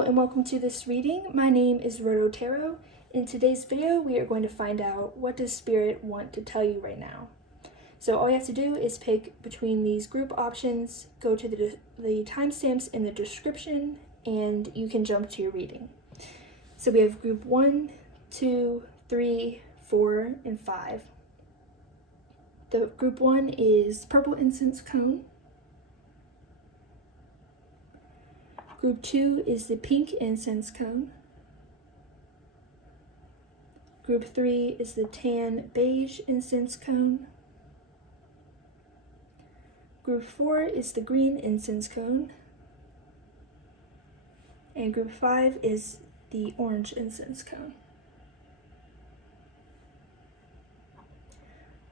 Hello and welcome to this reading. My name is Rhodochrosite. In today's video, we are going to find out what does Spirit want to tell you right now. So all you have to do is pick between these group options, go to the timestamps in the description, and you can jump to your reading. So we have group 1, 2, 3, 4, and 5. The group 1 is Purple Incense Cone. Group 2 is the Pink Incense Cone. Group 3 is the Tan Beige Incense Cone. Group 4 is the Green Incense Cone. And Group 5 is the Orange Incense Cone.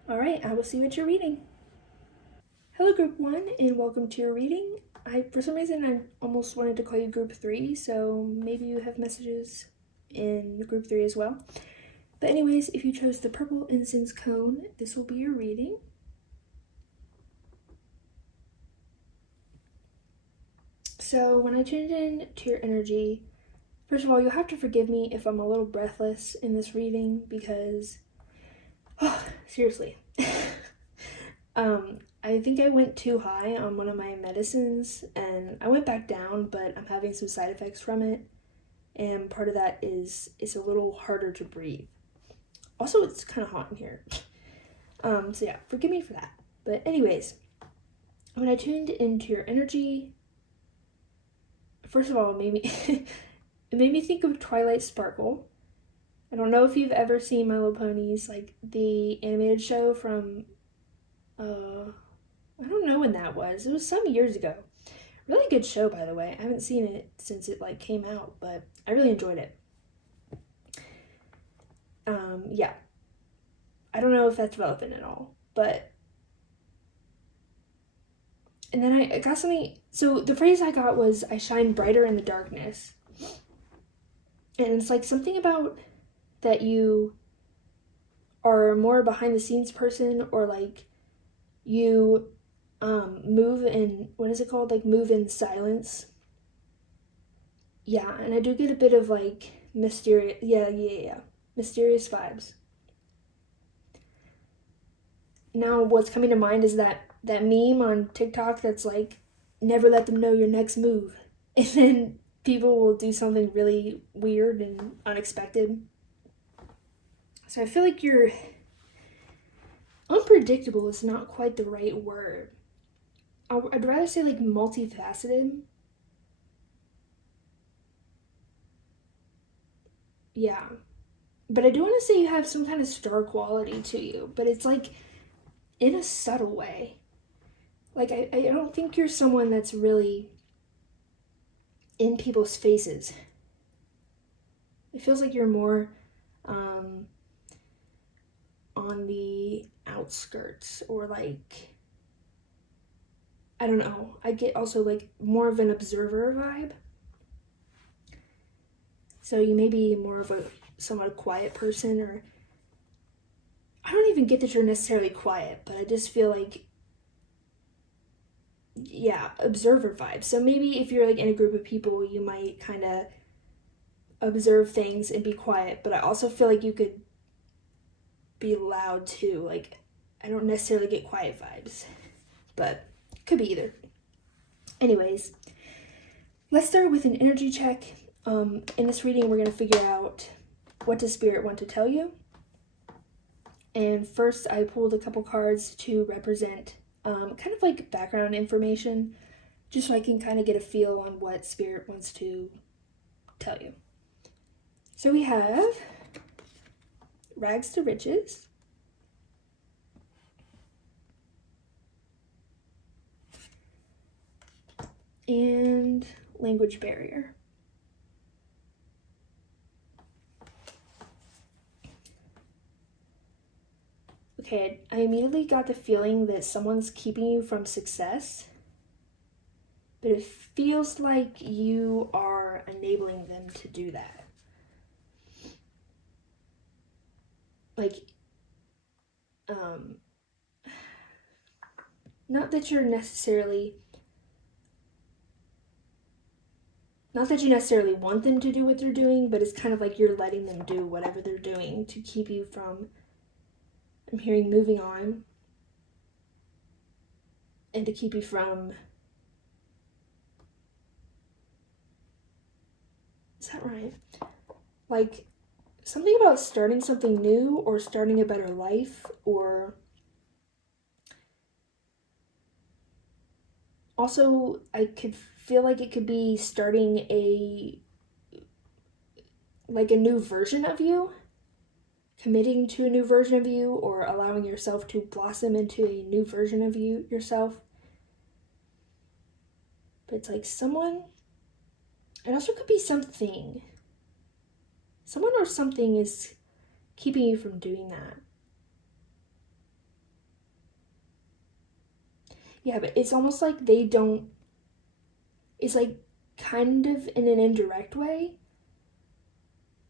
Alright, I will see what you're reading. Hello Group 1 and welcome to your reading. For some reason I almost wanted to call you Group 3, so maybe you have messages in Group 3 as well. But anyways, if you chose the Purple Incense Cone, this will be your reading. So when I tuned in to your energy, first of all, you'll have to forgive me if I'm a little breathless in this reading because, seriously. I think I went too high on one of my medicines and I went back down, but I'm having some side effects from it. And part of that is it's a little harder to breathe. Also, it's kind of hot in here. So yeah, forgive me for that. But anyways, when I tuned into your energy, first of all, it made me think of Twilight Sparkle. I don't know if you've ever seen My Little Ponies, like the animated show from, I don't know when that was. It was some years ago. Really good show, by the way. I haven't seen it since it came out, but I really enjoyed it. Yeah. I don't know if that's relevant at all, but... And then I got something... So the phrase I got was, I shine brighter in the darkness. And it's like something about that you are more behind the scenes person, or like you move in, what is it called? Like move in silence. Yeah, and I do get a bit of like mysterious, mysterious vibes. Now what's coming to mind is that meme on TikTok that's like, never let them know your next move. And then people will do something really weird and unexpected. So I feel like you're unpredictable is not quite the right word. I'd rather say like multifaceted. Yeah. But I do want to say you have some kind of star quality to you, but it's like in a subtle way. Like I don't think you're someone that's really in people's faces. It feels like you're more on the outskirts, or like, I don't know. I get also like more of an observer vibe. So you may be more of a somewhat quiet person, or I don't even get that you're necessarily quiet, but I just feel like, yeah, observer vibe. So maybe if you're like in a group of people, you might kind of observe things and be quiet, but I also feel like you could be loud too. Like, I don't necessarily get quiet vibes, but could be either. Anyways, let's start with an energy check. In this reading, we're going to figure out what does Spirit want to tell you. And first, I pulled a couple cards to represent kind of like background information, just so I can kind of get a feel on what Spirit wants to tell you. So we have Rags to Riches, and Language Barrier. Okay, I immediately got the feeling that someone's keeping you from success, but it feels like you are enabling them to do that. Like, not that you're necessarily not that you necessarily want them to do what they're doing, but it's kind of like you're letting them do whatever they're doing to keep you from, I'm hearing, moving on, and to keep you from, is that right? Like, something about starting something new or starting a better life, or also I could feel like it could be starting a, like a new version of you, committing to a new version of you, or allowing yourself to blossom into a new version of you yourself. But it's like someone, it also could be something. Someone or something is keeping you from doing that. Yeah, but it's almost like they don't, it's like kind of in an indirect way.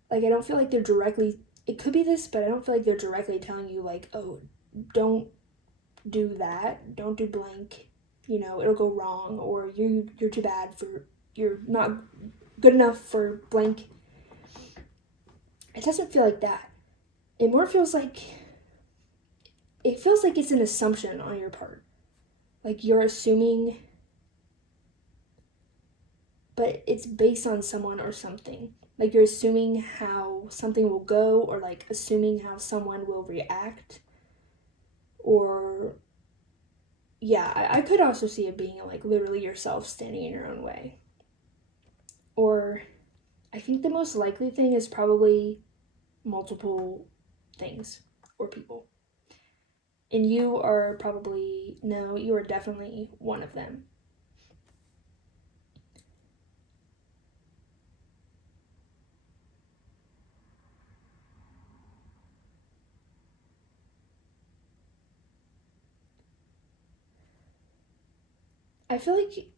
Like, I don't feel like they're directly, it could be this, but I don't feel like they're directly telling you, like, oh, don't do that, don't do blank, you know, it'll go wrong, or you're too bad for, you're not good enough for blank. It doesn't feel like that. It more feels like, it feels like it's an assumption on your part. Like you're assuming, but it's based on someone or something. Like you're assuming how something will go, or like assuming how someone will react. Or, yeah, I could also see it being like literally yourself standing in your own way. Or, I think the most likely thing is probably multiple things or people. And you are probably, no, you are definitely one of them. I feel like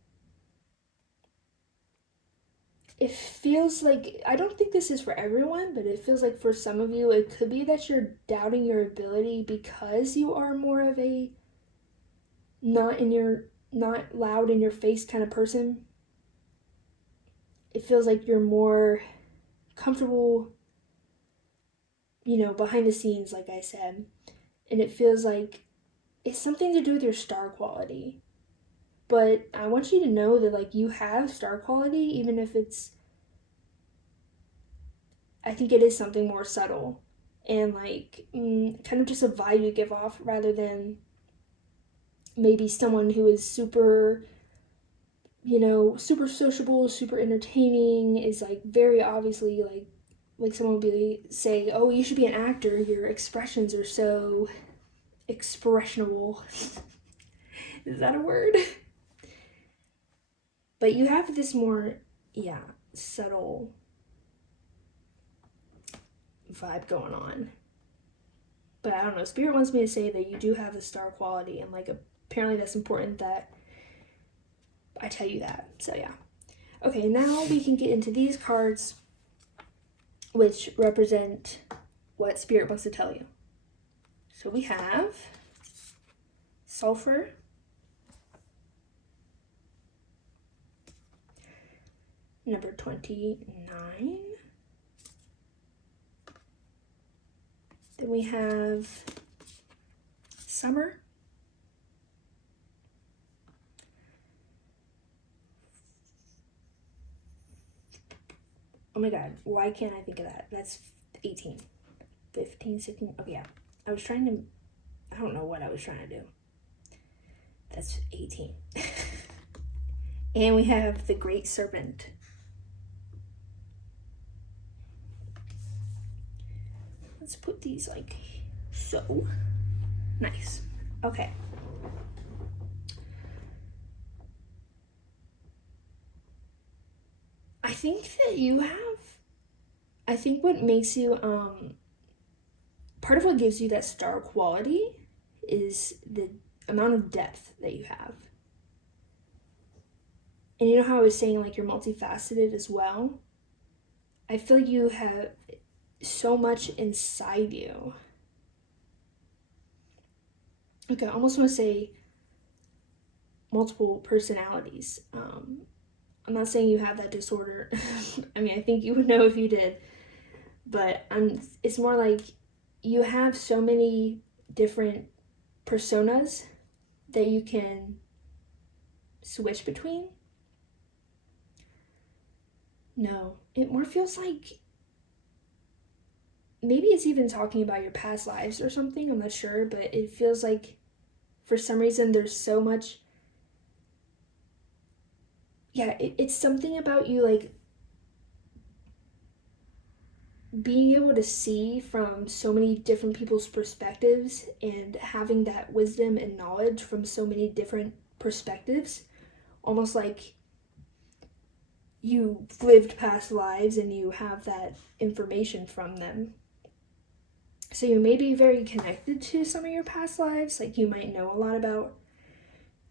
it feels like, I don't think this is for everyone, but it feels like for some of you, it could be that you're doubting your ability because you are more of a not loud in your face kind of person. It feels like you're more comfortable, you know, behind the scenes, like I said. And it feels like it's something to do with your star quality. But I want you to know that, like, you have star quality, even if it's, I think it is something more subtle and, like, kind of just a vibe you give off rather than maybe someone who is super, you know, super sociable, super entertaining, is, like, very obviously, like someone would be say, oh, you should be an actor, your expressions are so expressionable. Is that a word? But you have this more, yeah, subtle vibe going on. But I don't know, Spirit wants me to say that you do have the star quality, and, like, apparently that's important that I tell you that. So yeah. Okay, now we can get into these cards, which represent what Spirit wants to tell you. So we have Sulfur, number 29. Then we have Summer. Oh my god, why can't I think of that? That's 18. 15, 16. Okay, yeah. I was trying to, I don't know what I was trying to do. That's 18. And we have the Great Serpent. Let's put these like so. Nice. Okay. I think that you have, I think what makes you, part of what gives you that star quality is the amount of depth that you have. And you know how I was saying, like, you're multifaceted as well? I feel like you have so much inside you. Okay, I almost want to say multiple personalities. I'm not saying you have that disorder. I mean, I think you would know if you did. But it's more like you have so many different personas that you can switch between. No, it more feels like maybe it's even talking about your past lives or something. I'm not sure, but it feels like for some reason there's so much. Yeah, it's something about you like being able to see from so many different people's perspectives and having that wisdom and knowledge from so many different perspectives, almost like you lived past lives and you have that information from them. So you may be very connected to some of your past lives, like you might know a lot about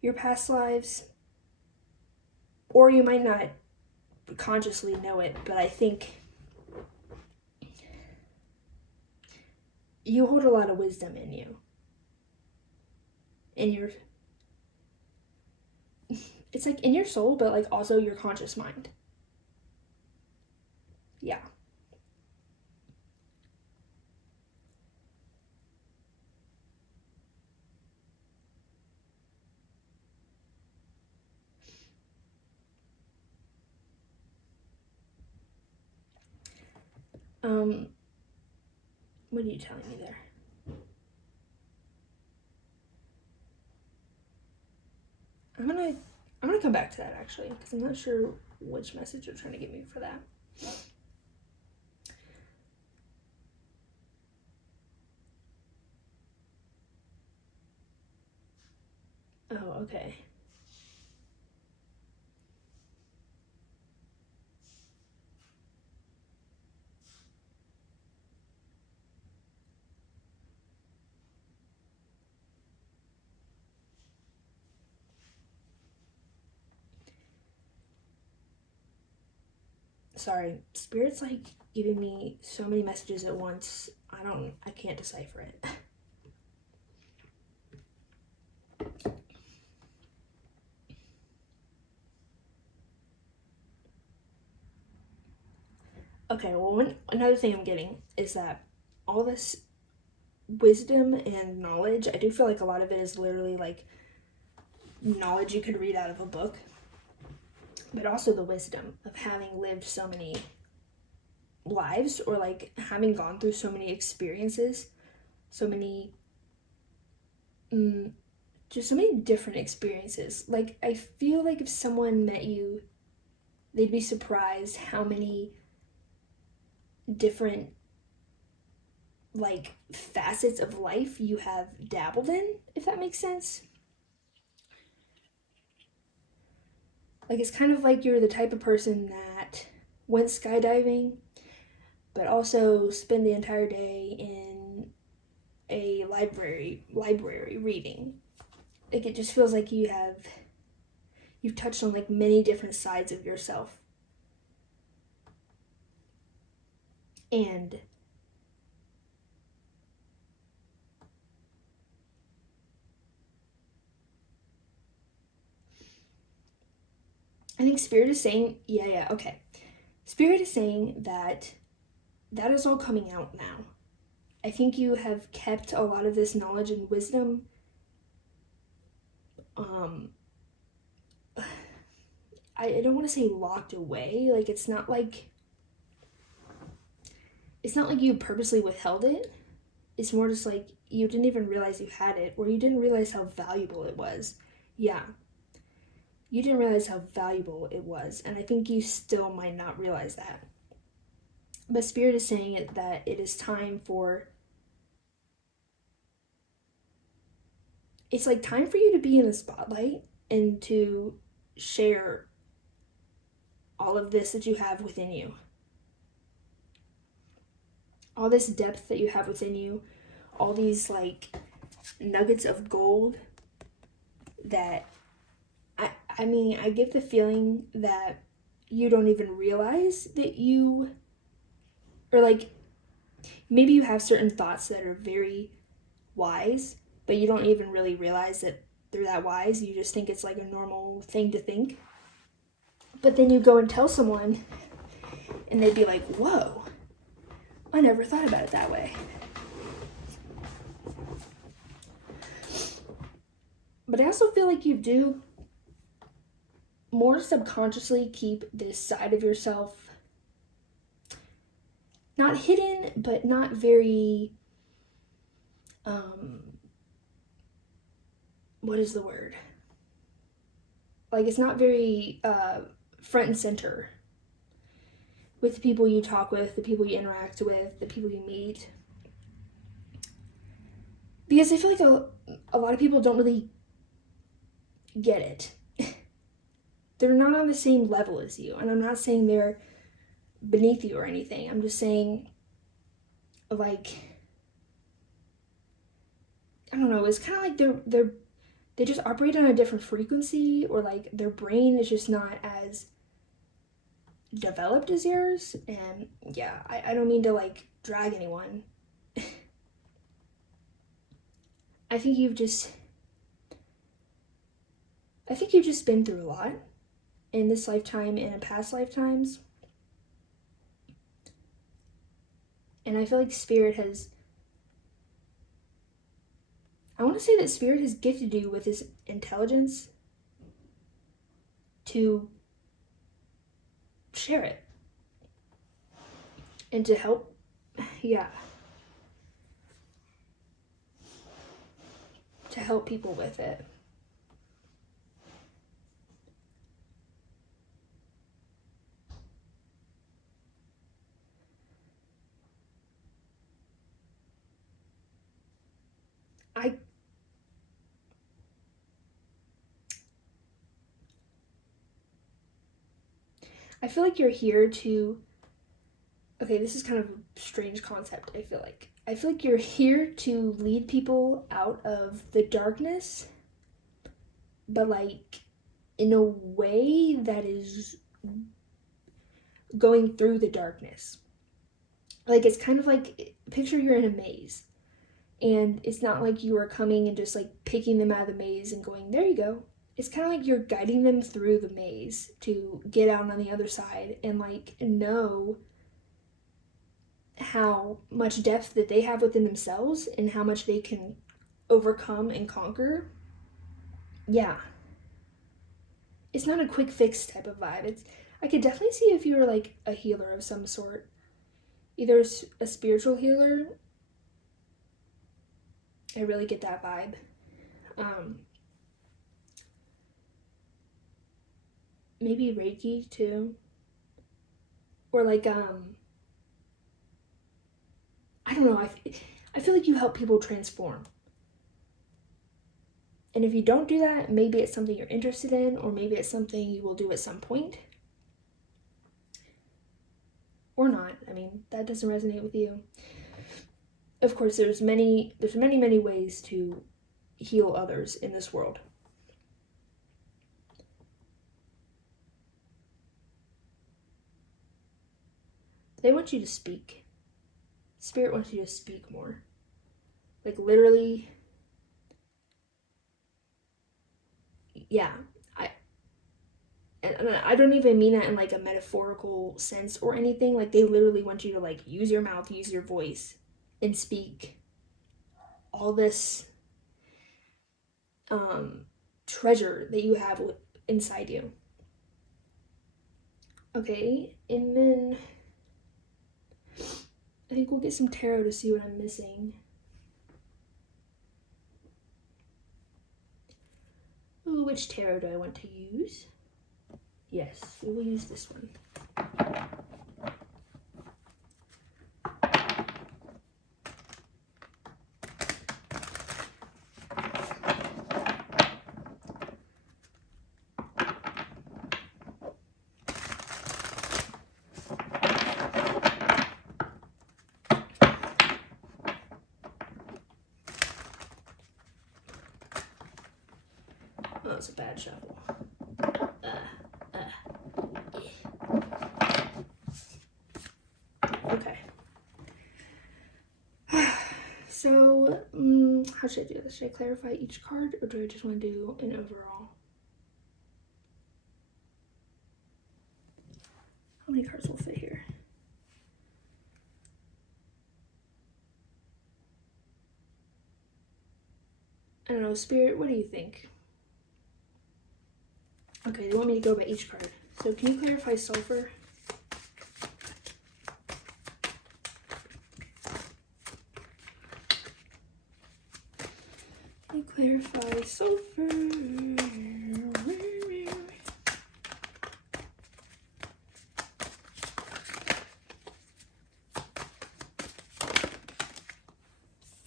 your past lives, or you might not consciously know it, but I think you hold a lot of wisdom in you. In your it's like in your soul, but like also your conscious mind. Yeah. What are you telling me there? I'm gonna come back to that actually, because I'm not sure which message you're trying to give me for that. Oh, okay. Sorry, Spirit's like giving me so many messages at once. I can't decipher it. Okay, well, another thing I'm getting is that all this wisdom and knowledge, I do feel like a lot of it is literally like knowledge you could read out of a book, but also the wisdom of having lived so many lives, or like having gone through so many experiences, so many just so many different experiences. Like I feel like if someone met you, they'd be surprised how many different like facets of life you have dabbled in, if that makes sense. Like it's kind of like you're the type of person that went skydiving but also spend the entire day in a library reading. Like it just feels like you've touched on like many different sides of yourself. And I think Spirit is saying, yeah, okay. Spirit is saying that that is all coming out now. I think you have kept a lot of this knowledge and wisdom I don't want to say locked away. Like it's not like you purposely withheld it. It's more just like you didn't even realize you had it, or you didn't realize how valuable it was. Yeah. You didn't realize how valuable it was, and I think you still might not realize that. But Spirit is saying that it is time for. It's like time for you to be in the spotlight and to share all of this that you have within you. All this depth that you have within you, all these like nuggets of gold that I mean, I get the feeling that you don't even realize that you, or like maybe you have certain thoughts that are very wise, but you don't even really realize that they're that wise. You just think it's like a normal thing to think. But then you go and tell someone, and they'd be like, whoa, I never thought about it that way. But I also feel like you do more subconsciously keep this side of yourself not hidden, but not very, what is the word? Like, it's not very front and center with the people you talk with, the people you interact with, the people you meet. Because I feel like a lot of people don't really get it. They're not on the same level as you. And I'm not saying they're beneath you or anything. I'm just saying, like, I don't know, it's kind of like they just operate on a different frequency, or like their brain is just not as developed as yours. And yeah, I don't mean to like drag anyone. I think you've just been through a lot in this lifetime and in past lifetimes. And I feel like Spirit has, I want to say that Spirit has gifted you with this intelligence to share it and to help, yeah, to help people with it. I feel like you're here to, okay, this is kind of a strange concept, I feel like you're here to lead people out of the darkness, but like in a way that is going through the darkness. Like, it's kind of like, picture you're in a maze, and it's not like you are coming and just like picking them out of the maze and going, there you go. It's kind of like you're guiding them through the maze to get out on the other side and like know how much depth that they have within themselves and how much they can overcome and conquer. Yeah. It's not a quick fix type of vibe. I could definitely see if you were like a healer of some sort. Either a spiritual healer. I really get that vibe. Maybe Reiki too. Or like, I don't know, I feel like you help people transform. And if you don't do that, maybe it's something you're interested in, or maybe it's something you will do at some point. Or not. I mean, that doesn't resonate with you. Of course, there's many ways to heal others in this world. They want you to speak. Spirit wants you to speak more. Like, literally, yeah. And I don't even mean that in like a metaphorical sense or anything. Like, they literally want you to like use your mouth, use your voice, and speak all this treasure that you have inside you. Okay, and then I think we'll get some tarot to see what I'm missing. Ooh, which tarot do I want to use? Yes, we will use this one. Oh, it's a bad shuffle. Okay. So, how should I do this? Should I clarify each card, or do I just want to do an overall? I don't know, Spirit, what do you think? Okay, they want me to go by each card. So can you clarify sulfur? Can you clarify sulfur?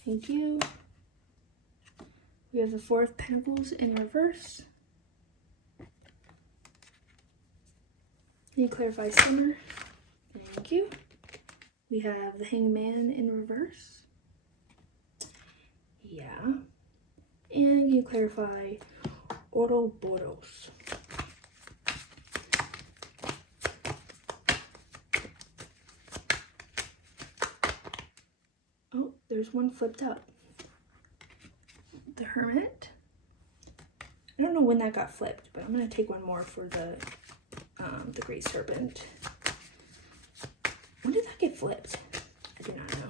Thank you. We have the Four of Pentacles in reverse. Can you clarify Summer? Thank you. We have the Hangman in reverse. Yeah. And can you clarify Ouroboros? Oh, there's one flipped up. The Hermit. I don't know when that got flipped, but I'm going to take one more for the Great Serpent. When did that get flipped? I do not know.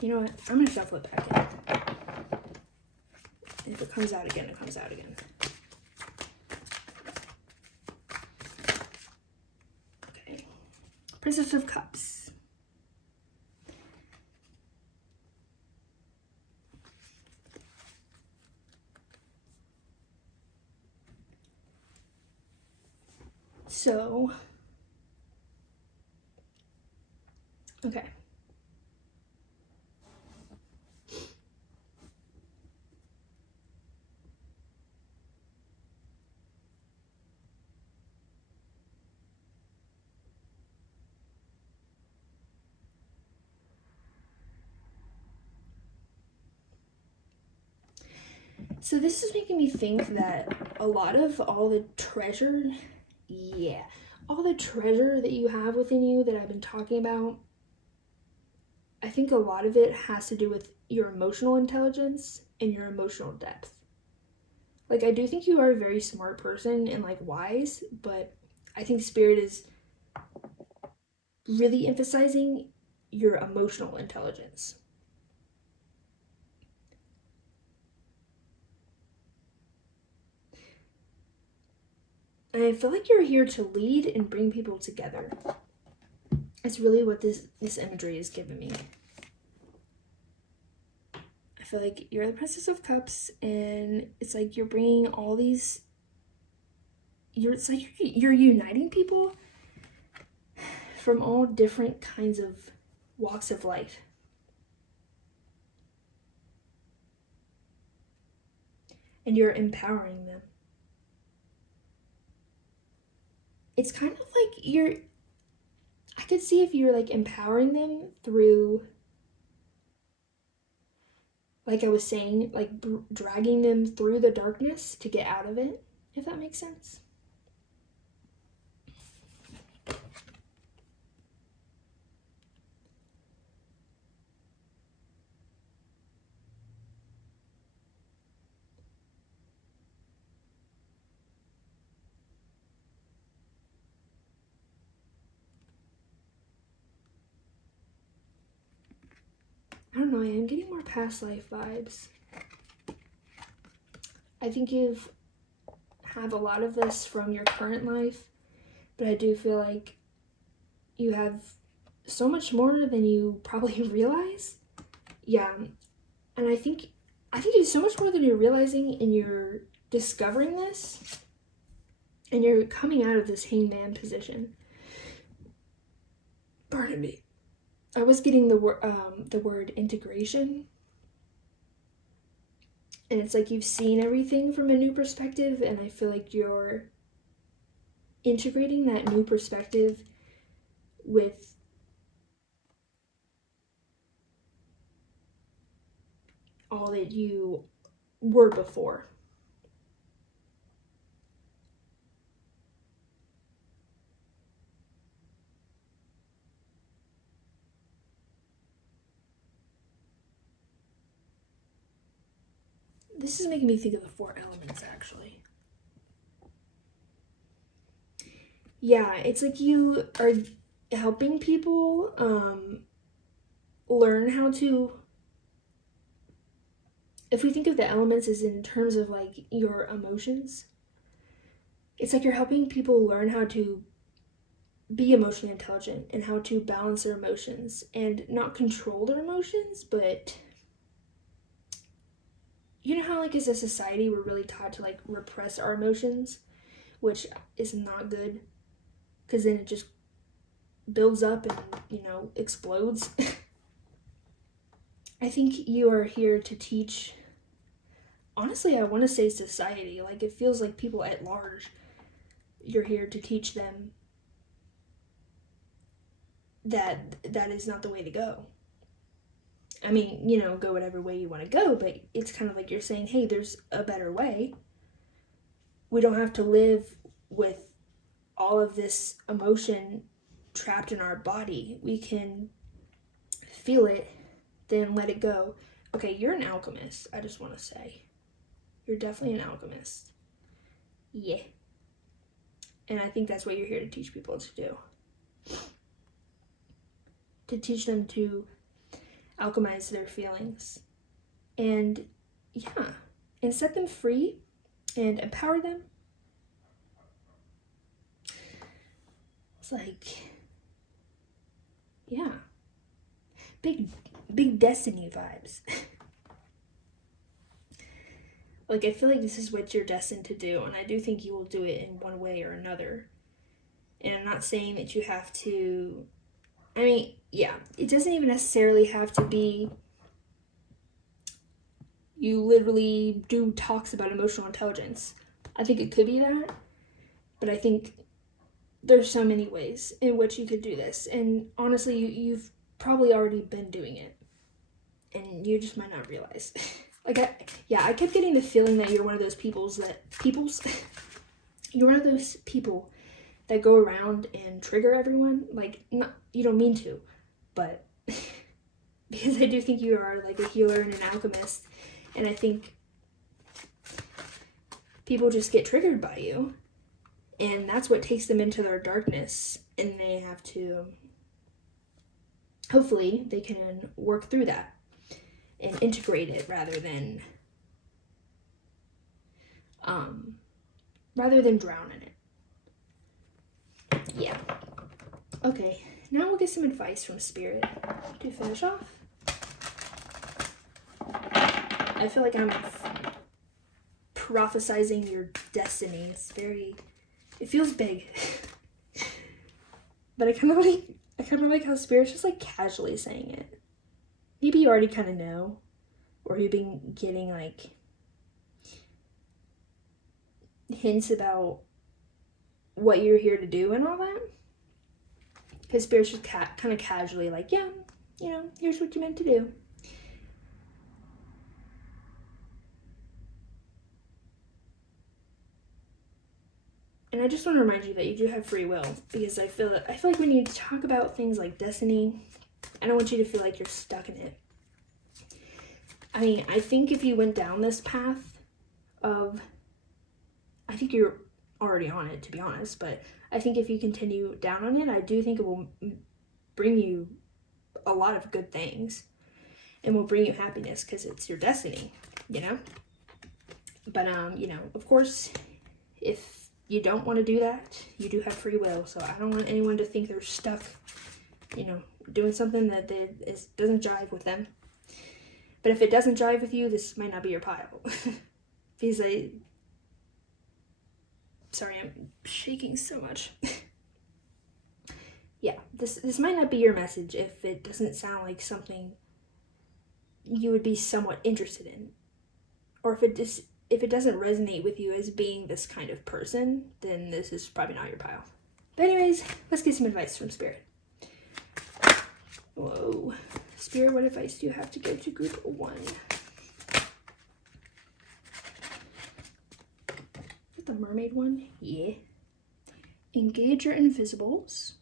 You know what? I'm going to shuffle it back in. If it comes out again, it comes out again. Okay. Princess of Cups. So, okay. So this is making me think that a lot of all the treasure, all the treasure that you have within you that I've been talking about, I think a lot of it has to do with your emotional intelligence and your emotional depth. Like, I do think you are a very smart person and, like, wise, but I think Spirit is really emphasizing your emotional intelligence. And I feel like you're here to lead and bring people together. It's really what this imagery is giving me. I feel like you're the Princess of Cups, and it's like you're bringing all these... It's like you're uniting people from all different kinds of walks of life. And you're empowering them. It's kind of like I could see if you're like empowering them through, like I was saying, like dragging them through the darkness to get out of it, if that makes sense. I don't know, I am getting more past life vibes. I think you have a lot of this from your current life, but I do feel like you have so much more than you probably realize. Yeah, and I think it's so much more than you're realizing, and you're discovering this, and you're coming out of this hangman position. Pardon me. I was getting the word integration, and it's like you've seen everything from a new perspective, and I feel like you're integrating that new perspective with all that you were before. This is making me think of the Four Elements, actually. Yeah, it's like you are helping people learn how to if we think of the elements as in terms of like your emotions, it's like you're helping people learn how to be emotionally intelligent and how to balance their emotions and not control their emotions, but you know how like as a society we're really taught to like repress our emotions, which is not good because then it just builds up and, you know, explodes. I think you are here to teach, honestly, I want to say society. Like, it feels like people at large, you're here to teach them that that is not the way to go. I mean, you know, go whatever way you want to go, but it's kind of like you're saying, hey, there's a better way. We don't have to live with all of this emotion trapped in our body. We can feel it, then let it go. Okay, you're an alchemist, I just want to say. You're definitely an alchemist. Yeah. And I think that's what you're here to teach people to do. To teach them to alchemize their feelings. And yeah, and set them free and empower them. It's like, yeah. Big destiny vibes. Like, I feel like this is what you're destined to do, and I do think you will do it in one way or another. And I'm not saying that you have to, I mean, yeah, it doesn't even necessarily have to be you literally do talks about emotional intelligence. I think it could be that, but I think there's so many ways in which you could do this. And honestly, you've probably already been doing it, and you just might not realize. Like, I kept getting the feeling that you're one of those you're one of those people that go around and trigger everyone. Like, not, you don't mean to, but because I do think you are like a healer and an alchemist, and I think people just get triggered by you, and that's what takes them into their darkness, and they have to, hopefully, they can work through that and integrate it rather than drown in it. Yeah. Okay, now we'll get some advice from Spirit to finish off. I feel like I'm prophesizing your destiny. It feels big. But I kind of like how Spirit's just like casually saying it. Maybe you already kind of know, or you've been getting like hints about what you're here to do and all that. Because Spirit's just kind of casually like, yeah, you know, here's what you meant to do. And I just want to remind you that you do have free will, because I feel like when you talk about things like destiny, I don't want you to feel like you're stuck in it. I mean, I think if you went down this path of, I think you're already on it, to be honest, but I think if you continue down on it, I do think it will bring you a lot of good things and will bring you happiness because it's your destiny, you know? But, you know, of course, if you don't want to do that, you do have free will, so I don't want anyone to think they're stuck, you know, doing something that doesn't jive with them. But if it doesn't jive with you, this might not be your pile. Because sorry, I'm shaking so much. Yeah, this might not be your message if it doesn't sound like something you would be somewhat interested in. Or if it doesn't resonate with you as being this kind of person, then this is probably not your pile. But anyways, let's get some advice from Spirit. Whoa. Spirit, what advice do you have to give to group 1? The mermaid one? Yeah. Engage your invisibles.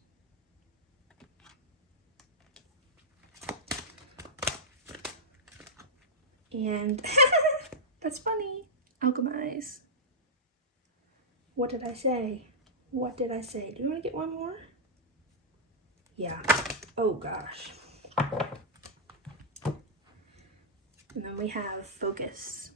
And that's funny. Alchemize. What did I say? What did I say? Do you want to get one more? Yeah. Oh gosh. And then we have focus.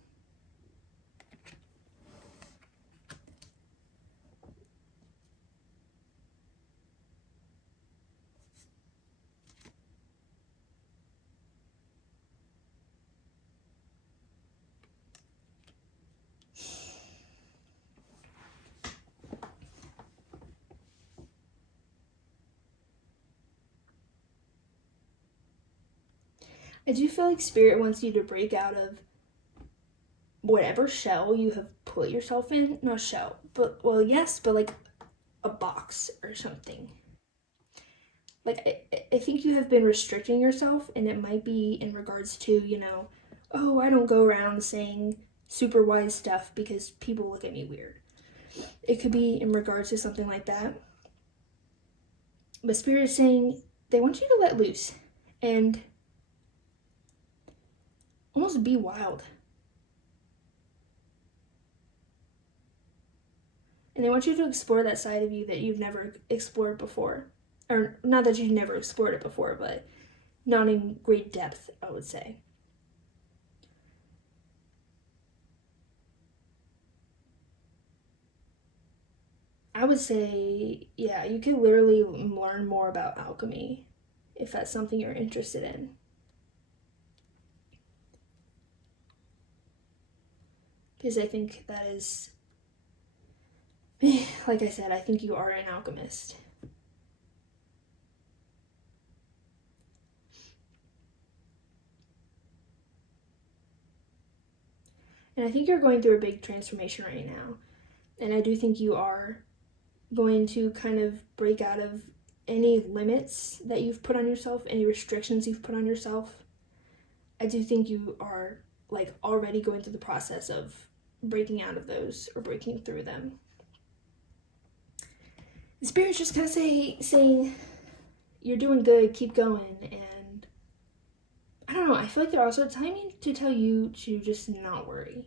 I do feel like Spirit wants you to break out of whatever shell you have put yourself in. Not shell, but, well, yes, but like a box or something. Like, I think you have been restricting yourself, and it might be in regards to, oh, I don't go around saying super wise stuff because people look at me weird. It could be in regards to something like that. But Spirit is saying they want you to let loose and almost be wild. And they want you to explore that side of you that you've never explored before. Or not that you've never explored it before, but not in great depth, I would say. I would say, yeah, you could literally learn more about alchemy if that's something you're interested in. Because I think that is, like I said, I think you are an alchemist. And I think you're going through a big transformation right now. And I do think you are going to kind of break out of any limits that you've put on yourself, any restrictions you've put on yourself. I do think you are like already going through the process of breaking out of those or breaking through them. The Spirit's just kind of saying you're doing good, keep going. And I don't know, I feel like they're also timing to tell you to just not worry.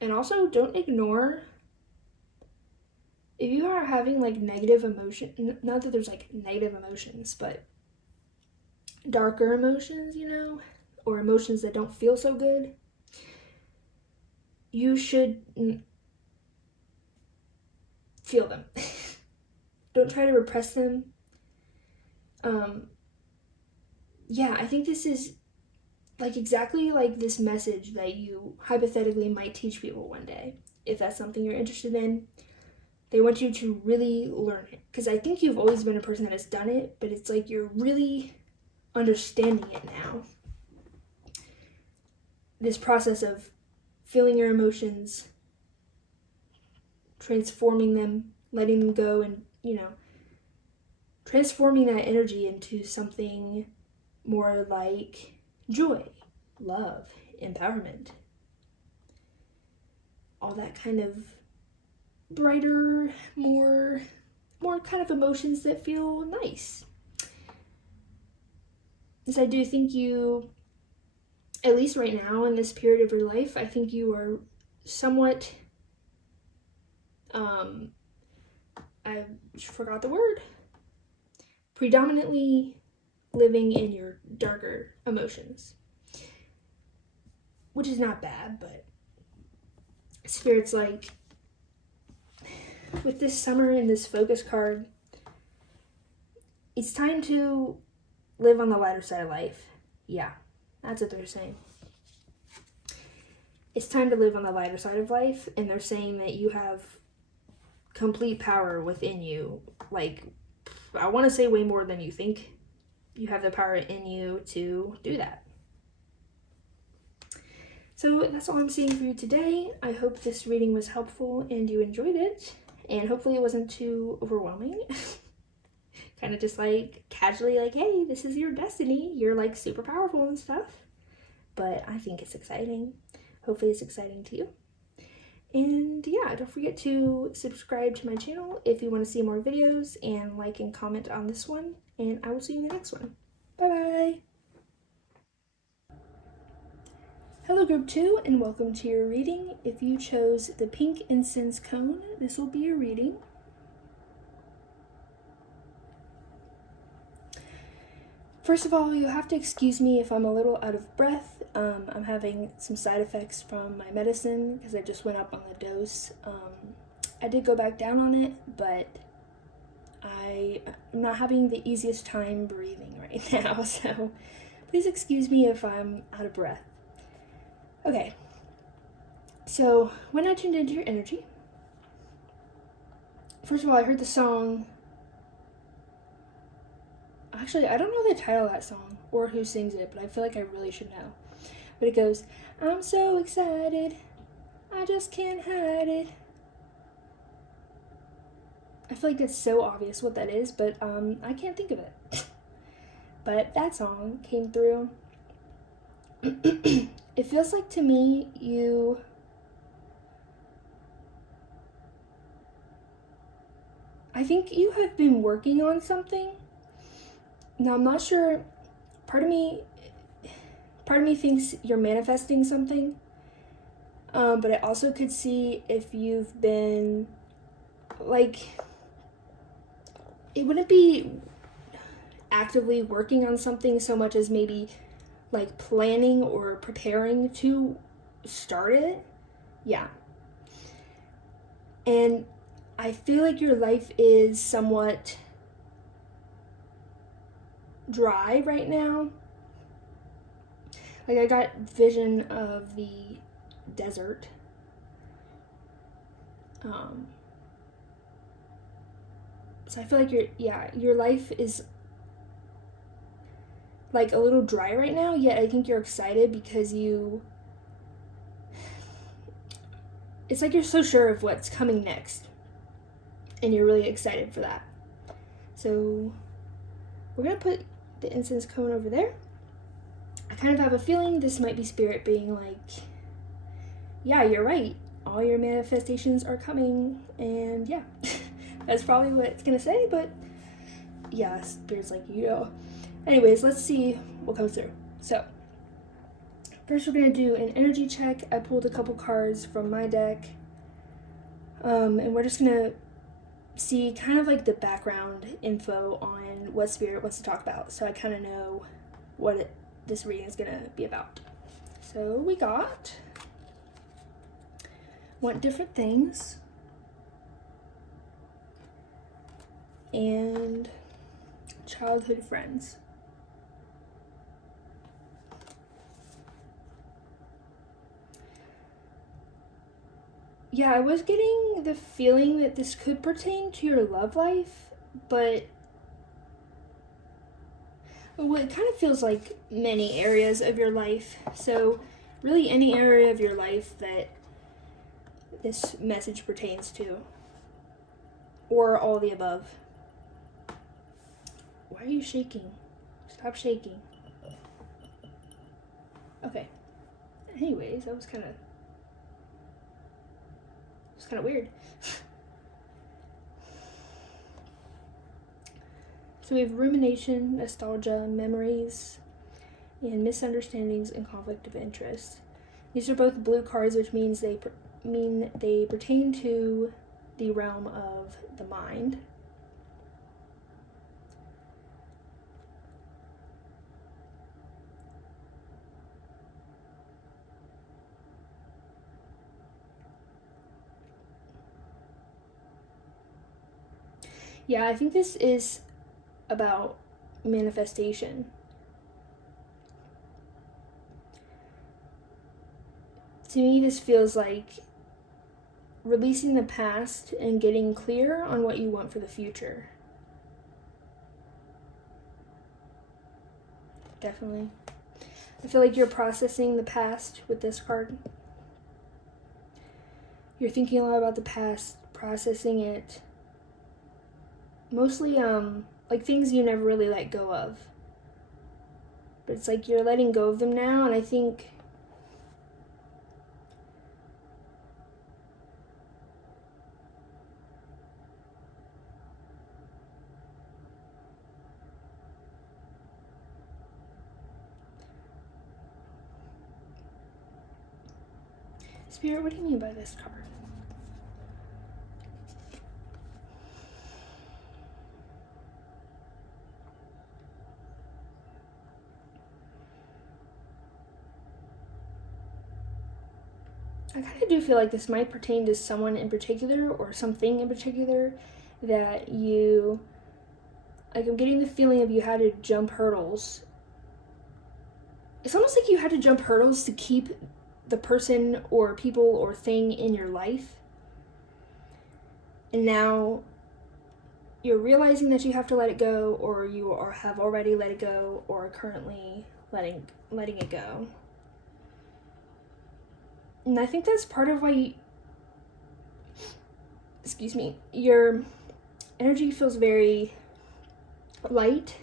And also, don't ignore if you are having like negative emotion. Not that there's like negative emotions, but darker emotions, or emotions that don't feel so good. You should feel them. Don't try to repress them. Yeah, I think this is like exactly like this message that you hypothetically might teach people one day. If that's something you're interested in, they want you to really learn it. Because I think you've always been a person that has done it, but it's like you're really understanding it now. This process of feeling your emotions, transforming them, letting them go, and, transforming that energy into something more like joy, love, empowerment. All that kind of brighter, more kind of emotions that feel nice. Because I do think you, at least right now in this period of your life, I think you are somewhat, I forgot the word, predominantly living in your darker emotions. Which is not bad, but Spirit's like, with this summer and this focus card, it's time to live on the lighter side of life. Yeah, that's what they're saying. It's time to live on the lighter side of life, and they're saying that you have complete power within you. Like, I want to say way more than you think. You have the power in you to do that. So that's all I'm seeing for you today. I hope this reading was helpful and you enjoyed it. And hopefully it wasn't too overwhelming. Kind of just like casually like, hey, this is your destiny. You're like super powerful and stuff. But I think it's exciting. Hopefully it's exciting to you. And yeah, don't forget to subscribe to my channel if you want to see more videos, and like and comment on this one. And I will see you in the next one. Bye-bye. Hello group 2, and welcome to your reading. If you chose the pink incense cone, this will be your reading. First of all, you'll have to excuse me if I'm a little out of breath. I'm having some side effects from my medicine because I just went up on the dose. I did go back down on it, but I'm not having the easiest time breathing right now, so please excuse me if I'm out of breath. Okay, so when I tuned into your energy, first of all, I heard the song. Actually, I don't know the title of that song or who sings it, but I feel like I really should know. But it goes, I'm so excited, I just can't hide it. I feel like that's so obvious what that is, but I can't think of it. But that song came through. It feels like to me I think you have been working on something. Now, I'm not sure, part of me thinks you're manifesting something, but I also could see if you've been, like, it wouldn't be actively working on something so much as maybe, like, planning or preparing to start it. Yeah. And I feel like your life is somewhat dry right now. Like, I got vision of the desert. So I feel like your life is like a little dry right now, yet I think you're excited because it's like you're so sure of what's coming next, and you're really excited for that. So we're gonna put the incense cone over there. I kind of have a feeling this might be spirit being like, yeah, you're right, all your manifestations are coming, and yeah. That's probably what it's gonna say, but yeah, spirit's like, yeah. Anyways, let's see what comes through. So first we're gonna do an energy check. I pulled a couple cards from my deck, and we're just gonna see kind of like the background info on what spirit wants to talk about, so I kind of know what this reading is gonna be about. So we want different things, and childhood friends. Yeah, I was getting the feeling that this could pertain to your love life, but well, it kind of feels like many areas of your life. So really any area of your life that this message pertains to, or all the above. Why are you shaking? Stop shaking. Okay. Anyways, that was kind of weird. So we have rumination, nostalgia, memories, and misunderstandings and conflict of interest. These are both blue cards, which means they pertain to the realm of the mind. Yeah, I think this is about manifestation. To me, this feels like releasing the past and getting clear on what you want for the future. Definitely. I feel like you're processing the past with this card. You're thinking a lot about the past, processing it. Mostly, like things you never really let go of. But it's like you're letting go of them now, and I think Spirit, what do you mean by this card? I kind of do feel like this might pertain to someone in particular or something in particular that you, like, I'm getting the feeling of you had to jump hurdles. It's almost like you had to jump hurdles to keep the person or people or thing in your life. And now you're realizing that you have to let it go, or you have already let it go, or are currently letting it go. And I think that's part of why your energy feels very light.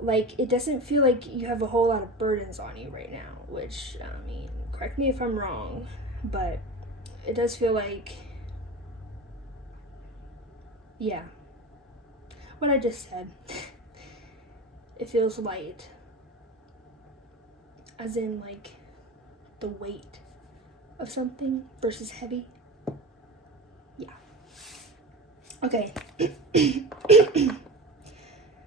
Like, it doesn't feel like you have a whole lot of burdens on you right now, which, I mean, correct me if I'm wrong, but it does feel like, yeah, what I just said. It feels light. As in, like, the weight of something versus heavy. Yeah. Okay.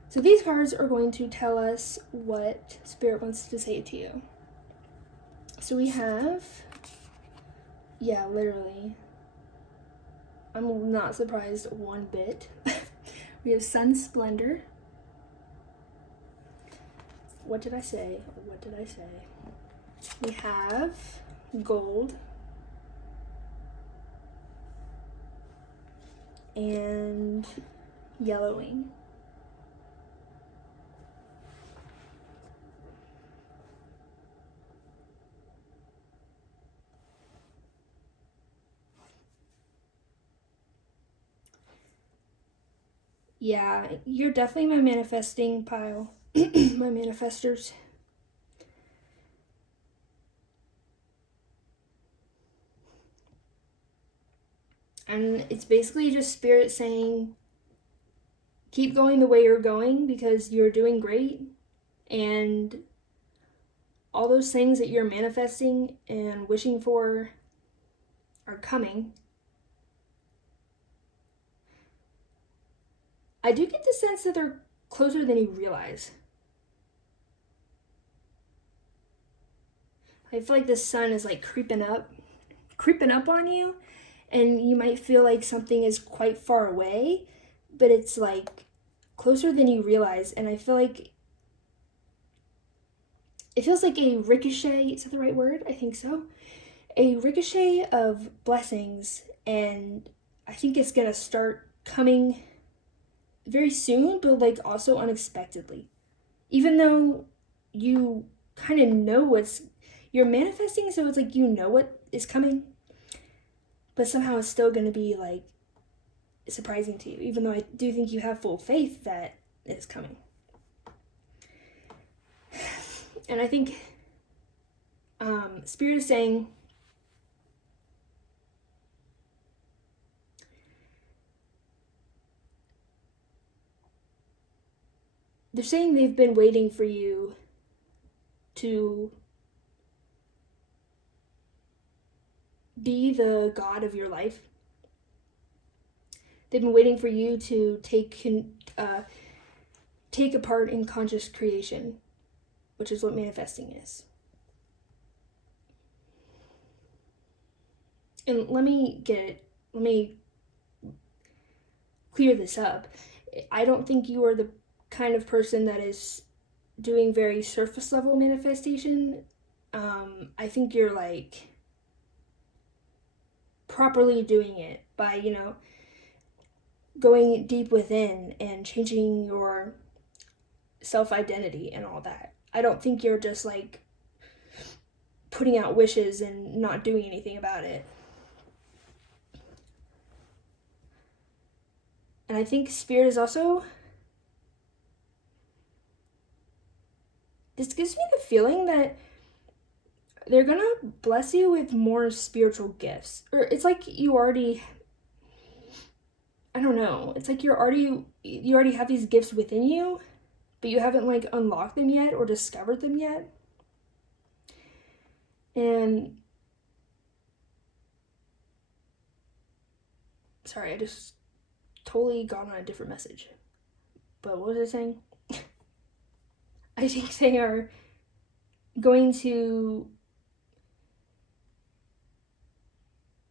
So these cards are going to tell us what Spirit wants to say to you. So we have, yeah, literally, I'm not surprised one bit. We have Sun Splendor. What did I say? We have Gold. And Yellowing. Yeah, you're definitely my manifesting pile. My manifestors. And it's basically just Spirit saying, keep going the way you're going because you're doing great. And all those things that you're manifesting and wishing for are coming. I do get the sense that they're closer than you realize. I feel like the sun is like creeping up on you, and you might feel like something is quite far away, but it's like closer than you realize. And I feel like it feels like a ricochet. Is that the right word? I think so. A ricochet of blessings, and I think it's gonna start coming very soon, but like also unexpectedly. Even though you kind of know you're manifesting, so it's like you know what is coming, but somehow it's still gonna be like surprising to you, even though I do think you have full faith that it is coming. And I think Spirit is saying, they're saying they've been waiting for you to be the god of your life. They've been waiting for you to take a part in conscious creation, which is what manifesting is. And let me clear this up. I don't think you are the kind of person that is doing very surface level manifestation. I think you're like properly doing it by, going deep within and changing your self-identity and all that. I don't think you're just like putting out wishes and not doing anything about it. And I think Spirit is also, this gives me the feeling that they're gonna bless you with more spiritual gifts. Or it's like you already, I don't know, it's like you already have these gifts within you, but you haven't like unlocked them yet or discovered them yet. And sorry, I just totally got on a different message. But what was I saying? I think they are going to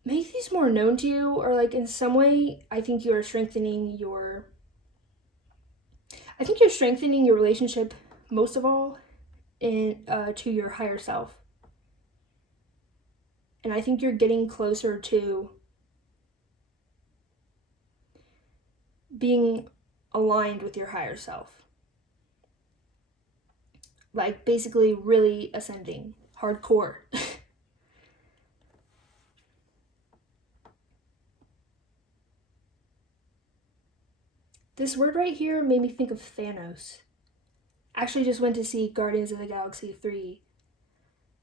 make these more known to you, or like in some way, I think you're strengthening your relationship most of all in to your higher self. And I think you're getting closer to being aligned with your higher self. Like basically really ascending, hardcore. This word right here made me think of Thanos. Actually just went to see Guardians of the Galaxy 3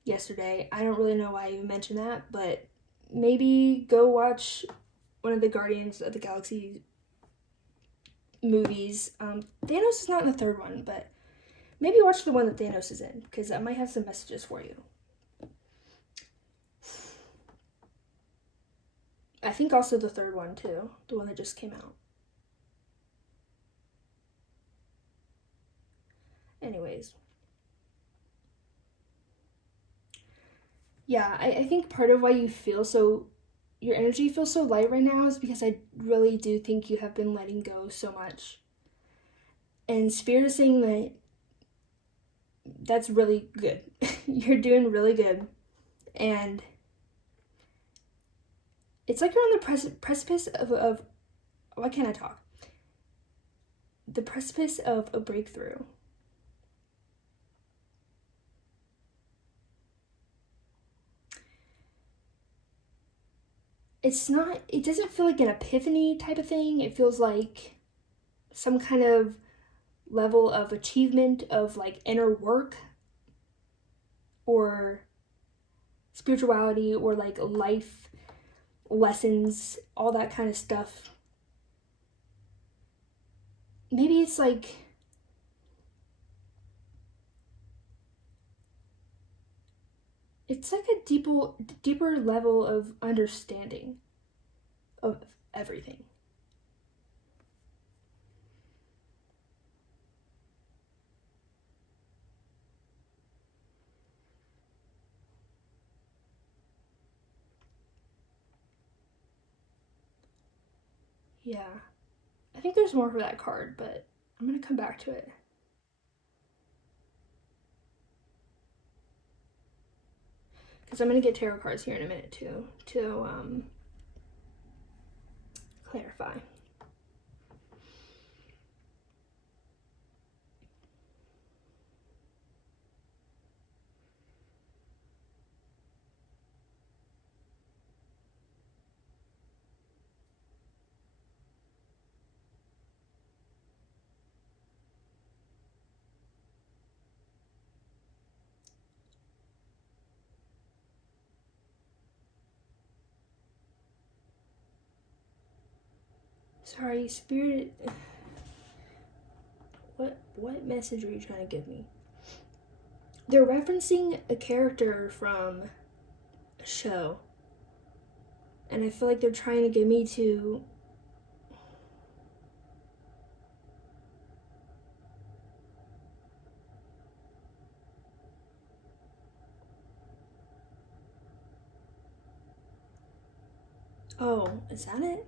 yesterday. I don't really know why I even mentioned that, but maybe go watch one of the Guardians of the Galaxy movies. Thanos is not in the third one, but maybe watch the one that Thanos is in, because I might have some messages for you. I think also the third one too, the one that just came out. Anyways. Yeah, I think part of why your energy feels so light right now is because I really do think you have been letting go so much. And Spirit is saying that that's really good. You're doing really good. And it's like you're on the precipice of why can't I talk? The precipice of a breakthrough. It doesn't feel like an epiphany type of thing. It feels like some kind of level of achievement of like inner work or spirituality or like life lessons, all that kind of stuff. Maybe it's like a deeper level of understanding of everything. Yeah. I think there's more for that card, but I'm going to come back to it. Because I'm going to get tarot cards here in a minute too, to clarify. Sorry, Spirit. What message are you trying to give me? They're referencing a character from a show. And I feel like they're trying to get me to Oh, is that it?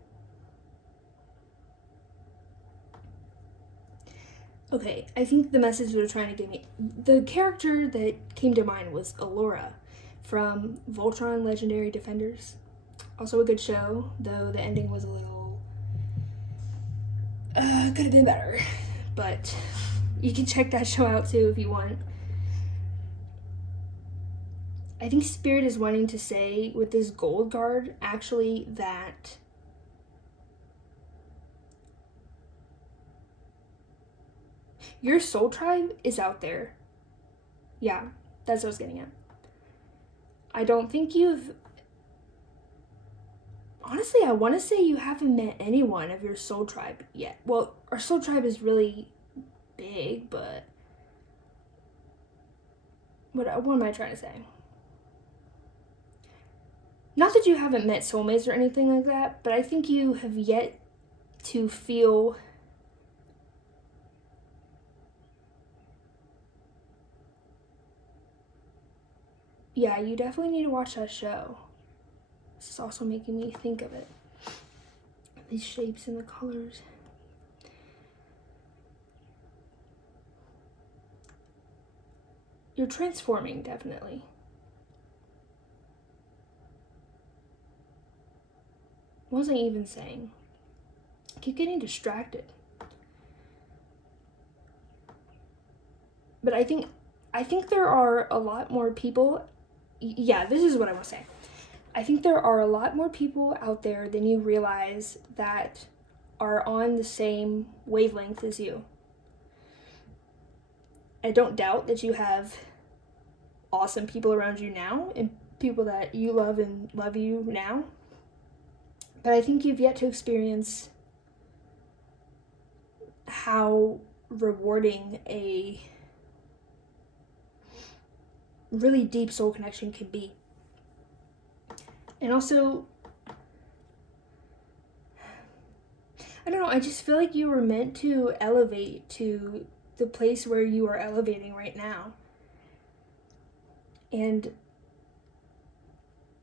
Okay, I think the message they're trying to give me. The character that came to mind was Allura from Voltron Legendary Defenders. Also a good show, though the ending was a little. Could have been better. But you can check that show out too if you want. I think Spirit is wanting to say with this gold guard actually that your soul tribe is out there. Yeah, that's what I was getting at. I don't think you've. Honestly, I want to say you haven't met anyone of your soul tribe yet. Well, our soul tribe is really big, but. What am I trying to say? Not that you haven't met soulmates or anything like that, but I think you have yet to feel. Yeah, you definitely need to watch that show. This is also making me think of it. These shapes and the colors. You're transforming, definitely. What was I even saying? I keep getting distracted. But I think there are a lot more people. Yeah, this is what I want to say. I think there are a lot more people out there than you realize that are on the same wavelength as you. I don't doubt that you have awesome people around you now and people that you love and love you now. But I think you've yet to experience how rewarding a really deep soul connection can be. And also, I don't know, I just feel like you were meant to elevate to the place where you are elevating right now. And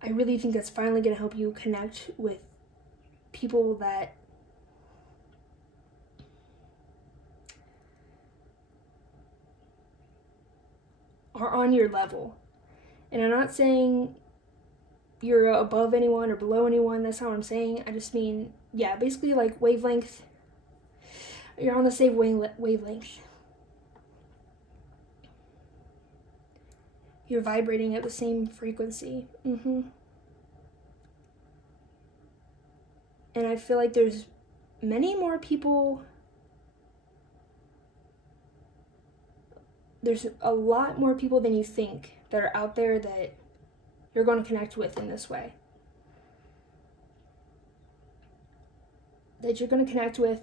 I really think that's finally going to help you connect with people that are on your level. And I'm not saying you're above anyone or below anyone. That's not what I'm saying. I just mean, yeah, basically like wavelength. You're on the same wavelength. You're vibrating at the same frequency. And I feel like there's many more people. There's a lot more people than you think that are out there that you're going to connect with in this way. That you're going to connect with,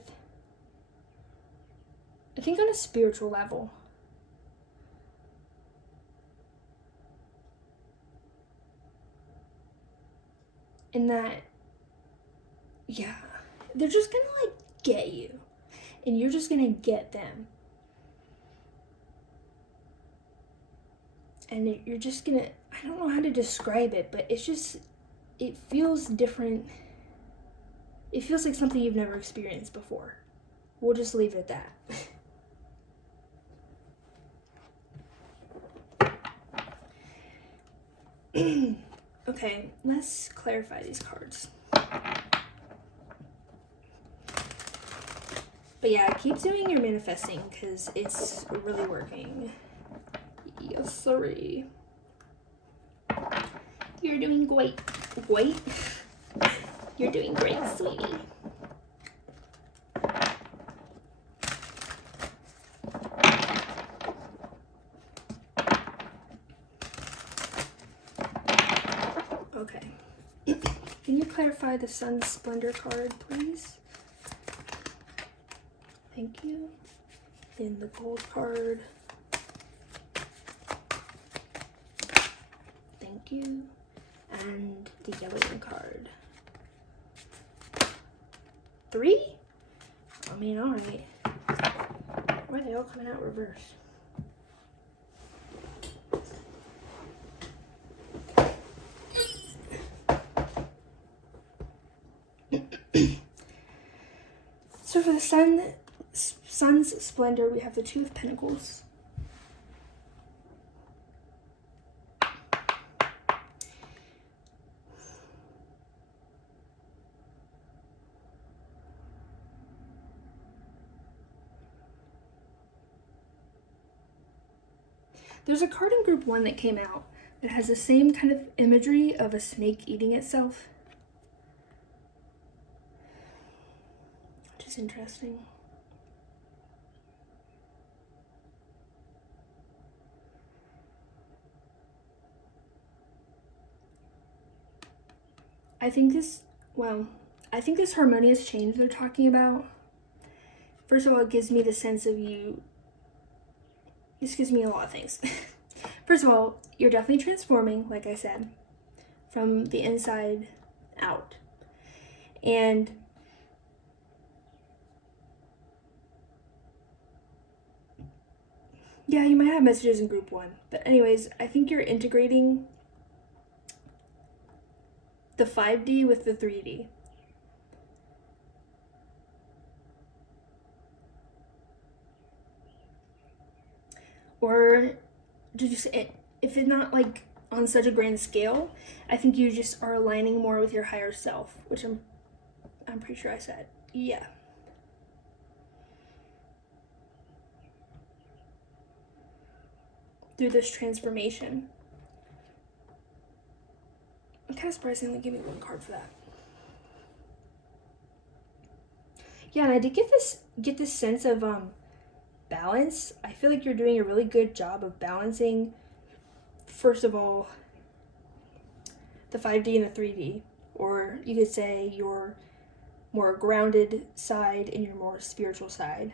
I think, on a spiritual level. And that, yeah, they're just going to, like, get you. And you're just going to get them. And you're just going to, I don't know how to describe it, but it's just, it feels different. It feels like something you've never experienced before. We'll just leave it at that. Okay, let's clarify these cards. But yeah, keep doing your manifesting because it's really working. Yes, sorry. You're doing great. Great? You're doing great, sweetie. Okay. Can you clarify the Sun's Splendor card, please? Thank you. And the gold card. Thank you. And the yellow card. 3? I mean, alright. Why are they all coming out reversed? So for the Sun's Splendor, we have the Two of Pentacles. There's a card in group 1 that came out that has the same kind of imagery of a snake eating itself. Which is interesting. I think this harmonious change they're talking about, first of all, it gives me the sense of you. This gives me a lot of things. First of all, you're definitely transforming, like I said, from the inside out. And yeah, you might have messages in group 1. But anyways, I think you're integrating The 5D with the 3D. Or to just, if it's not like on such a grand scale, I think you just are aligning more with your higher self, which I'm pretty sure I said. Yeah. Through this transformation. I'm kind of surprised they only gave me one card for that. Yeah, and I did get this sense of balance. I feel like you're doing a really good job of balancing, first of all, the 5D and the 3D. Or you could say your more grounded side and your more spiritual side.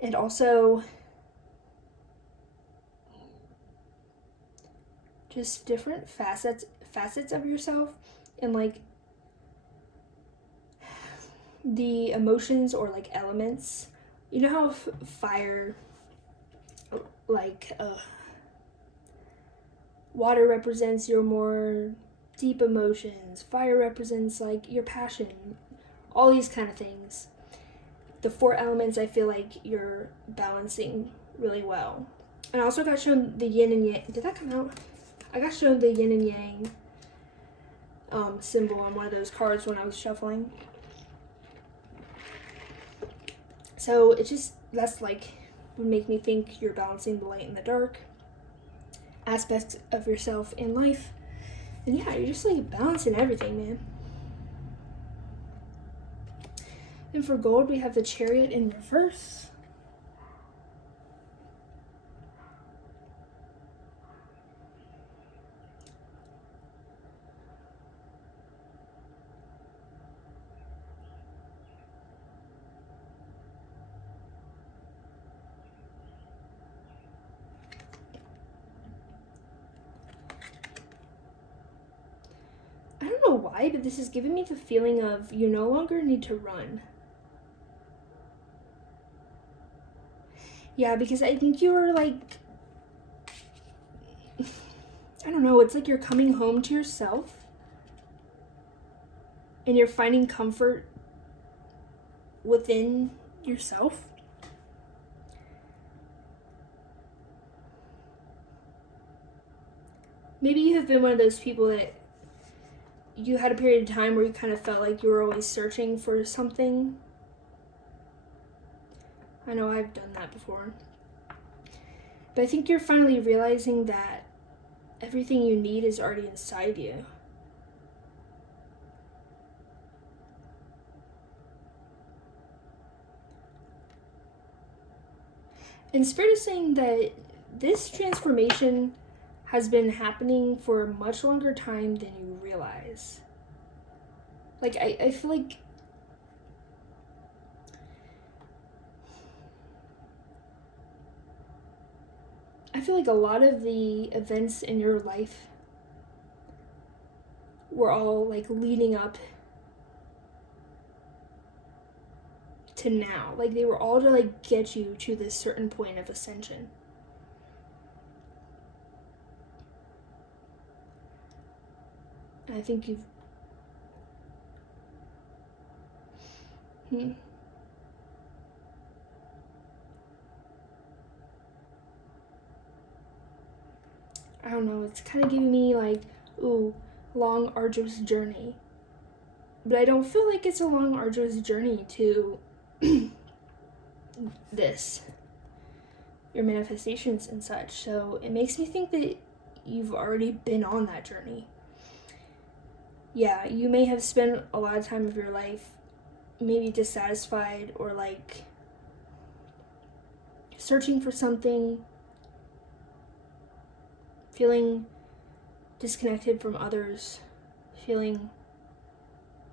And also just different facets of yourself, and like the emotions or like elements. You know how fire, like water represents your more deep emotions, fire represents like your passion, all these kind of things. The 4 elements I feel like you're balancing really well. And I also got shown the yin and yang. Did that come out? I got shown the yin and yang symbol on one of those cards when I was shuffling. So it just, that's like, would make me think you're balancing the light and the dark aspects of yourself in life. And yeah, you're just like balancing everything, man. And for gold, we have the Chariot in reverse. I don't know why, but this is giving me the feeling of you no longer need to run. Yeah, because I think you're like, I don't know, it's like you're coming home to yourself and you're finding comfort within yourself. Maybe you have been one of those people that you had a period of time where you kind of felt like you were always searching for something. I know I've done that before. But I think you're finally realizing that everything you need is already inside you. And Spirit is saying that this transformation has been happening for a much longer time than you realize. Like, I feel like a lot of the events in your life were all like leading up to now. Like, they were all to like get you to this certain point of ascension. And I think you've I don't know, it's kind of giving me like, ooh, long, arduous journey. But I don't feel like it's a long, arduous journey to this, your manifestations and such. So it makes me think that you've already been on that journey. Yeah, you may have spent a lot of time of your life maybe dissatisfied or like searching for something, feeling disconnected from others, feeling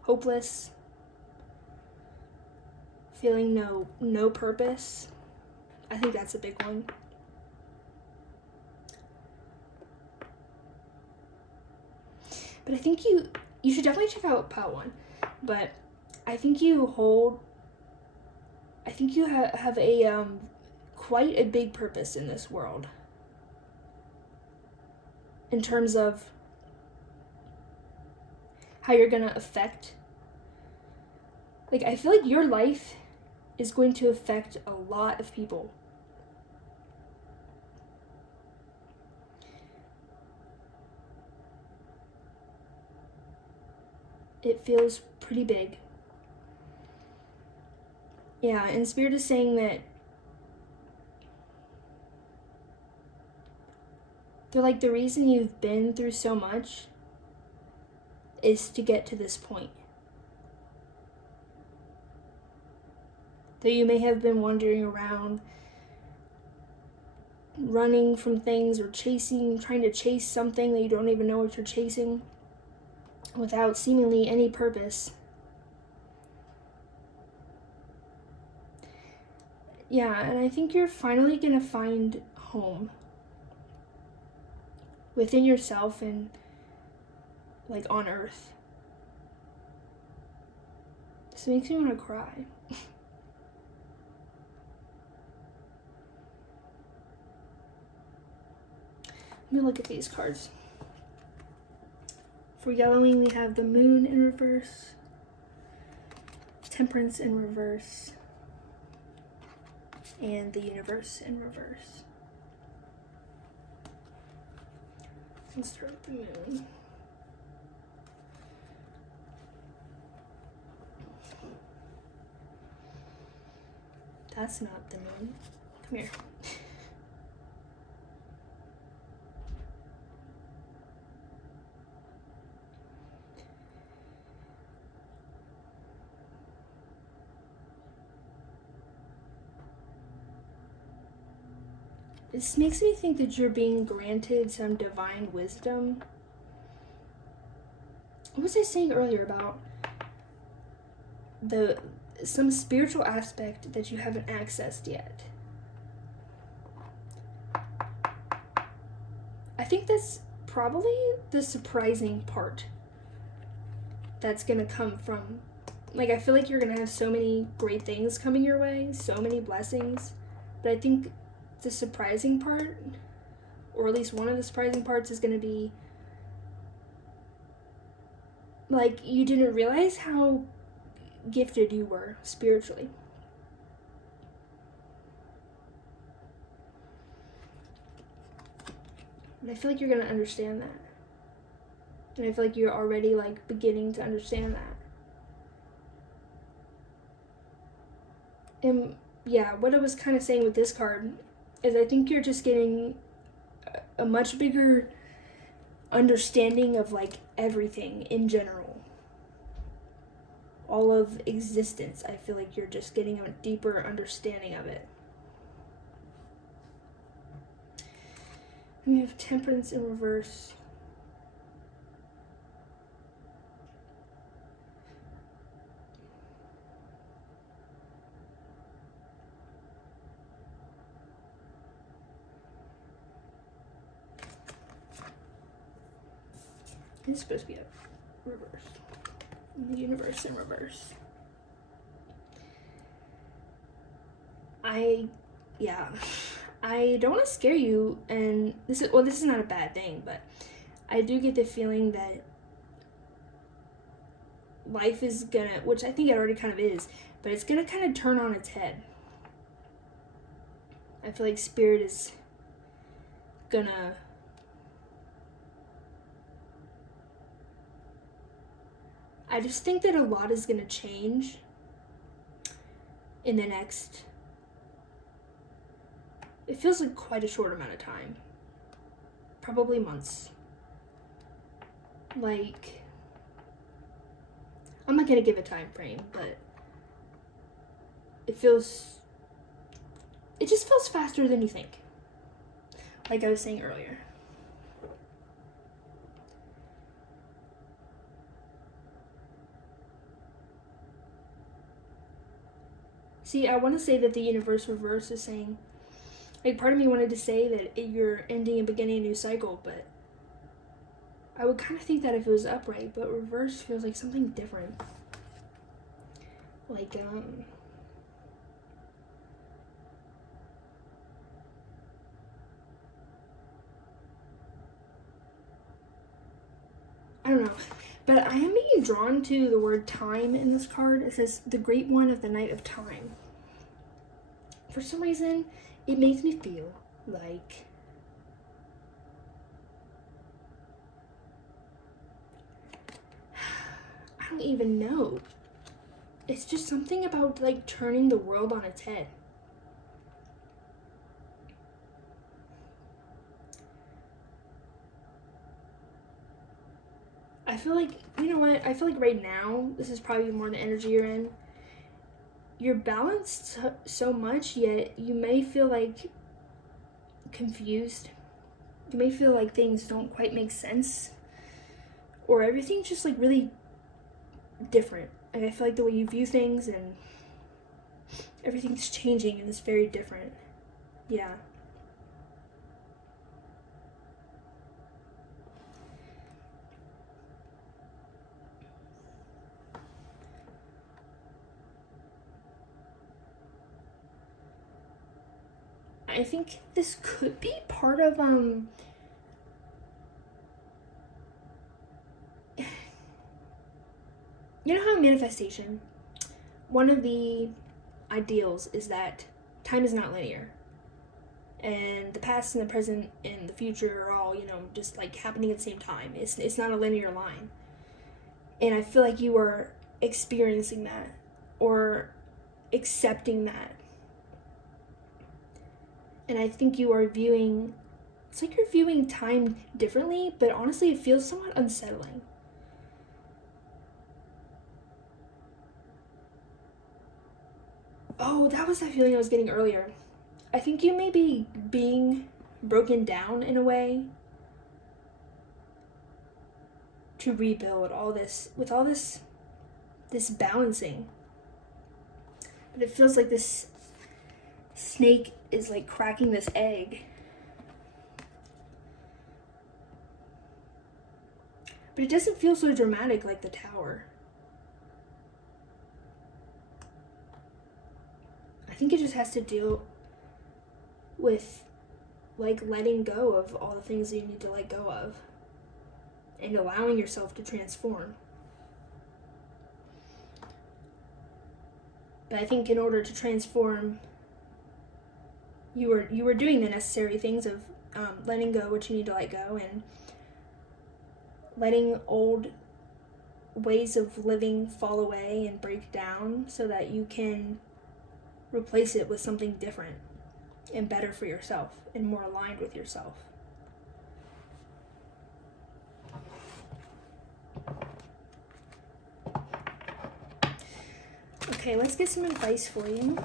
hopeless, feeling no purpose. I think that's a big one. But I think you should definitely check out Part 1. But I think you have a quite a big purpose in this world. In terms of how you're gonna affect. Like, I feel like your life is going to affect a lot of people. It feels pretty big. Yeah, and Spirit is saying that they're like, the reason you've been through so much is to get to this point. Though you may have been wandering around, running from things or trying to chase something that you don't even know what you're chasing without seemingly any purpose. Yeah, and I think you're finally gonna find home within yourself and like on Earth. This makes me want to cry. Let me look at these cards. For yellowing, we have the Moon in reverse, Temperance in reverse, and the Universe in reverse. Let's start with the Moon. That's not the Moon. Come here. This makes me think that you're being granted some divine wisdom. What was I saying earlier about some spiritual aspect that you haven't accessed yet? I think that's probably the surprising part that's gonna come from, like, I feel like you're gonna have so many great things coming your way, so many blessings, but I think the surprising part, or at least one of the surprising parts, is gonna be like, you didn't realize how gifted you were spiritually. And I feel like you're gonna understand that. And I feel like you're already like beginning to understand that. And yeah, what I was kind of saying with this card is I think you're just getting a much bigger understanding of like everything in general. All of existence. I feel like you're just getting a deeper understanding of it. We have Temperance in reverse. It's supposed to be a reverse. The Universe in reverse. I don't want to scare you, and this is not a bad thing, but I do get the feeling that life is gonna, which I think it already kind of is, but it's gonna kind of turn on its head. I feel like Spirit is gonna I just think that a lot is gonna change in the next, it feels like quite a short amount of time. Probably months. Like, I'm not gonna give a time frame, but it just feels faster than you think. Like I was saying earlier. See, I want to say that the Universe reverse is saying, like, part of me wanted to say that you're ending and beginning a new cycle, but I would kind of think that if it was upright, but reverse feels like something different. Like, I don't know. But I am being drawn to the word time in this card. It says the Great One of the Night of Time. For some reason, it makes me feel like I don't even know. It's just something about like turning the world on its head. I feel like, you know what? I feel like right now, this is probably more the energy you're in. You're balanced so much, yet you may feel like confused. You may feel like things don't quite make sense. Or everything's just like really different. Like I feel like the way you view things and everything's changing and it's very different. Yeah. I think this could be part of you know how in manifestation, one of the ideals is that time is not linear. And the past and the present and the future are all, you know, just like happening at the same time. It's not a linear line. And I feel like you are experiencing that or accepting that. And I think you are viewing, it's like you're viewing time differently, but honestly it feels somewhat unsettling. Oh, that was that feeling I was getting earlier. I think you may be being broken down in a way to rebuild all this, with all this balancing. But it feels like this snake is like cracking this egg. But it doesn't feel so dramatic like the tower. I think it just has to deal with like letting go of all the things that you need to let go of and allowing yourself to transform. But I think in order to transform, you were doing the necessary things of letting go what you need to let go and letting old ways of living fall away and break down so that you can replace it with something different and better for yourself and more aligned with yourself. Okay, let's get some advice for you.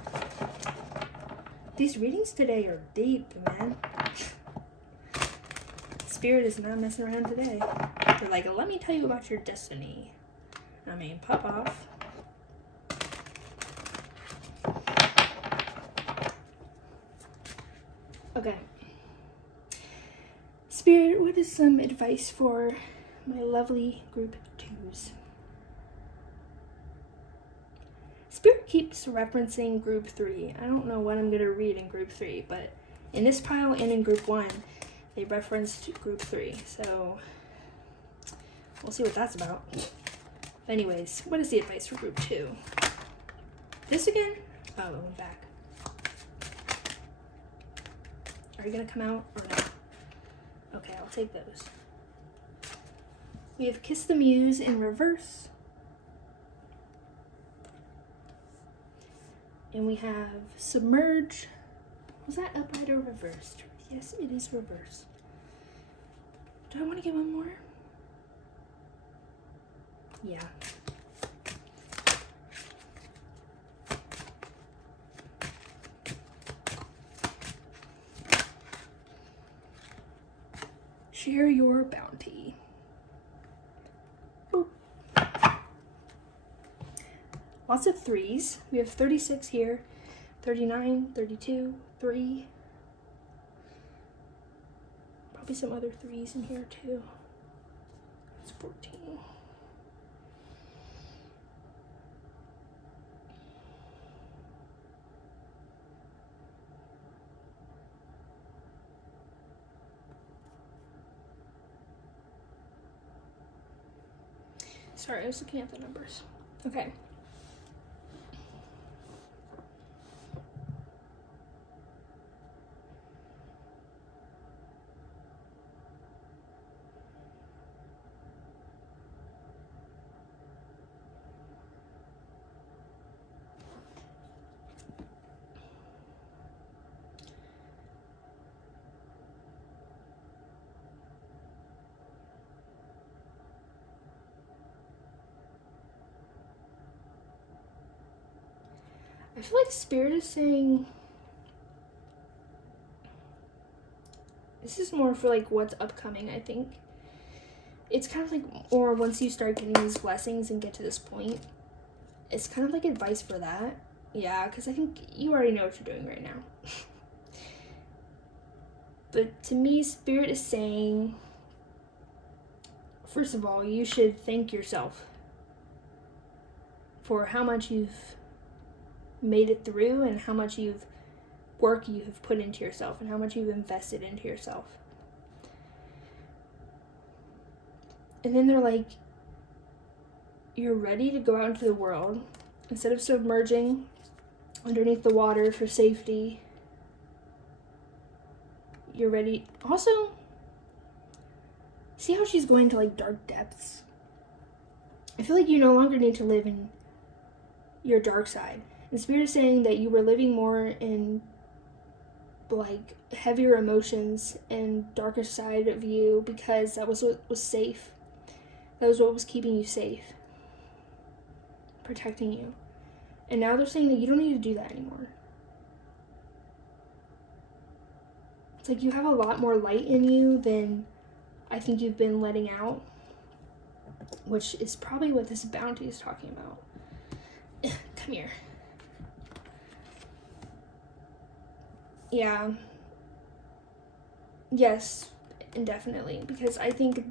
These readings today are deep, man. Spirit is not messing around today. They're like, let me tell you about your destiny. I mean, pop off. Okay. Spirit, what is some advice for my lovely group 2s? Spirit keeps referencing group 3. I don't know what I'm going to read in group 3, but in this pile and in group 1, they referenced group 3. So we'll see what that's about. Anyways, what is the advice for group 2? This again? Oh, it went back. Are you going to come out or no? Okay, I'll take those. We have Kiss the Muse in reverse. And we have Submerge. Was that upright or reversed? Yes, it is reversed. Do I want to get one more? Yeah. Share your bounty. Boop. Lots of 3s. We have 36 here, 39, 32, 3. Probably some other 3s in here too. It's 14. Sorry, I was looking at the numbers. Okay. I feel like Spirit is saying this is more for like what's upcoming, I think. It's kind of like, or once you start getting these blessings and get to this point, it's kind of like advice for that. Yeah, because I think you already know what you're doing right now. But to me, Spirit is saying, first of all, you should thank yourself for how much you've made it through and how much work you have put into yourself and how much you've invested into yourself. And then they're like, you're ready to go out into the world. Instead of submerging underneath the water for safety, you're ready. Also, see how she's going to like dark depths? I feel like you no longer need to live in your dark side. And Spirit is saying that you were living more in like heavier emotions and darker side of you because that was what was safe. That was what was keeping you safe, protecting you. And now they're saying that you don't need to do that anymore. It's like you have a lot more light in you than I think you've been letting out, which is probably what this bounty is talking about. Come here. Yeah. Yes, indefinitely. Because I think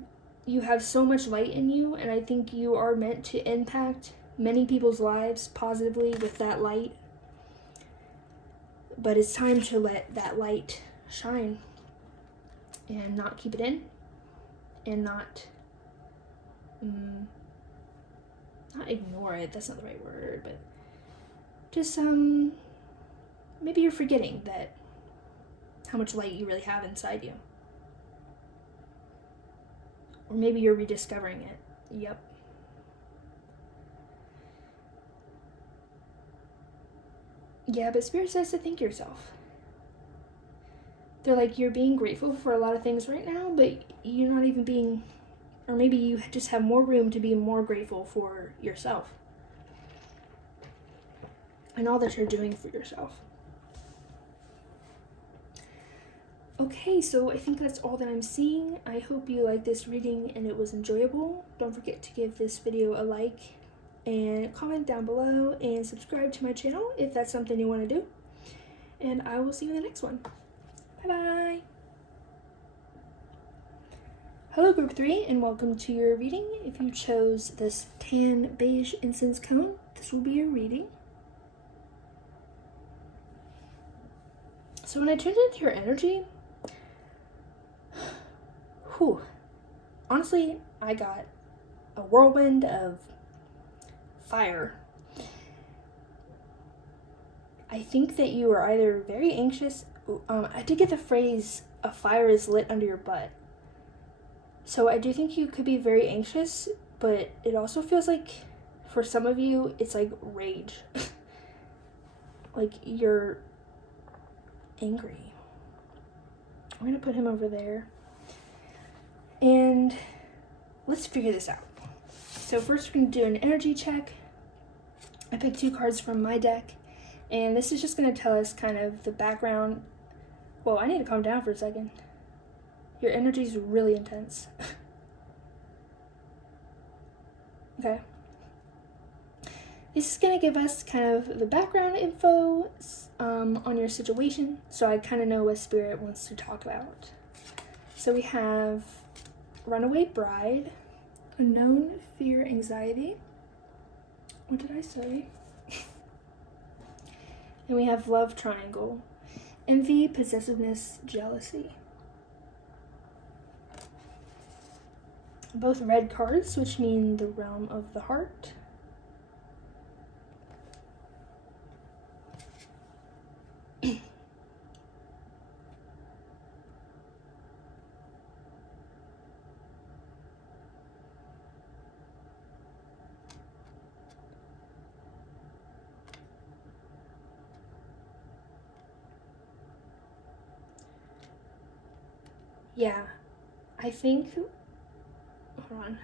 you have so much light in you, and I think you are meant to impact many people's lives positively with that light. But it's time to let that light shine and not keep it in and not ignore it. That's not the right word, but just maybe you're forgetting that how much light you really have inside you. Or maybe you're rediscovering it. Yep. Yeah, but Spirit says to thank yourself. They're like, you're being grateful for a lot of things right now, but you're not even being, or maybe you just have more room to be more grateful for yourself. And all that you're doing for yourself. Okay, so I think that's all that I'm seeing. I hope you liked this reading and it was enjoyable. Don't forget to give this video a like and comment down below and subscribe to my channel if that's something you want to do. And I will see you in the next one. Bye-bye. Hello Group 3 and welcome to your reading. If you chose this tan beige incense cone, this will be your reading. So when I tuned into your energy, honestly, I got a whirlwind of fire. I think that you are either very anxious. I did get the phrase, a fire is lit under your butt. So I do think you could be very anxious, but it also feels like for some of you, it's like rage. Like you're angry. I'm gonna put him over there. And let's figure this out. So first we're gonna do an energy check. I picked 2 cards from my deck, and this is just gonna tell us kind of the background. Whoa, I need to calm down for a second. Your energy is really intense. Okay. This is gonna give us kind of the background info on your situation, so I kind of know what Spirit wants to talk about. So we have Runaway Bride, Unknown Fear, Anxiety. What did I say? And we have Love Triangle, Envy, Possessiveness, Jealousy. both red cards, which mean the realm of the heart. Yeah, I think, hold on.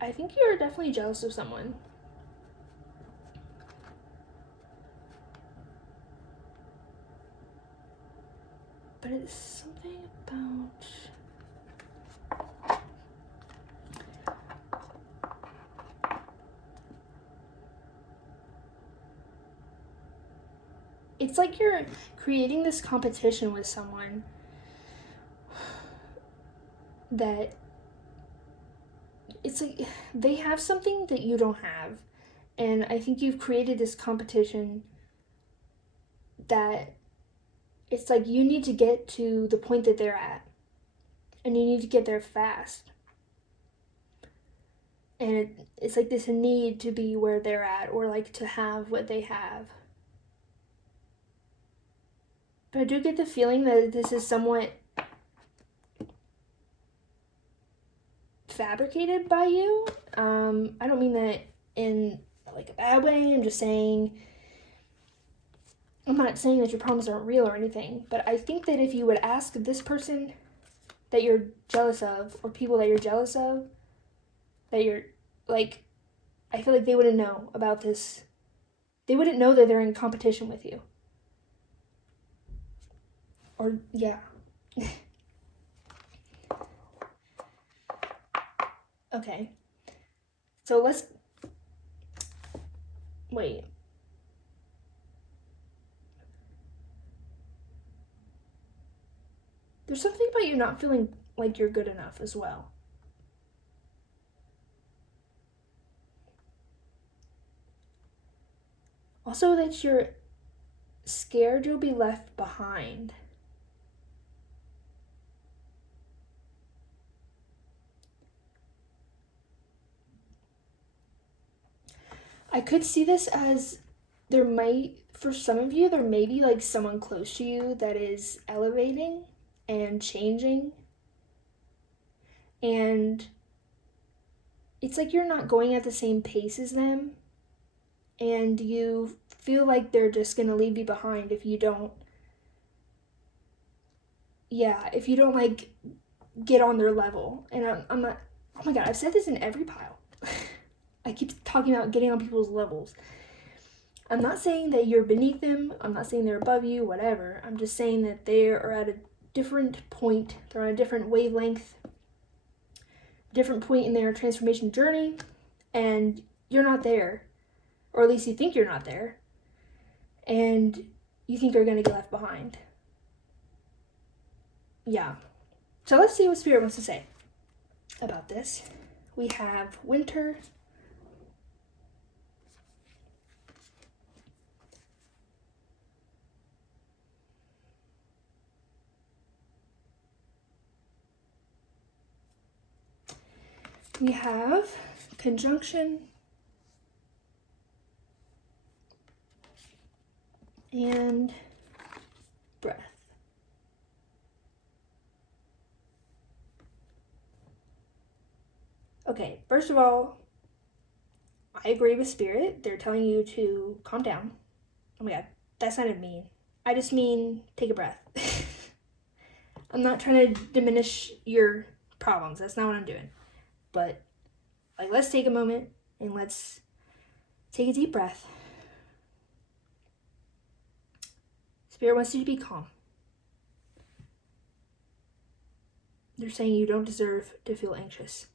I think you're definitely jealous of someone. But it's something about... It's like you're creating this competition with someone that it's like they have something that you don't have. And I think you've created this competition that it's like you need to get to the point that they're at. And you need to get there fast. And it's like this need to be where they're at, or like to have what they have. But I do get the feeling that this is somewhat fabricated by you. I don't mean that in like a bad way. I'm just saying, I'm not saying that your problems aren't real or anything, but I think that if you would ask this person that you're jealous of, or people that you're jealous of, that you're like, I feel like they wouldn't know about this. They wouldn't know that they're in competition with you. Or, yeah. Okay. So let's... Wait. There's something about you not feeling like you're good enough as well. Also that you're scared you'll be left behind. I could see this as there might, for some of you, there may be like someone close to you that is elevating and changing. And it's like you're not going at the same pace as them. And you feel like they're just going to leave you behind if you don't. Yeah, if you don't like get on their level. And I'm not, oh my God, I've said this in every pile. I keep talking about getting on people's levels. I'm not saying that you're beneath them. I'm not saying they're above you, whatever. I'm just saying that they are at a different point. They're on a different wavelength, different point in their transformation journey, and you're not there. Or at least you think you're not there. And you think you're going to get left behind. Yeah. So let's see what Spirit wants to say about this. We have winter. We have conjunction and breath. Okay, first of all, I agree with Spirit. They're telling you to calm down. Oh my God, that sounded mean. I just mean take a breath. I'm not trying to diminish your problems. That's not what I'm doing. But like, let's take a moment and let's take a deep breath. Spirit wants you to be calm. They're saying you don't deserve to feel anxious.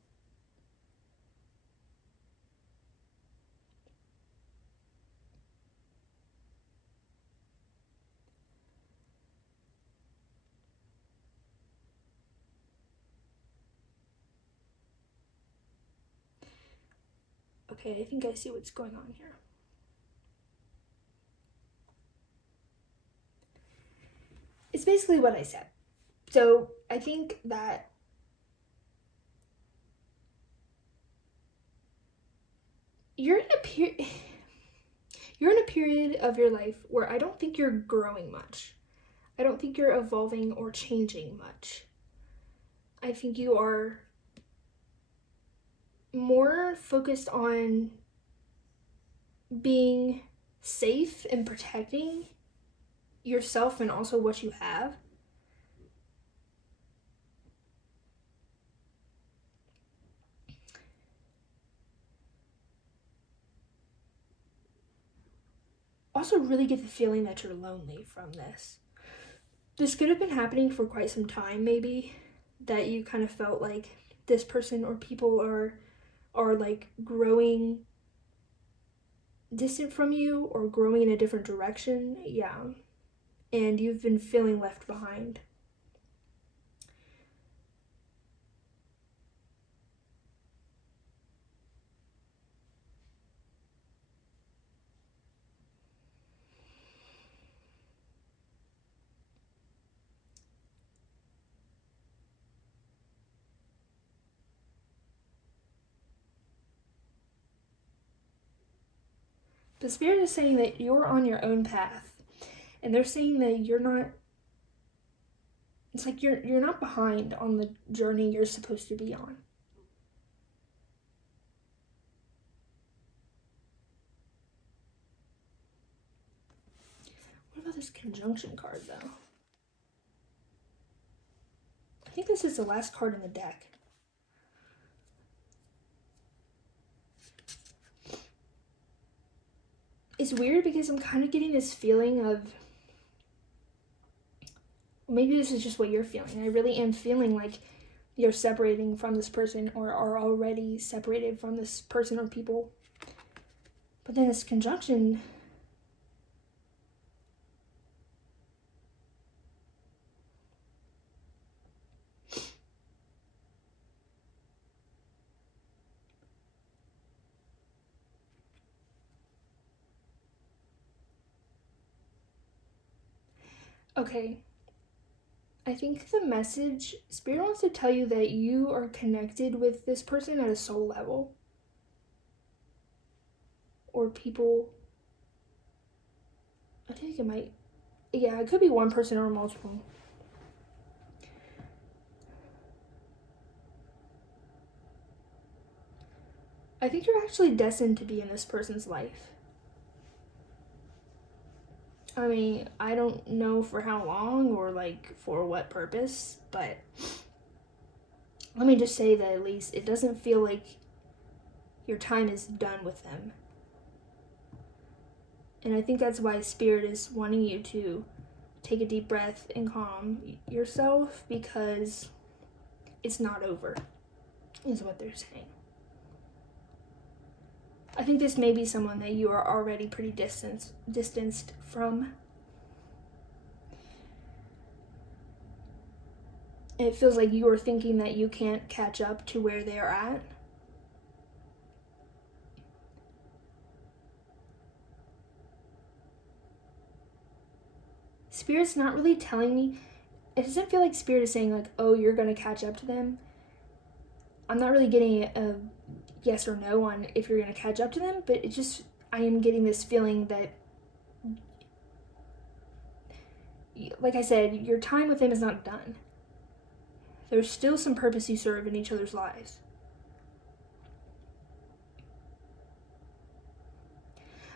Okay, I think I see what's going on here. basically what I said. So I think that you're in a period of your life where I don't think you're growing much. I don't think you're evolving or changing much. I think you are more focused on being safe and protecting yourself and also what you have. Also really get the feeling that you're lonely from this. This could have been happening for quite some time, maybe, that you kind of felt like this person or people are like growing distant from you or growing in a different direction. Yeah. And you've been feeling left behind. The Spirit is saying that you're on your own path. And they're saying that you're not, it's like you're not behind on the journey you're supposed to be on. What about this conjunction card, though? I think this is the last card in the deck. It's weird because I'm kind of getting this feeling of, maybe this is just what you're feeling. I really am feeling like you're separating from this person or are already separated from this person or people. But then this conjunction, okay, I think the message, Spirit wants to tell you that you are connected with this person at a soul level. Or people, I think it might, yeah, it could be one person or multiple. I think you're actually destined to be in this person's life. I mean, I don't know for how long or like for what purpose, but let me just say that at least it doesn't feel like your time is done with them. And I think that's why Spirit is wanting you to take a deep breath and calm yourself, because it's not over, is what they're saying. I think this may be someone that you are already pretty distanced from. It feels like you are thinking that you can't catch up to where they are at. Spirit's not really telling me, it doesn't feel like Spirit is saying like, oh, you're going to catch up to them. I'm not really getting a yes or no on if you're going to catch up to them, but it just, I am getting this feeling that, like I said, your time with them is not done. There's still some purpose you serve in each other's lives.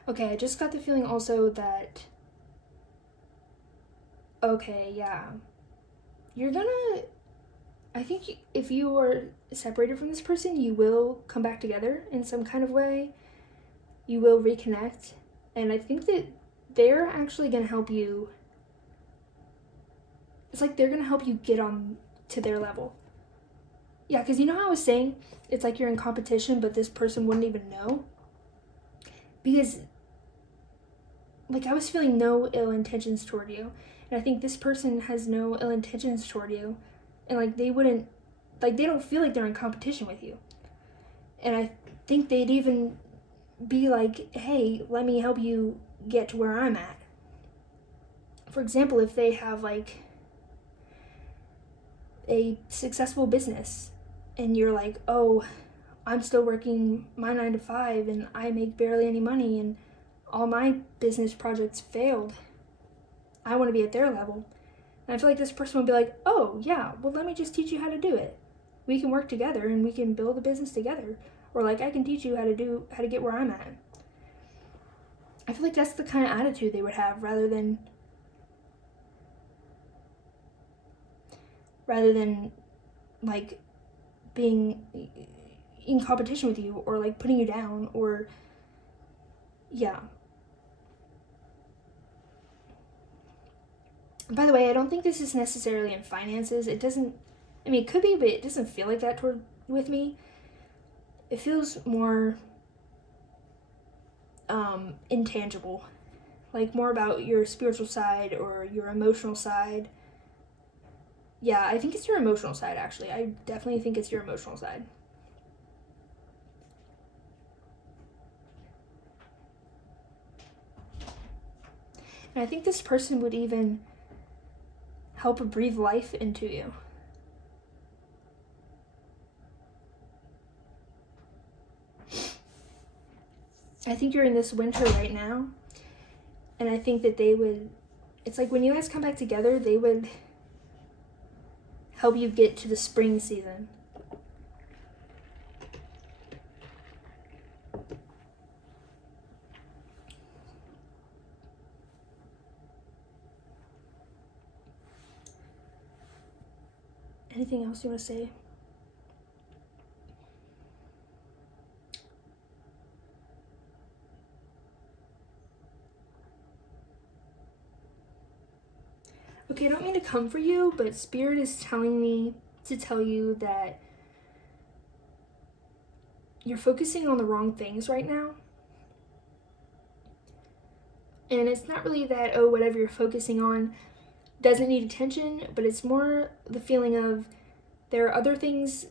Okay, I just got the feeling also that, okay, yeah, you're gonna, I think if you are separated from this person, you will come back together in some kind of way. You will reconnect. And I think that they're actually going to help you. It's like they're going to help you get on to their level. Yeah, because you know how I was saying it's like you're in competition, but this person wouldn't even know? Because, like, I was feeling no ill intentions toward you. And I think this person has no ill intentions toward you. And, like, they wouldn't, like, they don't feel like they're in competition with you. And I think they'd even be like, hey, let me help you get to where I'm at. For example, if they have, like, a successful business and you're like, oh, I'm still working my 9 to 5 and I make barely any money and all my business projects failed. I want to be at their level. And I feel like this person would be like, oh, yeah, well, let me just teach you how to do it. We can work together and we can build a business together. Or like, I can teach you how to get where I'm at. I feel like that's the kind of attitude they would have rather than like being in competition with you or like putting you down or yeah. By the way, I don't think this is necessarily in finances. It doesn't, I mean, it could be, but it doesn't feel like that with me. It feels more intangible, like more about your spiritual side or your emotional side. Yeah, I think it's your emotional side, actually. I definitely think it's your emotional side. And I think this person would even help breathe life into you. I think you're in this winter right now, and I think that they would, it's like when you guys come back together, they would help you get to the spring season. Anything else you want to say? Okay, I don't mean to come for you, but Spirit is telling me to tell you that you're focusing on the wrong things right now. And it's not really that, oh, whatever you're focusing on doesn't need attention, but it's more the feeling of there are other things,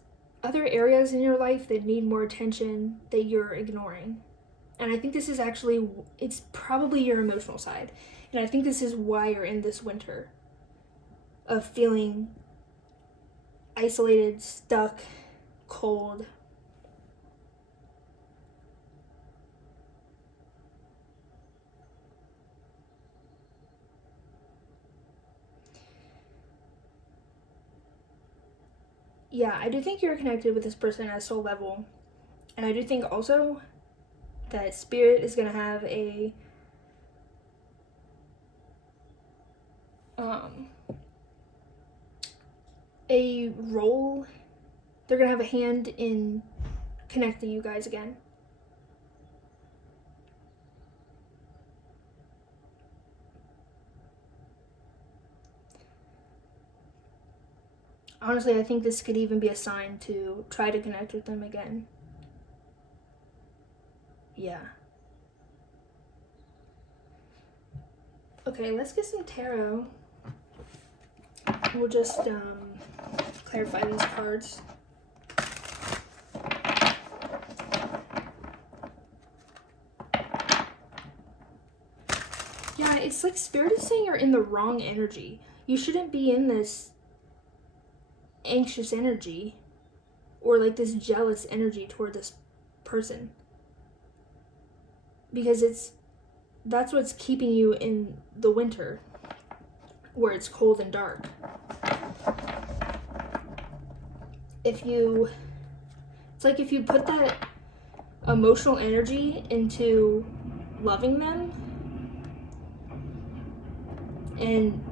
other areas in your life that need more attention that you're ignoring. And I think this is actually, it's probably your emotional side. And I think this is why you're in this winter of feeling isolated, stuck, cold. Yeah, I do think you're connected with this person at a soul level. And I do think also that Spirit is going to have a role. They're going to have a hand in connecting you guys again. Honestly, I think this could even be a sign to try to connect with them again. Yeah. Okay, let's get some tarot. We'll just clarify these cards. Yeah, it's like Spirit is saying you're in the wrong energy. You shouldn't be in this anxious energy or like this jealous energy toward this person, because that's what's keeping you in the winter where it's cold and dark. It's like if you put that emotional energy into loving them and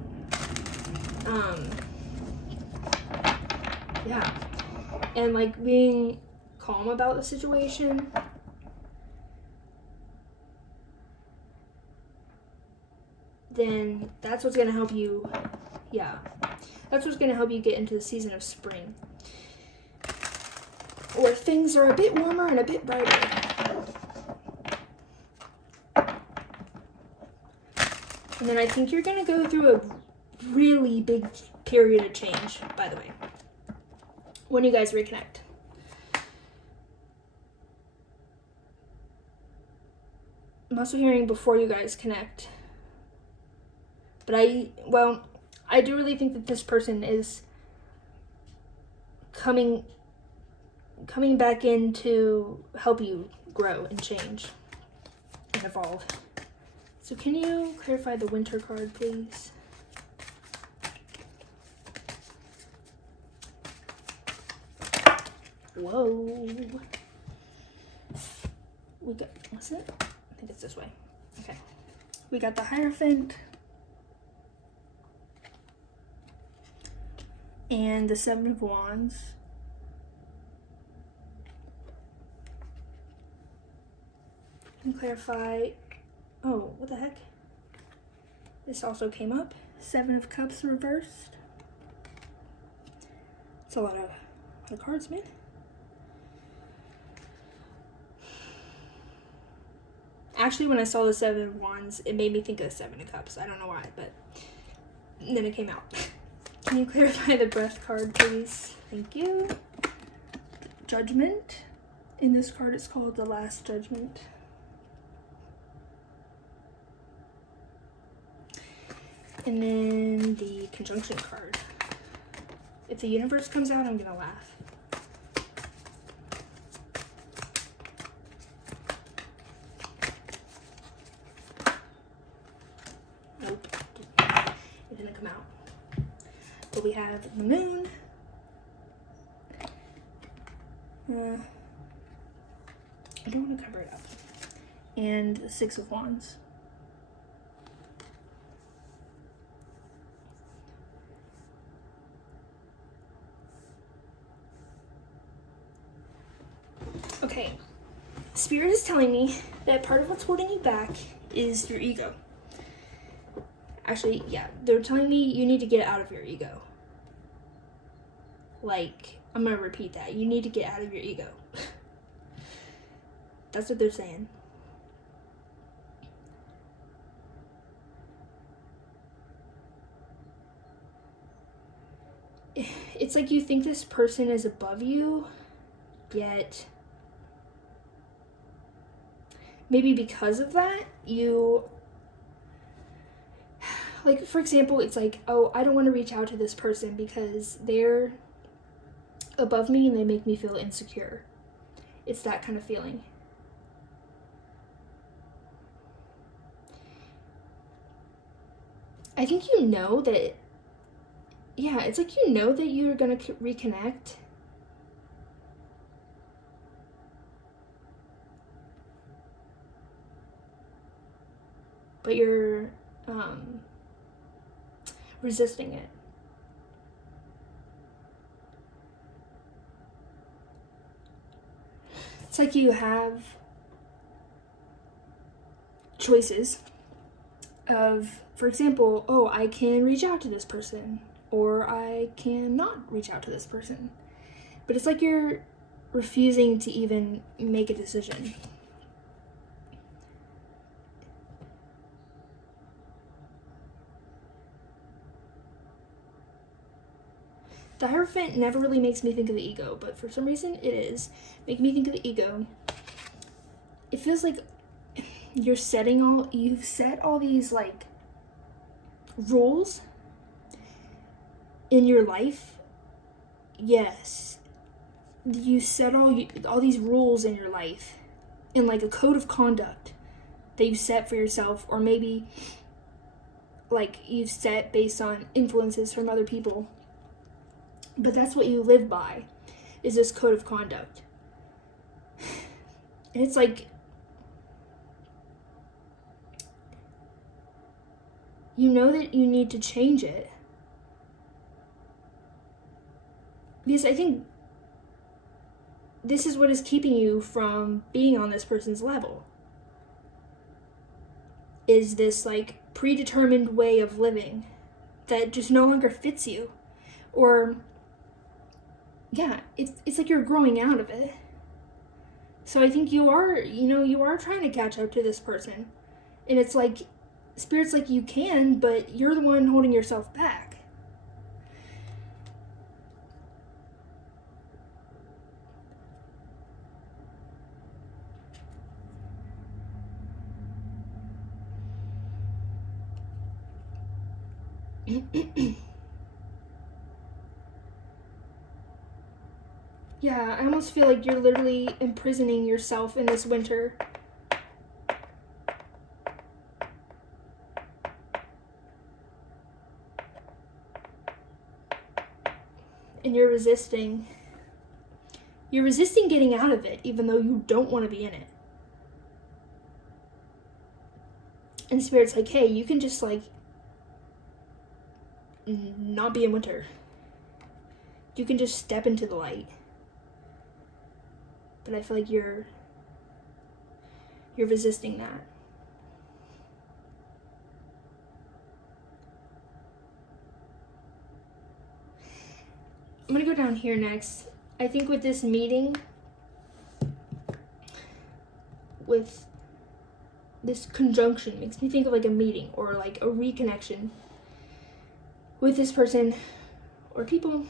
yeah, and like being calm about the situation, then that's what's going to help you, that's what's going to help you get into the season of spring, where things are a bit warmer and a bit brighter. And then I think you're going to go through a really big period of change, by the way, when you guys reconnect. I'm also hearing before you guys connect. But I do really think that this person is coming back in to help you grow and change and evolve. So can you clarify the winter card, please? Whoa. We got, what's it? I think it's this way. Okay. We got the Hierophant and the Seven of Wands. Can you clarify, oh, what the heck? This also came up. Seven of Cups reversed. It's a lot of cards, man. Actually, when I saw the Seven of Wands, it made me think of the Seven of Cups. I don't know why, but then it came out. Can you clarify the Breath card, please? Thank you. Judgment. In this card, it's called the Last Judgment. And then the Conjunction card. If the Universe comes out, I'm gonna laugh. Nope, it didn't come out. But we have the Moon. I don't want to cover it up. And the Six of Wands. Okay, Spirit is telling me that part of what's holding you back is your ego. Actually, yeah, they're telling me you need to get out of your ego. Like, I'm gonna repeat that. You need to get out of your ego. That's what they're saying. It's like you think this person is above you, yet maybe because of that, you, like, for example, it's like, oh, I don't want to reach out to this person because they're above me and they make me feel insecure. It's that kind of feeling. I think you know that, yeah, it's like you know that you're going to reconnect. But you're resisting it. It's like you have choices of, for example, oh, I can reach out to this person, or I cannot reach out to this person. But it's like you're refusing to even make a decision. The Hierophant never really makes me think of the ego, but for some reason it is. Make me think of the ego. It feels like you've set all these, like, rules in your life. Yes. You set all these rules in your life in, like, a code of conduct that you set for yourself, or maybe, like, you've set based on influences from other people. But that's what you live by, is this code of conduct. And it's like, you know that you need to change it. Because I think this is what is keeping you from being on this person's level. Is this, like, predetermined way of living that just no longer fits you. Or, yeah, it's like you're growing out of it. So I think you are trying to catch up to this person. And it's like, Spirit's like, you can, but you're the one holding yourself back. Yeah, I almost feel like you're literally imprisoning yourself in this winter. And you're resisting. You're resisting getting out of it, even though you don't want to be in it. And Spirit's like, hey, you can just, like, not be in winter. You can just step into the light. But I feel like you're resisting that. I'm gonna go down here next. I think with this meeting, with this conjunction, makes me think of like a meeting or like a reconnection with this person or people.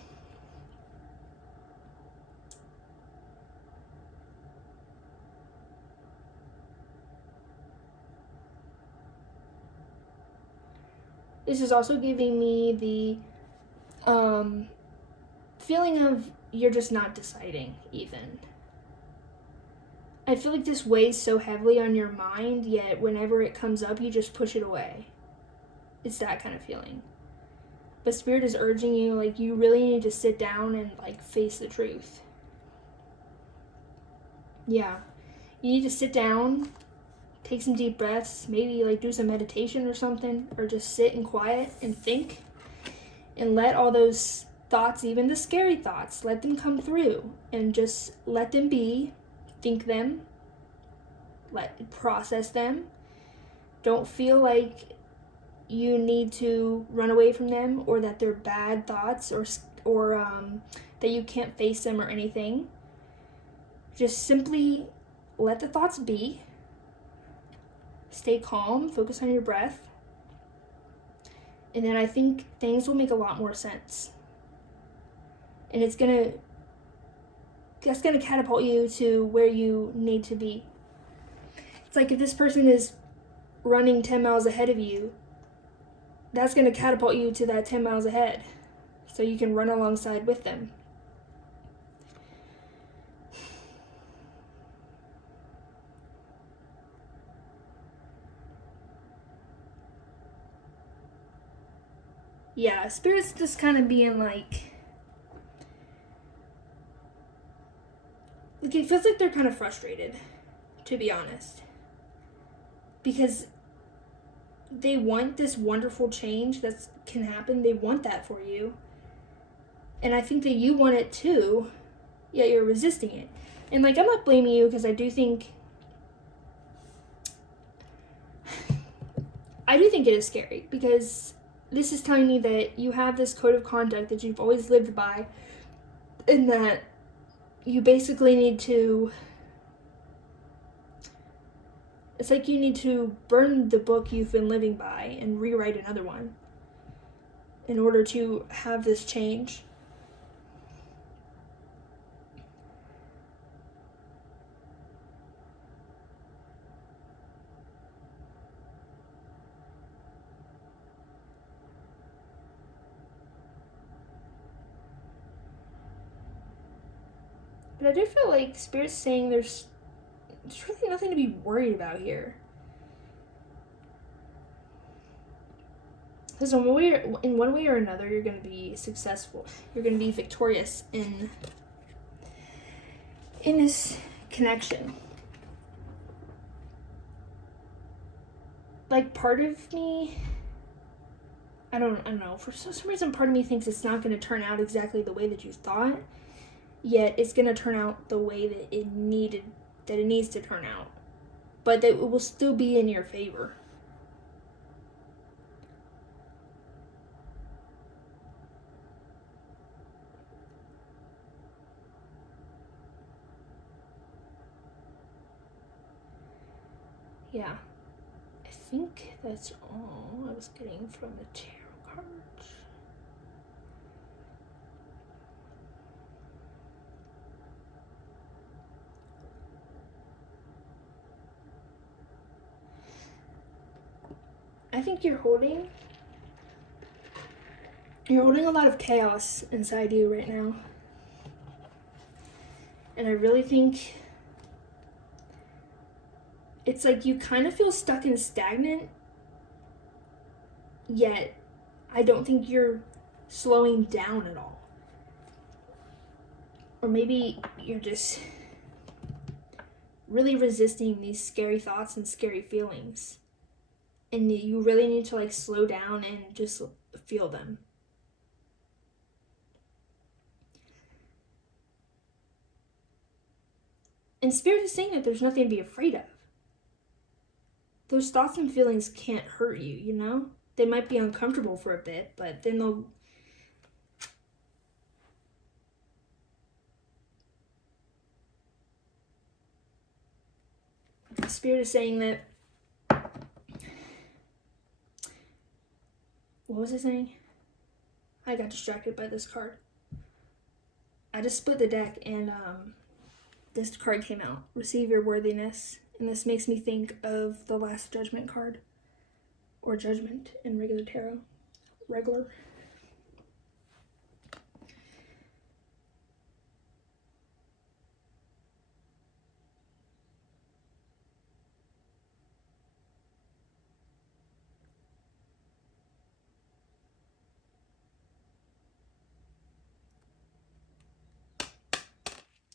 This is also giving me the feeling of you're just not deciding even. I feel like this weighs so heavily on your mind, yet whenever it comes up, you just push it away. It's that kind of feeling. But Spirit is urging you, like, you really need to sit down and, like, face the truth. Yeah. You need to sit down, take some deep breaths, maybe, like, do some meditation or something, or just sit in quiet and think, and let all those thoughts, even the scary thoughts, let them come through, and just let them be, think them, process them. Don't feel like you need to run away from them or that they're bad thoughts or that you can't face them or anything. Just simply let the thoughts be. Stay calm, focus on your breath. And then I think things will make a lot more sense. And that's gonna catapult you to where you need to be. It's like if this person is running 10 miles ahead of you, that's going to catapult you to that 10 miles ahead so you can run alongside with them. Yeah, Spirit's just kind of being like it feels like they're kind of frustrated, to be honest. Because they want this wonderful change that can happen. They want that for you. And I think that you want it too, yet you're resisting it. And, like, I'm not blaming you because I do think it is scary because this is telling me that you have this code of conduct that you've always lived by and that you basically need to, it's like you need to burn the book you've been living by and rewrite another one in order to have this change. But I do feel like Spirit's saying there's really nothing to be worried about here. Because in one way or another, you're going to be successful. You're going to be victorious in this connection. Like, part of me, I don't know, for some reason part of me thinks it's not going to turn out exactly the way that you thought, yet it's going to turn out the way that it needs to turn out, but that it will still be in your favor. Yeah, I think that's all I was getting from the tarot cards. I think you're holding a lot of chaos inside you right now. And I really think it's like you kind of feel stuck and stagnant, yet I don't think you're slowing down at all. Or maybe you're just really resisting these scary thoughts and scary feelings. And you really need to like slow down and just feel them. And Spirit is saying that there's nothing to be afraid of. Those thoughts and feelings can't hurt you, you know? They might be uncomfortable for a bit, but then they'll... Spirit is saying that... What was I saying? I got distracted by this card. I just split the deck and this card came out. Receive your worthiness. And this makes me think of the Last Judgment card. Or Judgment in regular tarot. Regular.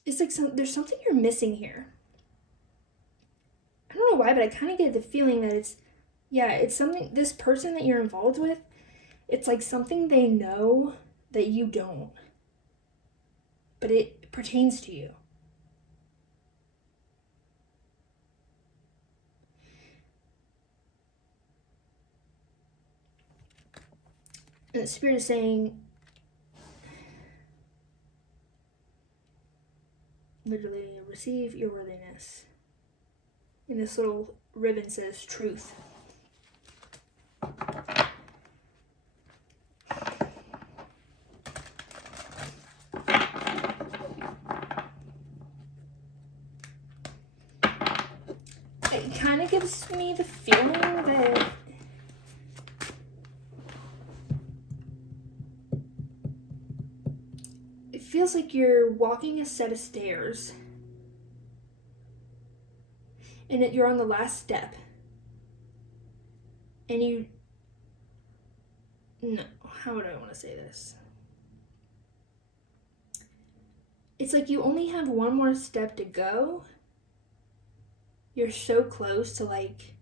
It's like there's something you're missing here. I don't know why, but I kind of get the feeling that it's something, this person that you're involved with, it's like something they know that you don't. But it pertains to you. And the Spirit is saying, literally, receive your worthiness. And this little ribbon says truth. It kind of gives me the feeling that it feels like you're walking a set of stairs and that you're on the last step and how would I want to say this? It's like you only have one more step to go. You're so close to like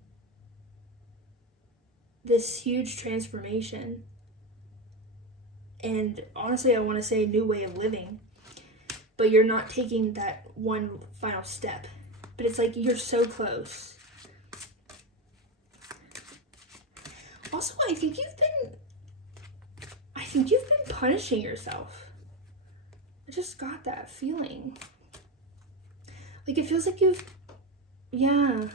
this huge transformation. And honestly, I want to say a new way of living. But you're not taking that one final step. But it's like you're so close. Also, I think you've been punishing yourself. I just got that feeling. Like it feels like yeah.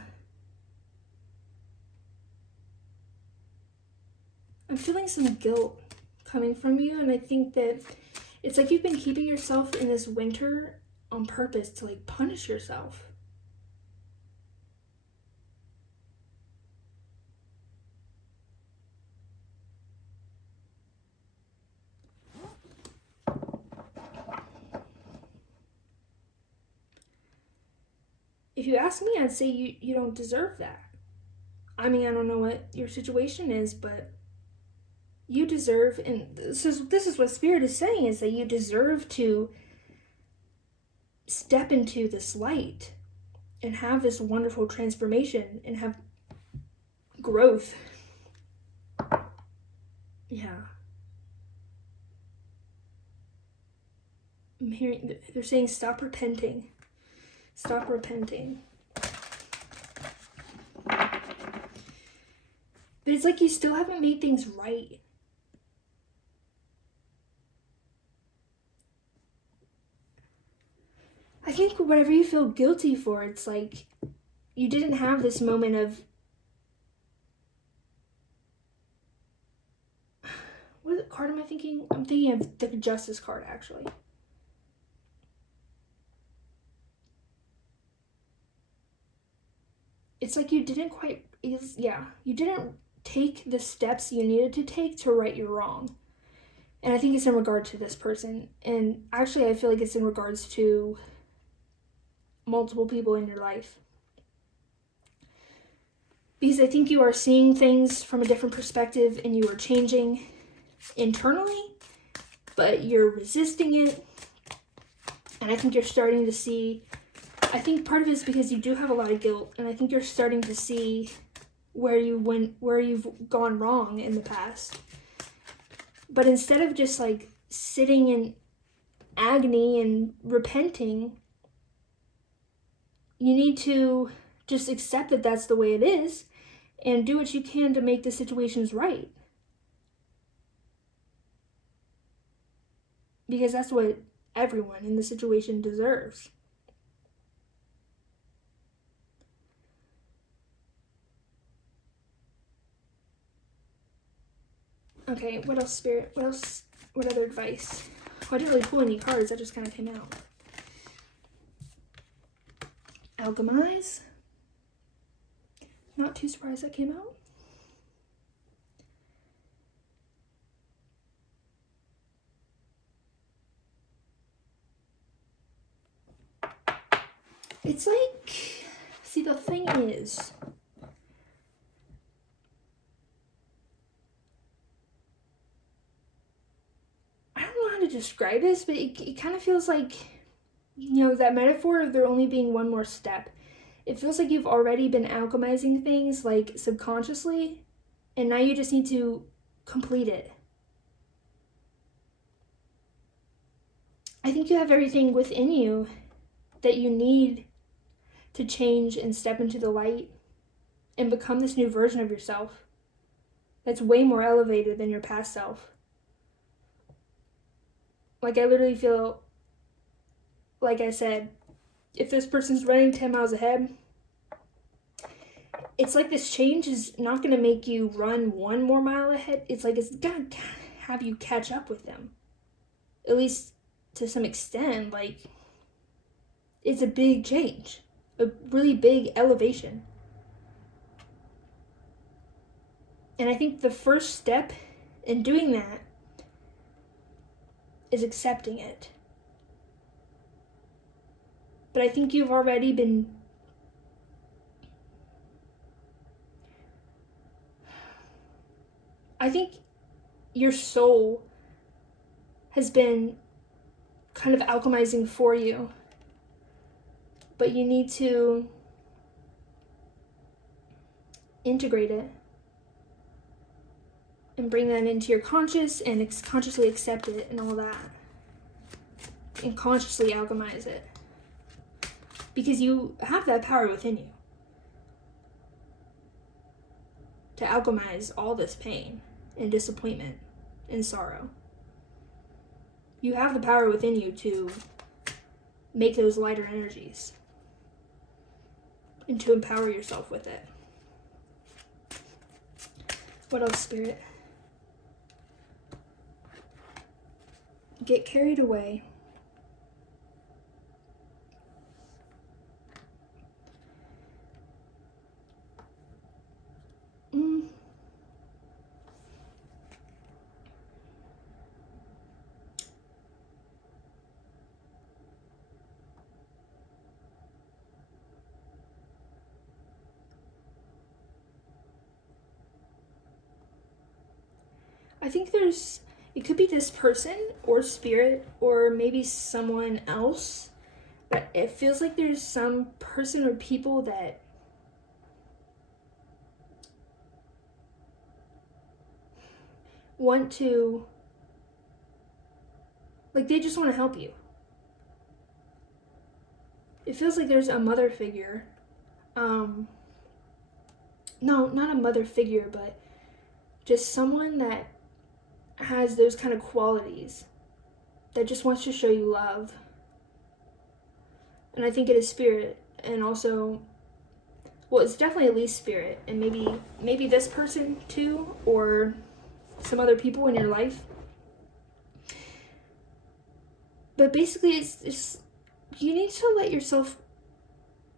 I'm feeling some guilt coming from you, and I think that it's like you've been keeping yourself in this winter on purpose to like punish yourself. If you ask me, I'd say you don't deserve that. I mean, I don't know what your situation is, but you deserve, and this is what Spirit is saying, is that you deserve to step into this light and have this wonderful transformation and have growth. Yeah. I'm hearing, they're saying stop repenting. Stop repenting. But it's like you still haven't made things right. I think whatever you feel guilty for, it's like you didn't have this moment of... What card am I thinking? I'm thinking of the Justice card, actually. It's like you didn't you didn't take the steps you needed to take to right your wrong. And I think it's in regard to this person. And actually, I feel like it's in regards to multiple people in your life. Because I think you are seeing things from a different perspective and you are changing internally, but you're resisting it. And I think you're starting to see, I think part of it is because you do have a lot of guilt, and I think you're starting to see where you've gone wrong in the past. But instead of just like sitting in agony and repenting, you need to just accept that that's the way it is and do what you can to make the situations right. Because that's what everyone in the situation deserves. Okay, what else, Spirit? What other advice? Well, I didn't really pull any cards, that just kind of came out. Alchemize. Not too surprised that came out. It's like, see, the thing is, I don't know how to describe this, but it kind of feels like, that metaphor of there only being one more step. It feels like you've already been alchemizing things, like, subconsciously, and now you just need to complete it. I think you have everything within you that you need to change and step into the light and become this new version of yourself that's way more elevated than your past self. Like, I literally feel, like I said, if this person's running 10 miles ahead, it's like this change is not going to make you run 1 more mile ahead. It's like it's going to have you catch up with them. At least to some extent. Like, it's a big change. A really big elevation. And I think the first step in doing that is accepting it. But I think you've already been I think your soul has been kind of alchemizing for you. But you need to integrate it and bring that into your conscious and consciously accept it and all that. And consciously alchemize it. Because you have that power within you to alchemize all this pain and disappointment and sorrow. You have the power within you to make those lighter energies and to empower yourself with it. What else, Spirit? Get carried away. I think it could be this person or spirit or maybe someone else, but it feels like there's some person or people that want to, like, they just want to help you. It feels like there's a mother figure. No, not a mother figure, but just someone that has those kind of qualities that just wants to show you love. And I think it is spirit, and also, well, it's definitely at least spirit, and maybe this person too, or some other people in your life. But basically, it's you need to let yourself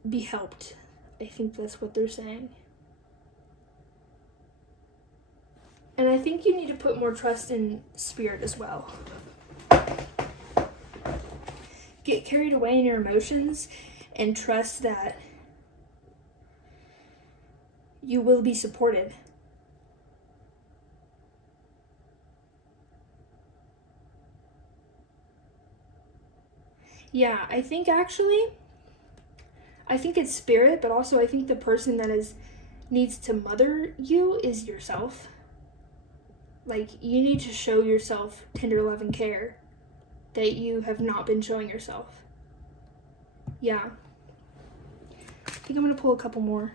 be helped. I think that's what they're saying. And I think you need to put more trust in spirit as well. Get carried away in your emotions and trust that you will be supported. Yeah, I think it's spirit, but also I think the person that needs to mother you is yourself. Like, you need to show yourself tender love and care that you have not been showing yourself. Yeah. I think I'm going to pull a couple more.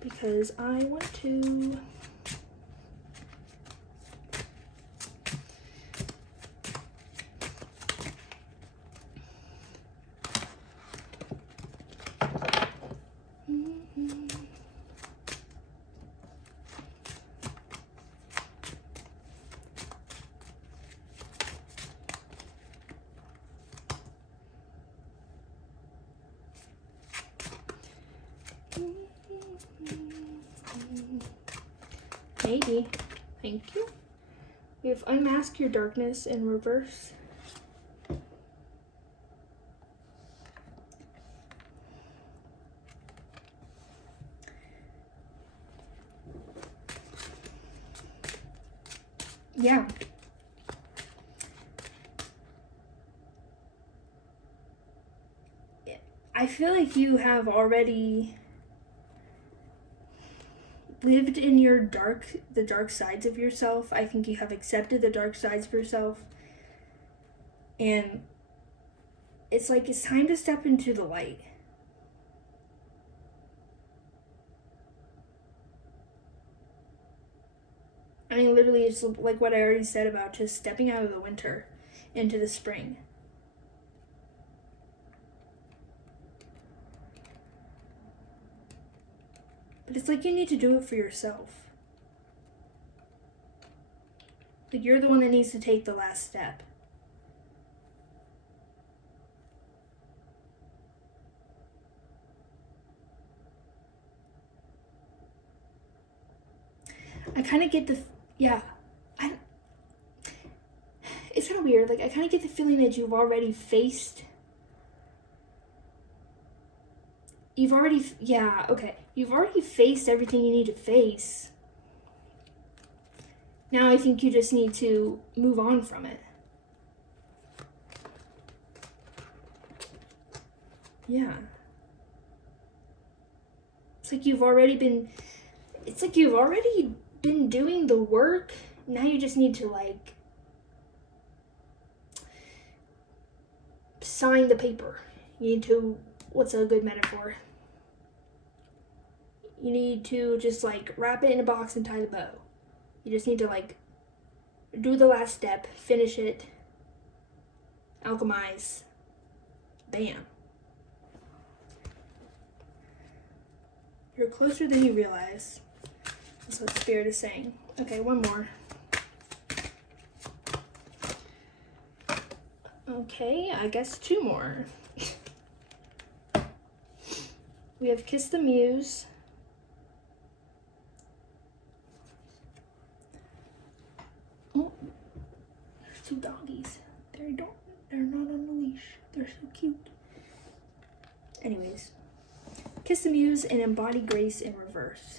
Because I want to... Maybe. Thank you. We have Unmask Your Darkness in reverse. Yeah. I feel like you have already lived in the dark sides of yourself. I think you have accepted the dark sides of yourself. And it's like it's time to step into the light. I mean, literally, it's like what I already said about just stepping out of the winter into the spring. But it's like you need to do it for yourself. Like, you're the one that needs to take the last step. I kind of get the... Yeah. It's kind of weird. Like, I kind of get the feeling that you've already faced... You've already faced everything you need to face. Now I think you just need to move on from it. Yeah. It's like you've already been doing the work. Now you just need to, like, sign the paper. You need to... What's a good metaphor? You need to just, like, wrap it in a box and tie the bow. You just need to, like, do the last step, finish it, alchemize, bam. You're closer than you realize. That's what Spirit is saying. Okay, one more. Okay, I guess two more. We have Kiss the Muse. Oh, there's two doggies. They're not on the leash. They're so cute. Anyways, Kiss the Muse and Embody Grace in reverse.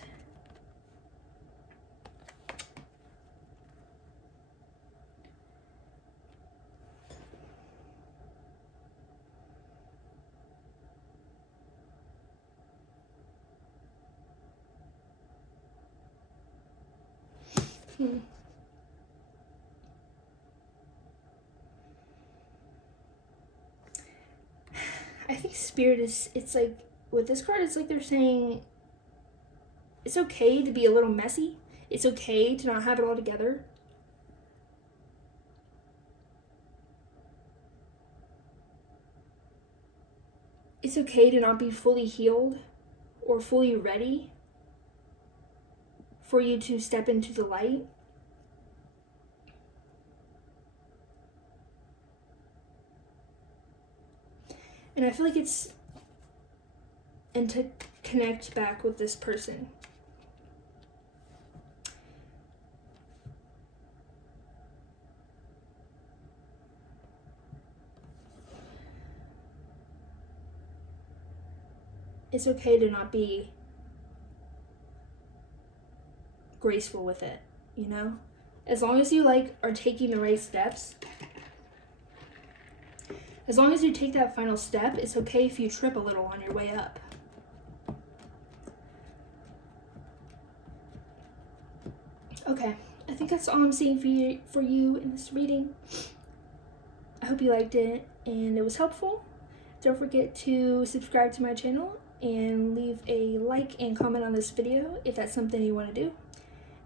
I think Spirit is, it's like, with this card, it's like they're saying it's okay to be a little messy. It's okay to not have it all together. It's okay to not be fully healed or fully ready for you to step into the light. And I feel like it's, and to connect back with this person. it's okay to not be graceful with it, you know? As long as you like are taking the right steps, as long as you take that final step, it's okay if you trip a little on your way up. Okay, I think that's all I'm seeing for you in this reading. I hope you liked it and it was helpful. Don't forget to subscribe to my channel and leave a like and comment on this video if that's something you want to do.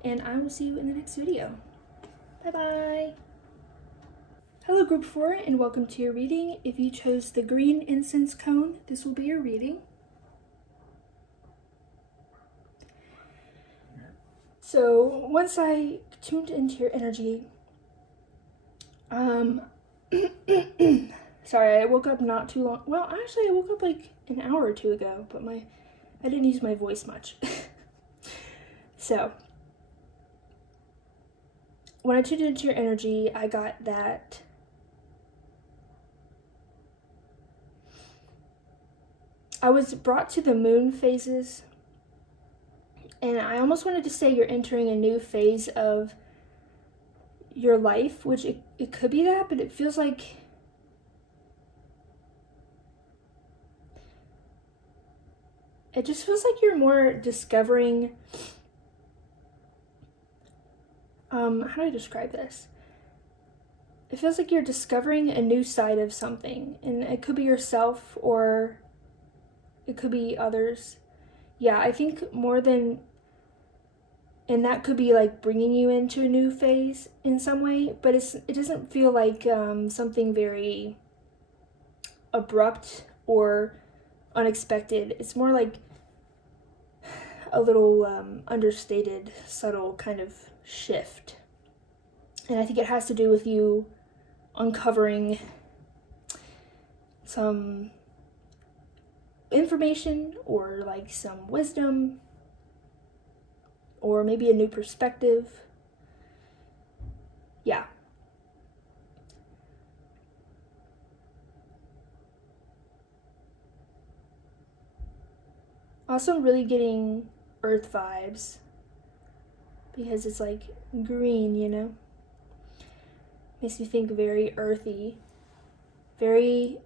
And I will see you in the next video. Bye-bye. Hello group 4 and welcome to your reading. If you chose the green incense cone, this will be your reading. So once I tuned into your energy, sorry, I woke up not too long. Well, actually I woke up like an hour or two ago, but I didn't use my voice much. So when I tuned into your energy, I got that I was brought to the moon phases, and I almost wanted to say you're entering a new phase of your life, which it could be that, but it feels like it just feels like you're more discovering, how do I describe this? It feels like you're discovering a new side of something, and it could be yourself or it could be others. Yeah, I think more than, and that could be like bringing you into a new phase in some way, but it doesn't feel like something very abrupt or unexpected. It's more like a little understated, subtle kind of shift. And I think it has to do with you uncovering some information or like some wisdom or maybe a new perspective. Yeah. Also, I'm really getting earth vibes because it's like green, you know? Makes me think very earthy. Very,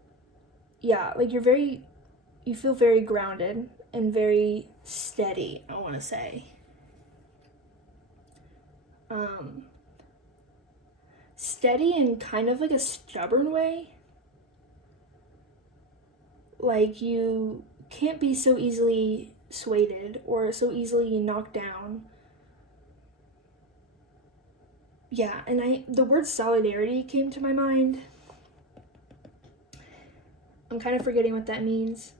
yeah, like you feel very grounded and very steady, I want to say. Steady in kind of like a stubborn way. Like you can't be so easily swayed or so easily knocked down. Yeah, and the word solidarity came to my mind. I'm kind of forgetting what that means.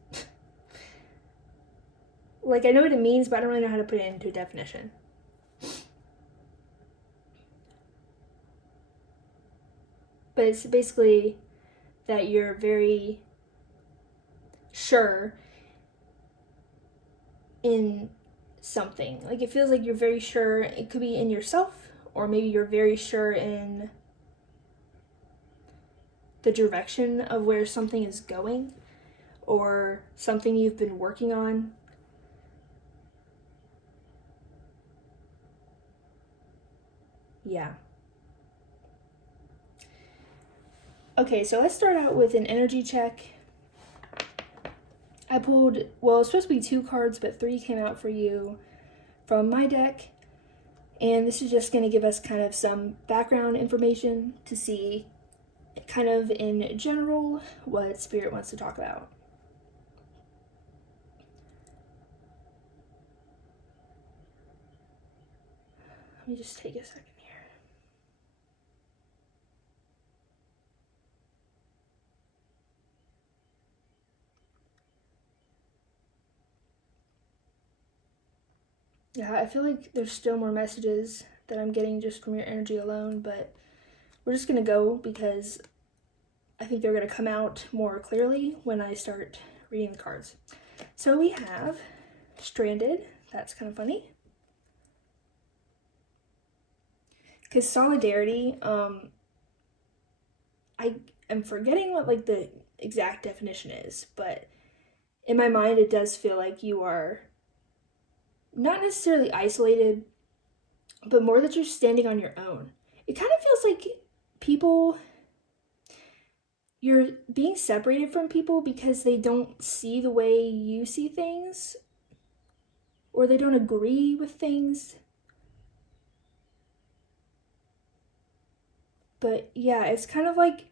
Like, I know what it means, but I don't really know how to put it into a definition. But it's basically that you're very sure in something. Like, it feels like you're very sure. It could be in yourself, or maybe you're very sure in the direction of where something is going, or something you've been working on. Yeah. Okay, so let's start out with an energy check. I pulled, well, it's supposed to be 2 cards, but 3 came out for you from my deck. And this is just going to give us kind of some background information to see kind of in general what Spirit wants to talk about. Let me just take a second here. Yeah, I feel like there's still more messages that I'm getting just from your energy alone, but we're just going to go because I think they're going to come out more clearly when I start reading the cards. So we have Stranded. That's kind of funny. Because solidarity, I am forgetting what like the exact definition is, but in my mind, it does feel like you are not necessarily isolated, but more that you're standing on your own. It kind of feels like you're being separated from people because they don't see the way you see things, or they don't agree with things. But yeah, it's kind of like,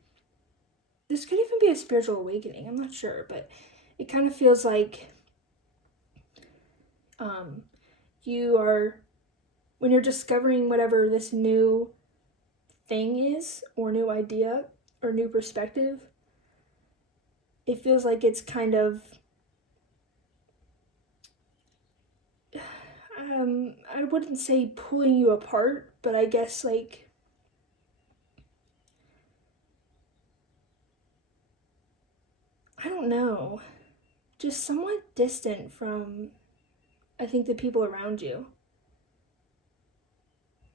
this could even be a spiritual awakening. I'm not sure, but it kind of feels like you are, when you're discovering whatever this new thing is, or new idea, or new perspective, it feels like it's kind of, I wouldn't say pulling you apart, but I guess like, I don't know, just somewhat distant from, I think, the people around you.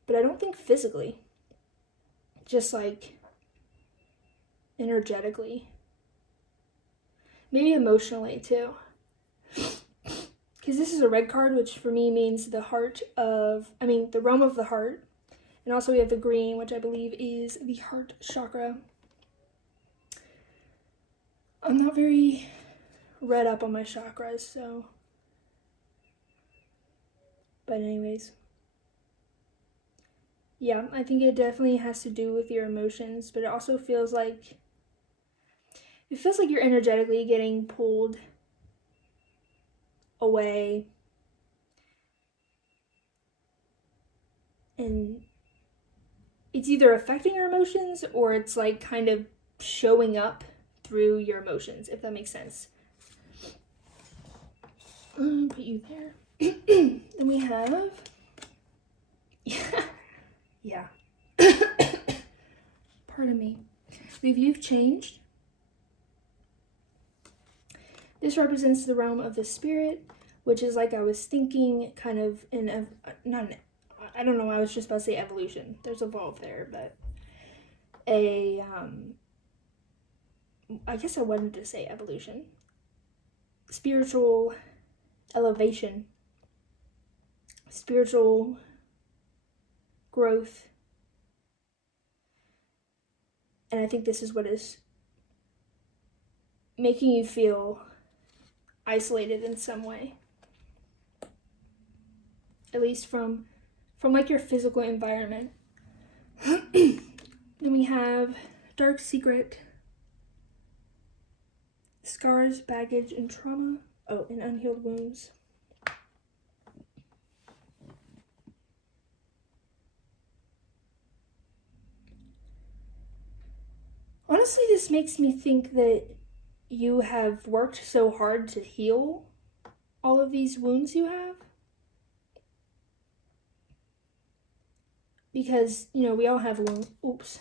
But I don't think physically, just like energetically. Maybe emotionally too. Because this is a red card, which for me means the realm of the heart. And also we have the green, which I believe is the heart chakra. I'm not very read up on my chakras, so. But anyways. Yeah, I think it definitely has to do with your emotions, but it also feels like you're energetically getting pulled away, and it's either affecting your emotions or it's like kind of showing up through your emotions, if that makes sense. Put you there. Then we have, yeah. Pardon me. You've changed. This represents the realm of the spirit, which is, like I was thinking, kind of I don't know, I was just about to say evolution. There's evolve there, but I guess I wanted to say evolution. Spiritual elevation. Spiritual growth. And I think this is what is making you feel isolated in some way. At least from like your physical environment. Then we have dark secret, scars, baggage, and trauma. Oh, and unhealed wounds. Honestly, this makes me think that you have worked so hard to heal all of these wounds you have. Because, we all have wounds.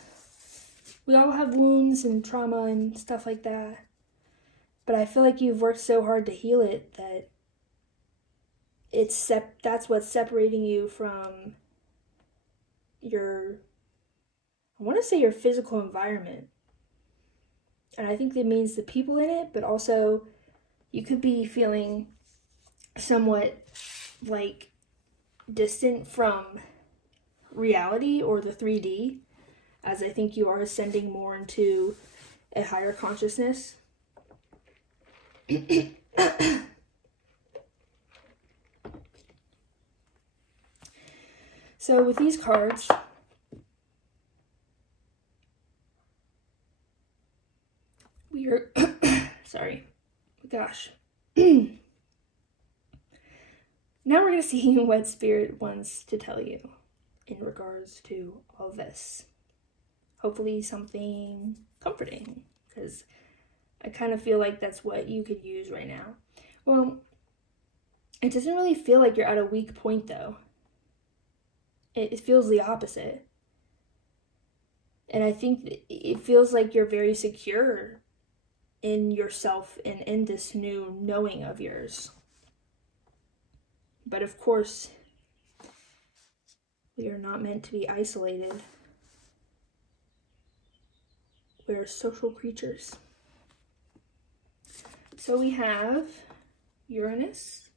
We all have wounds and trauma and stuff like that. But I feel like you've worked so hard to heal it that that's what's separating you from I want to say your physical environment. And I think that means the people in it, but also you could be feeling somewhat like distant from reality or the 3D, as I think you are ascending more into a higher consciousness. So with these cards, we are sorry, gosh. Now we're going to see what Spirit wants to tell you in regards to all this. Hopefully something comforting, because I kind of feel like that's what you could use right now. Well, it doesn't really feel like you're at a weak point, though. It feels the opposite. And I think it feels like you're very secure in yourself and in this new knowing of yours. But of course, we are not meant to be isolated. We're social creatures. So we have Uranus.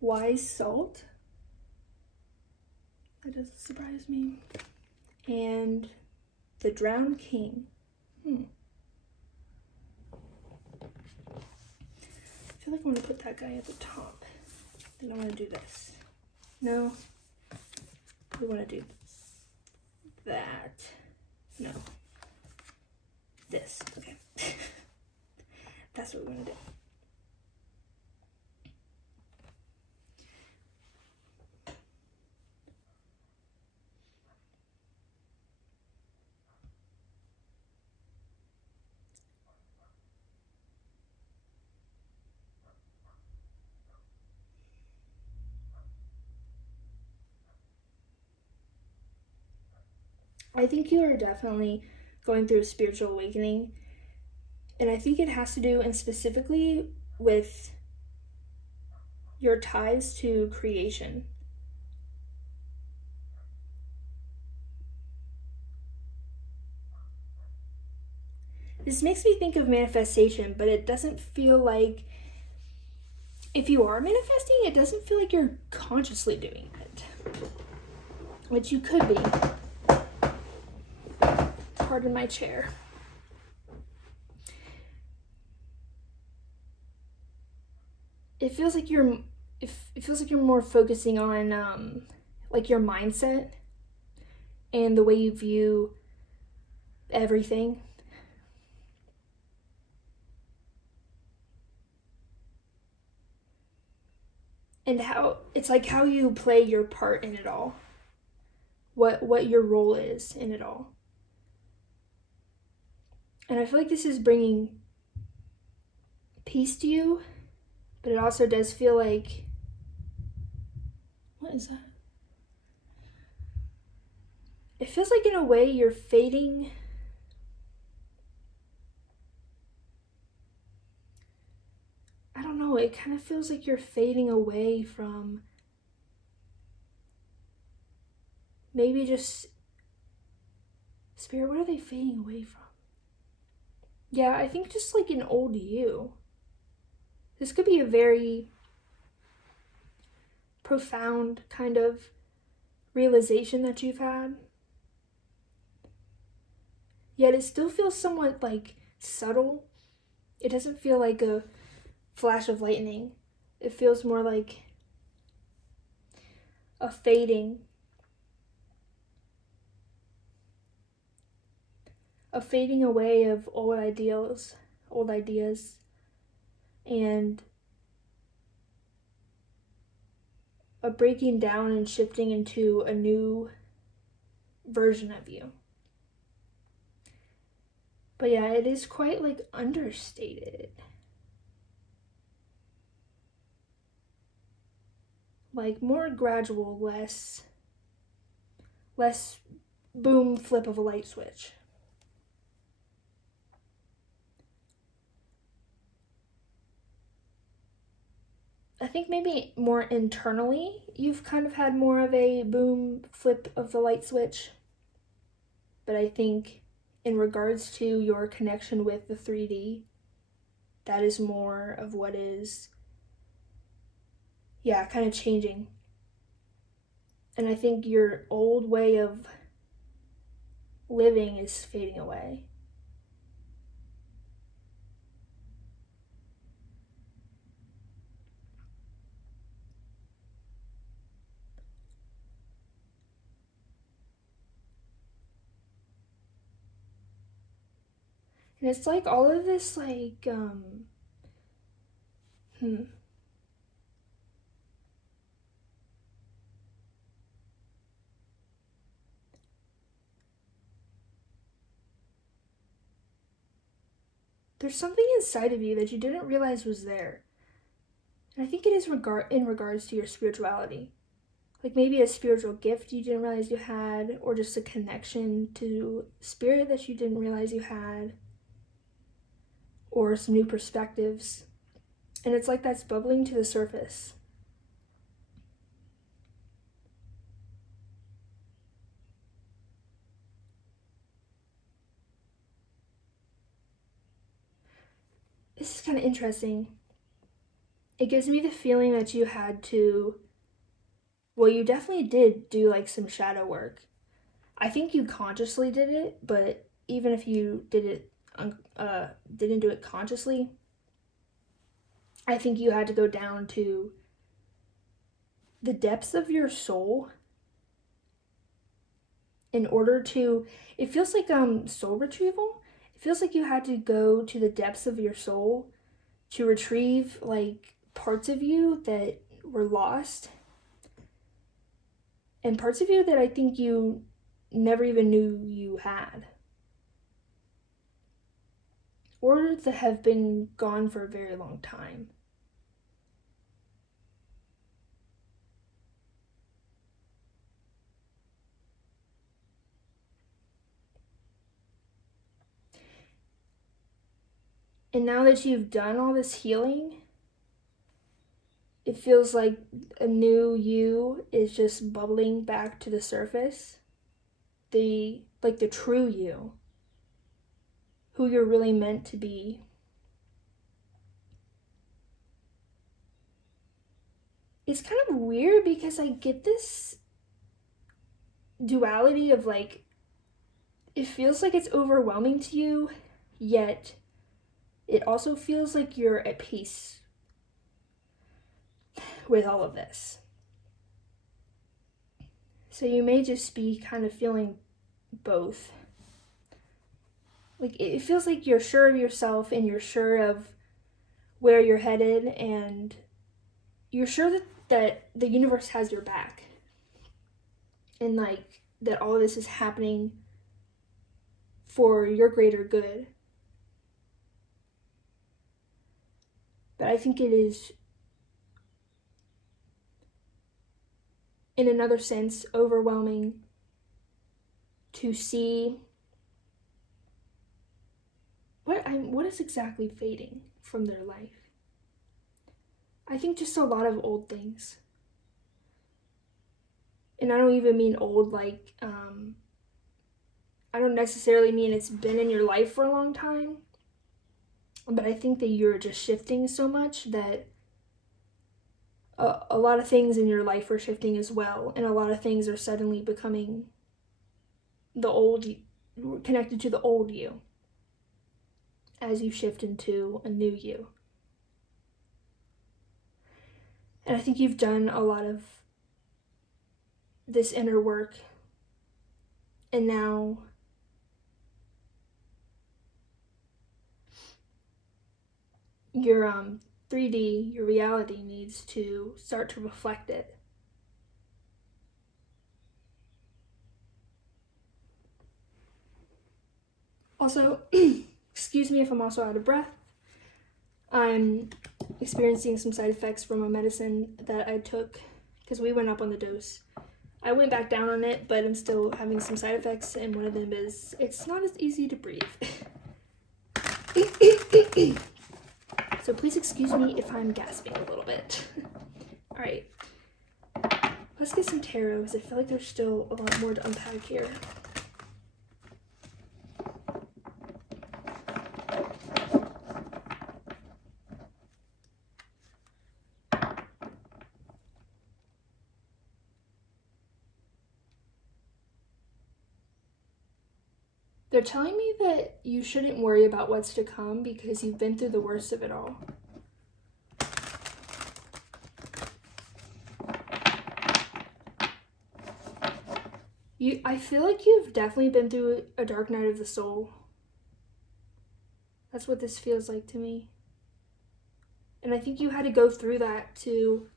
Wise Salt. That doesn't surprise me. And the Drowned King. I feel like I want to put that guy at the top. Then I want to do this. No. We want to do that. No. This. Okay. That's what we want to do. I think you are definitely going through a spiritual awakening, and I think it has to do, and specifically with your ties to creation. This makes me think of manifestation, but it doesn't feel like, if you are manifesting, it doesn't feel like you're consciously doing it, which you could be. Pardon my chair. It feels like you're more focusing on like your mindset and the way you view everything. And how it's like how you play your part in it all. What your role is in it all. And I feel like this is bringing peace to you, but it also does feel like, what is that? It feels like in a way you're fading. I don't know, it kind of feels like you're fading away from maybe just, Spirit, what are they fading away from? Yeah, I think just like an old you. This could be a very profound kind of realization that you've had. Yet it still feels somewhat like subtle. It doesn't feel like a flash of lightning. It feels more like a fading. A fading away of old ideas, and a breaking down and shifting into a new version of you. But yeah, it is quite like understated. Like more gradual, less boom flip of a light switch. I think maybe more internally, you've kind of had more of a boom flip of the light switch. But I think in regards to your connection with the 3D, that is more of what is, kind of changing. And I think your old way of living is fading away. And it's like all of this, like, There's something inside of you that you didn't realize was there. And I think it is in regards to your spirituality. Like maybe a spiritual gift you didn't realize you had, or just a connection to spirit that you didn't realize you had, or some new perspectives. And it's like that's bubbling to the surface. this is kind of interesting. It gives me the feeling that you had to, well, you definitely did do like some shadow work. I think you consciously did it, but even if you didn't do it consciously, I think you had to go down to the depths of your soul in order to, it feels like soul retrieval. It feels like you had to go to the depths of your soul to retrieve like parts of you that were lost, and parts of you that I think you never even knew you had, or that have been gone for a very long time. And now that you've done all this healing, it feels like a new you is just bubbling back to the surface. The true you, who you're really meant to be. It's kind of weird because I get this duality of like, it feels like it's overwhelming to you, yet it also feels like you're at peace with all of this. So you may just be kind of feeling both. Like, it feels like you're sure of yourself and you're sure of where you're headed, and you're sure that the universe has your back, and like that all of this is happening for your greater good. But I think it is, in another sense, overwhelming to see what is exactly fading from their life. I think just a lot of old things. And I don't even mean old like, I don't necessarily mean it's been in your life for a long time, but I think that you're just shifting so much that a lot of things in your life are shifting as well, and a lot of things are suddenly becoming connected to the old you as you shift into a new you. And I think you've done a lot of this inner work, and now your 3D, your reality needs to start to reflect it. Also, excuse me if I'm also out of breath. I'm experiencing some side effects from a medicine that I took because we went up on the dose. I went back down on it, but I'm still having some side effects, and one of them is it's not as easy to breathe. So please excuse me if I'm gasping a little bit. All right, let's get some tarot because I feel like there's still a lot more to unpack here. They're telling me that you shouldn't worry about what's to come because you've been through the worst of it all. I feel like you've definitely been through a dark night of the soul. That's what this feels like to me. And I think you had to go through that to...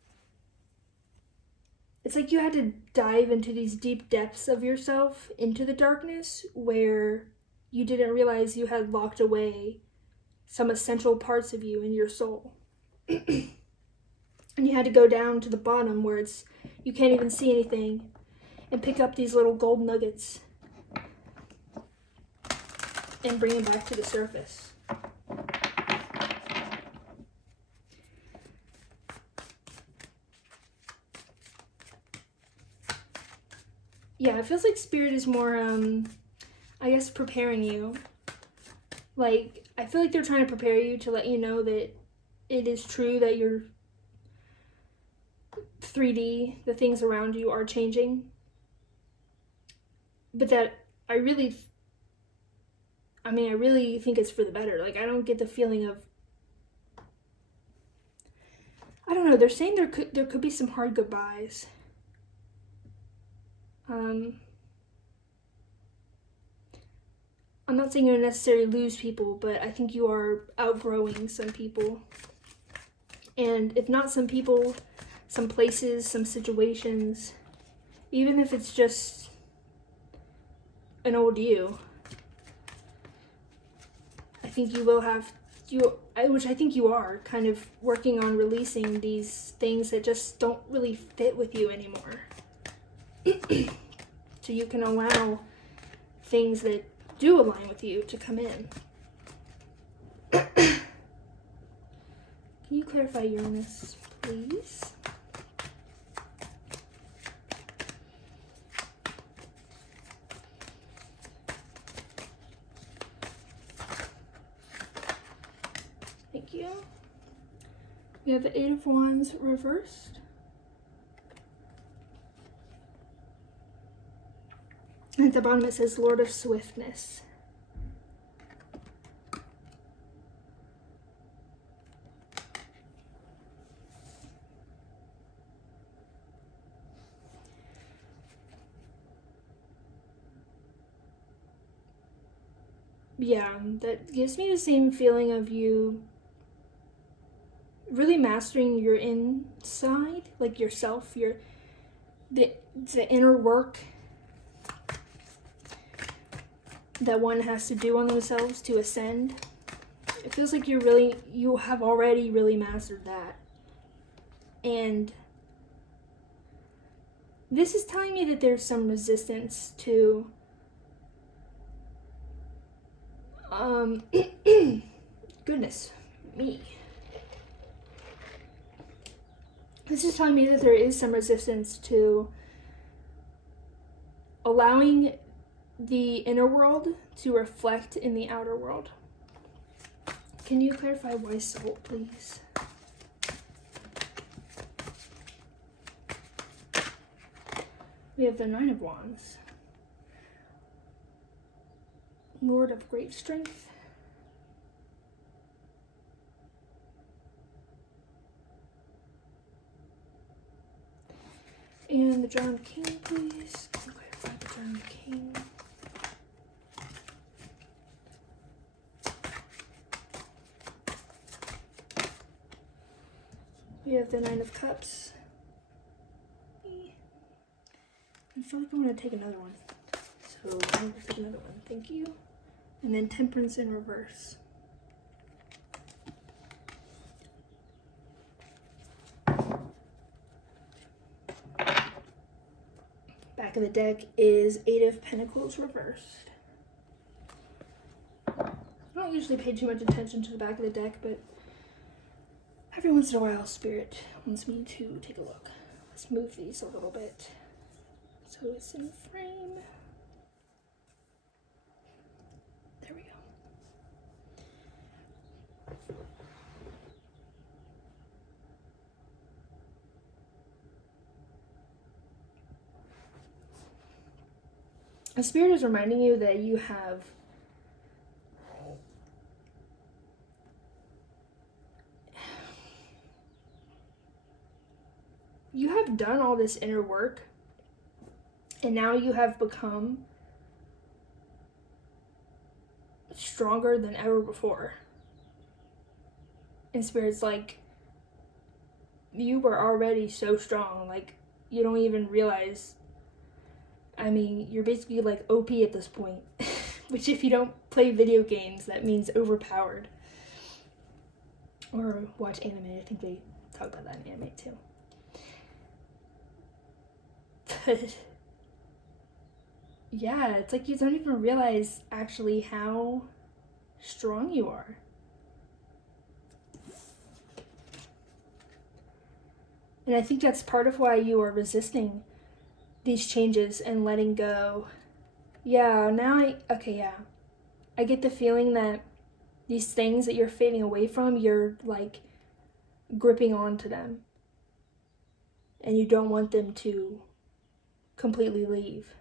It's like you had to dive into these deep depths of yourself, into the darkness, where you didn't realize you had locked away some essential parts of you in your soul. And you had to go down to the bottom where you can't even see anything, and pick up these little gold nuggets and bring them back to the surface. Yeah, it feels like Spirit is more, I guess, preparing you Like, I feel like they're trying to prepare you to let you know that it is true that your 3D, the things around you, are changing. But that I really think it's for the better. Like, I don't get the feeling of, I don't know, they're saying there could be some hard goodbyes. I'm not saying you'll necessarily lose people, but I think you are outgrowing some people. And if not some people, some places, some situations, even if it's just an old you, I think you will have, which I think you are, kind of working on releasing these things that just don't really fit with you anymore. So you can allow things that do align with you to come in. Can you clarify Uranus, please? Thank you. We have the Eight of Wands reversed. And at the bottom it says Lord of Swiftness. Yeah, that gives me the same feeling of you really mastering your inside, like yourself, the inner work that one has to do on themselves to ascend. It feels like you have already really mastered that. And this is telling me that there's some resistance to goodness me. This is telling me that there is some resistance to allowing the inner world to reflect in the outer world. Can you clarify why salt, please? We have the Nine of Wands. Lord of great strength. And the Drowned King, please. Can you clarify the Drowned King? We have the Nine of Cups. I feel like I want to take another one. So I'm going to take another one. Thank you. And then Temperance in reverse. Back of the deck is Eight of Pentacles reversed. I don't usually pay too much attention to the back of the deck, but every once in a while Spirit wants me to take a look. Let's move these a little bit so it's in frame. There we go. The Spirit is reminding you that you have done all this inner work, and now you have become stronger than ever before. And Spirit's like, you were already so strong, like, you don't even realize. I mean, you're basically like OP at this point. Which, if you don't play video games, that means overpowered. Or watch anime. I think they talk about that in anime too. But yeah, it's like you don't even realize actually how strong you are. And I think that's part of why you are resisting these changes and letting go. Yeah, now I get the feeling that these things that you're fading away from, you're like gripping onto them. And you don't want them to completely leave.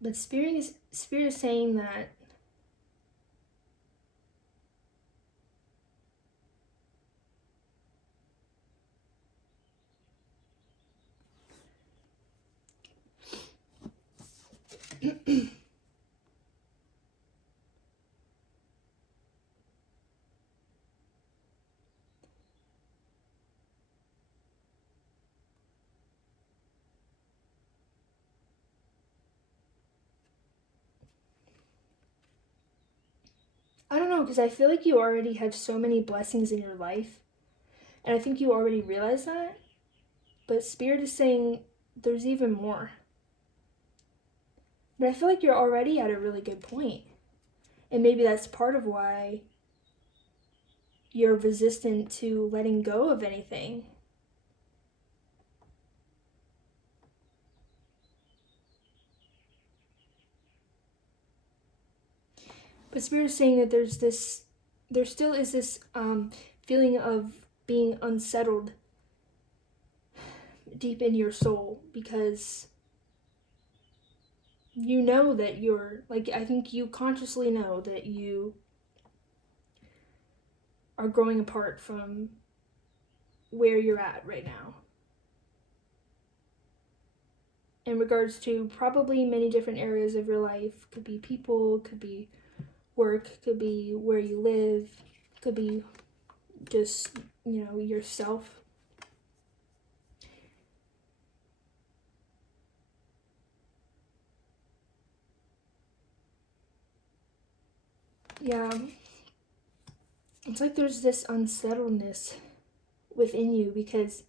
But Spirit is saying that I don't know, because I feel like you already have so many blessings in your life. And I think you already realize that. But Spirit is saying there's even more. But I feel like you're already at a really good point. And maybe that's part of why you're resistant to letting go of anything. But Spirit is saying that there still is this feeling of being unsettled deep in your soul, because you know that I think you consciously know that you are growing apart from where you're at right now. In regards to probably many different areas of your life. Could be people, could be work, could be where you live, could be just, yourself. Yeah. It's like there's this unsettledness within you, because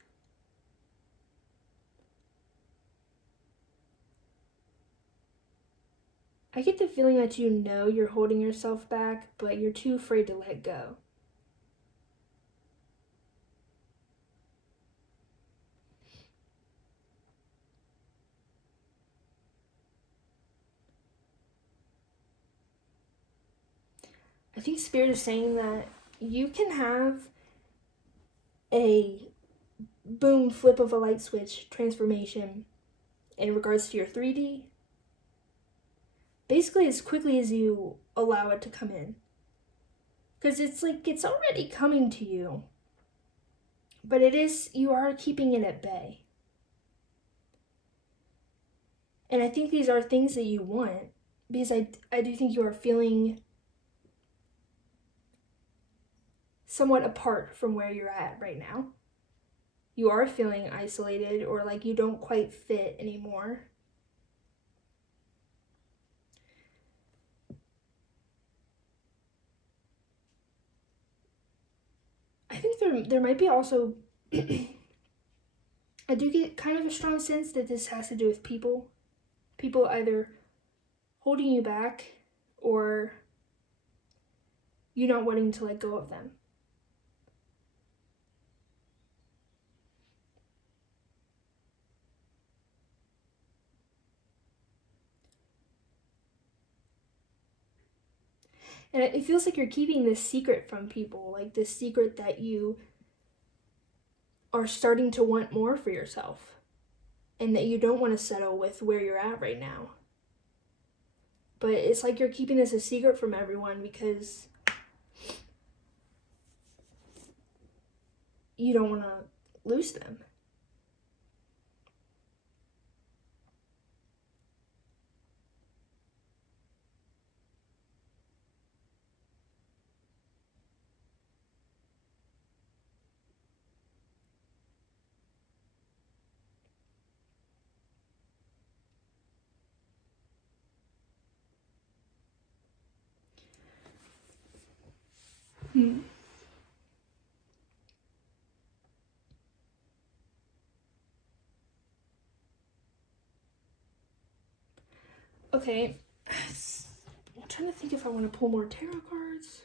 I get the feeling that you're holding yourself back, but you're too afraid to let go. I think Spirit is saying that you can have a boom, flip of a light switch transformation in regards to your 3D, basically as quickly as you allow it to come in. Because it's like it's already coming to you, but you are keeping it at bay. And I think these are things that you want, because I do think you are feeling somewhat apart from where you're at right now. You are feeling isolated, or like you don't quite fit anymore. I think there might be also I do get kind of a strong sense that this has to do with people. People either holding you back, or you not wanting to let go of them. And it feels like you're keeping this secret from people, like this secret that you are starting to want more for yourself, and that you don't want to settle with where you're at right now. But it's like you're keeping this a secret from everyone because you don't want to lose them. Okay, I'm trying to think if I want to pull more tarot cards.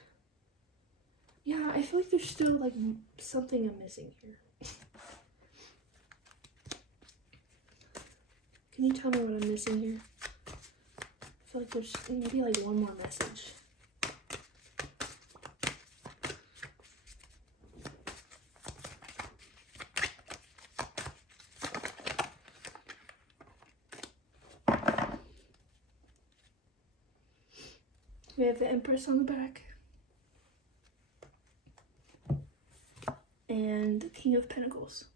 Yeah, I feel like there's still like something I'm missing here. Can you tell me what I'm missing here? I feel like there's maybe like one more message. We have the Empress on the back. And the King of Pentacles.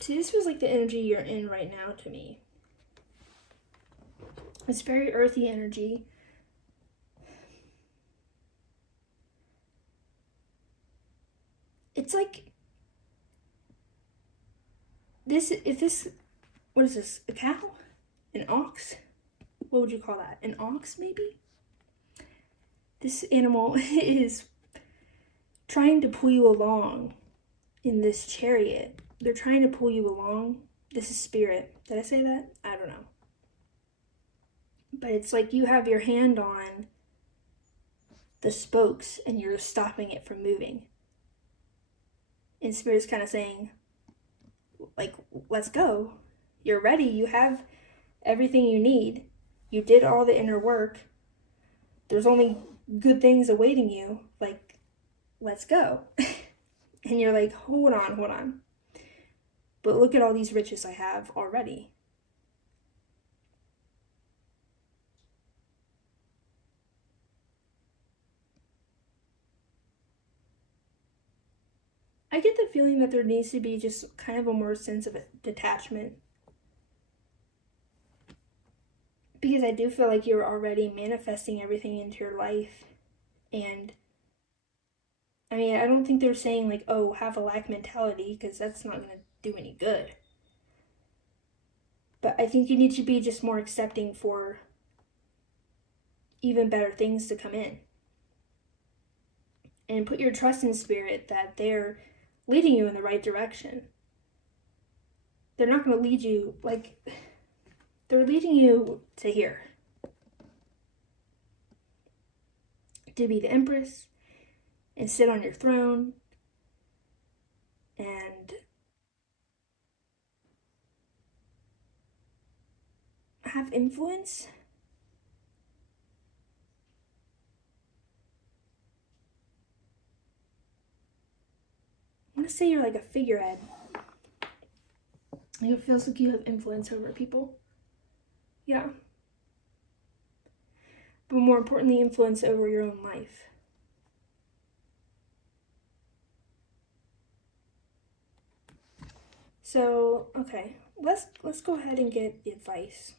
See, this feels like the energy you're in right now to me. It's very earthy energy. It's like this, what is this, a cow? An ox? What would you call that? An ox, maybe? This animal is trying to pull you along in this chariot. They're trying to pull you along. This is spirit. Did I say that? I don't know. But it's like you have your hand on the spokes and you're stopping it from moving. And spirit's kind of saying, like, let's go. You're ready. You have everything you need. You did all the inner work. There's only good things awaiting you. Like, let's go. And you're like, hold on. But look at all these riches I have already. I get the feeling that there needs to be just kind of a more sense of detachment. Because I do feel like you're already manifesting everything into your life. And I mean, I don't think they're saying like, oh, have a lack mentality, because that's not going to do any good. But I think you need to be just more accepting for even better things to come in. And put your trust in spirit that they're leading you in the right direction. They're not going to lead you, like, they're leading you to here. To be the Empress and sit on your throne and have influence. I want to say you're like a figurehead. Like it feels like you have influence over people. Yeah. But more importantly, influence over your own life. So, okay, let's go ahead and get the advice.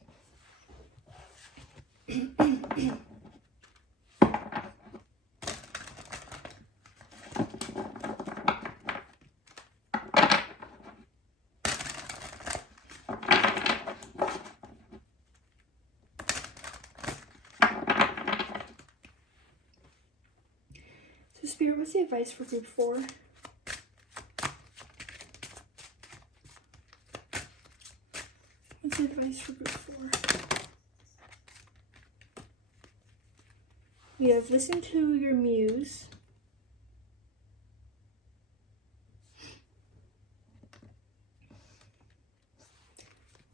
So, Spirit, what's the advice for group 4? What's the advice for group 4? We have listened to your muse.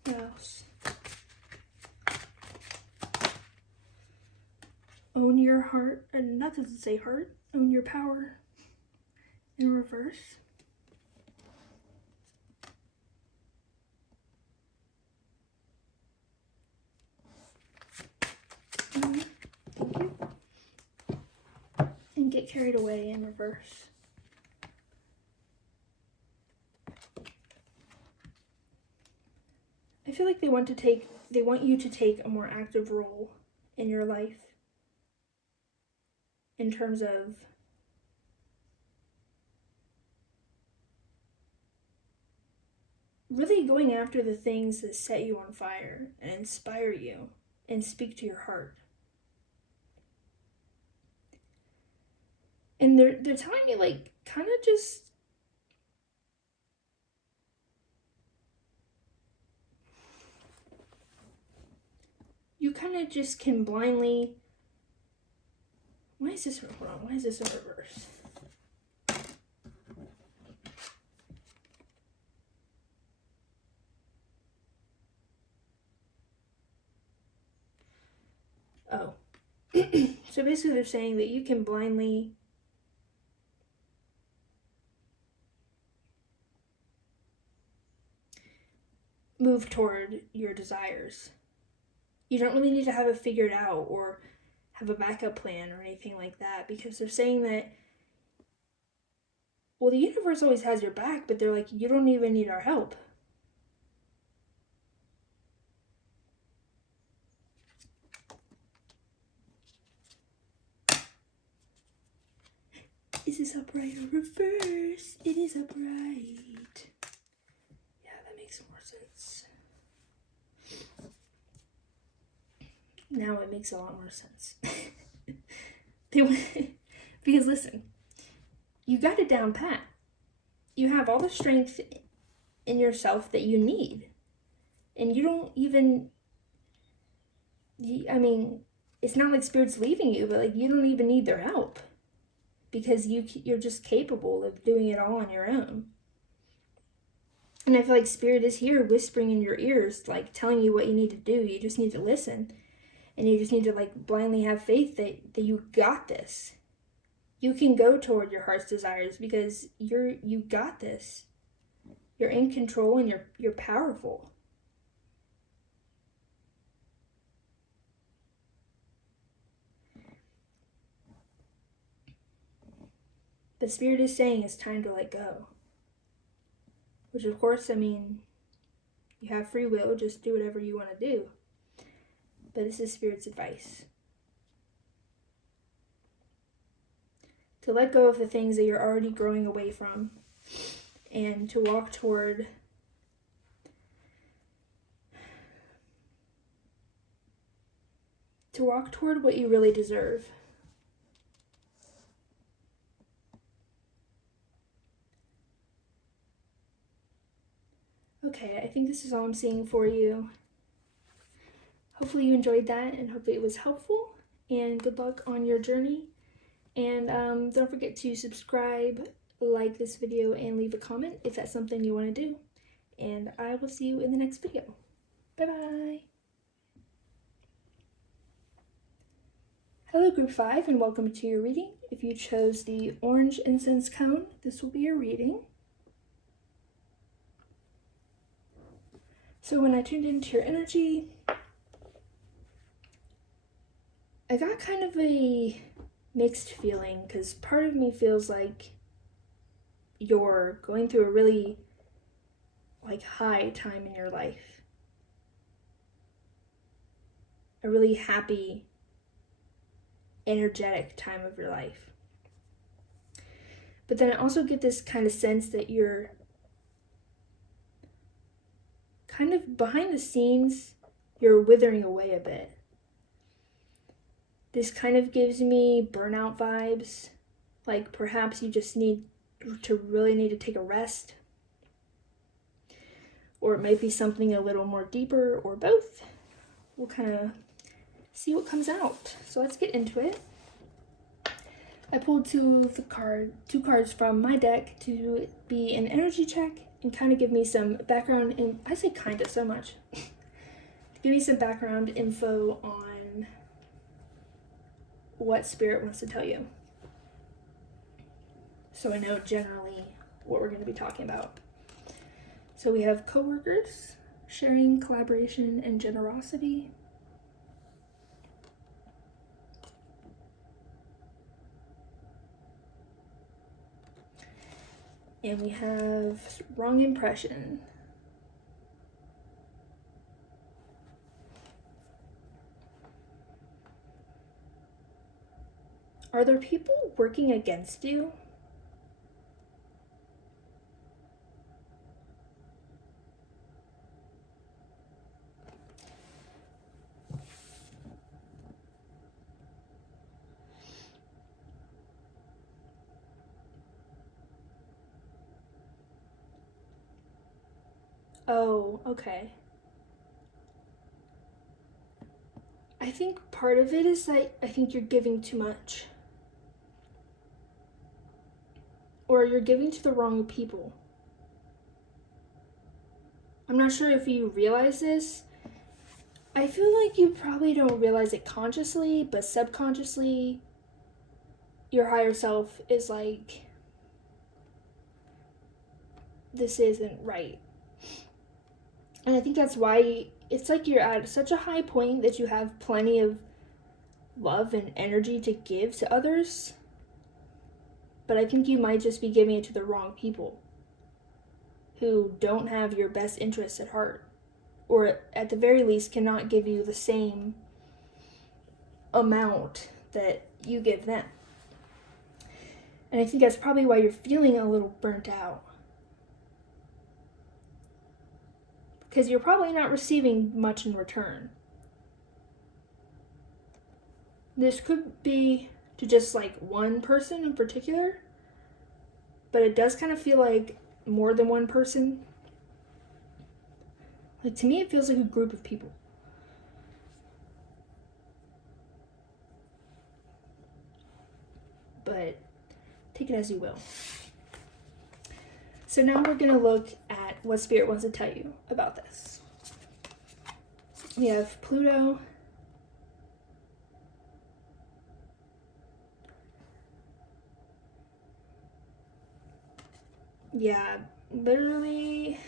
What else? Own your heart, and that doesn't say heart. Own your power. In reverse. Thank you. And get carried away in reverse. I feel like they want you to take a more active role in your life in terms of really going after the things that set you on fire and inspire you and speak to your heart. And they're telling me, like, kind of just you kind of just can blindly... Why is this in reverse? Oh. So basically they're saying that you can blindly move toward your desires. You don't really need to have it figured out or have a backup plan or anything like that, because they're saying that, well, the universe always has your back, but they're like, you don't even need our help. Is this upright or reverse? It is upright. Yeah, that makes more sense. Now it makes a lot more sense. Because listen, you got it down pat. You have all the strength in yourself that you need. And you don't even, I mean, it's not like Spirit's leaving you, but like you don't even need their help. Because you're just capable of doing it all on your own. And I feel like Spirit is here whispering in your ears, like telling you what you need to do. You just need to listen. And you just need to like blindly have faith that you got this. You can go toward your heart's desires because you got this. You're in control and you're powerful. But Spirit is saying it's time to let go. Which of course, I mean, you have free will, just do whatever you want to do. But this is Spirit's advice. To let go of the things that you're already growing away from. And to walk toward what you really deserve. Okay, I think this is all I'm seeing for you. Hopefully you enjoyed that and hopefully it was helpful. And good luck on your journey. And don't forget to subscribe, like this video, and leave a comment if that's something you want to do. And I will see you in the next video. Bye-bye. Hello Group 5 and welcome to your reading. If you chose the orange incense cone, this will be your reading. So when I tuned into your energy, I got kind of a mixed feeling because part of me feels like you're going through a really like high time in your life. A really happy, energetic time of your life. But then I also get this kind of sense that you're kind of behind the scenes, you're withering away a bit. This kind of gives me burnout vibes, like perhaps you just need to take a rest, or it might be something a little more deeper, or both. We'll kind of see what comes out. So let's get into it. I pulled two cards from my deck to be an energy check and kind of give me some background, and I say kind of so much, to give me some background info on what Spirit wants to tell you. So I know generally what we're going to be talking about. So we have coworkers, sharing, collaboration, and generosity. And we have wrong impression. Are there people working against you? Oh, okay. I think part of it is that I think you're giving too much. Or you're giving to the wrong people. I'm not sure if you realize this. I feel like you probably don't realize it consciously, but subconsciously, your higher self is like, this isn't right. And I think that's why it's like you're at such a high point that you have plenty of love and energy to give to others. But I think you might just be giving it to the wrong people who don't have your best interests at heart, or at the very least cannot give you the same amount that you give them. And I think that's probably why you're feeling a little burnt out. Because you're probably not receiving much in return. This could be to just like one person in particular, but it does kind of feel like more than one person. Like, to me, it feels like a group of people. But take it as you will. So now we're going to look at what Spirit wants to tell you about this. We have Pluto. Yeah, literally,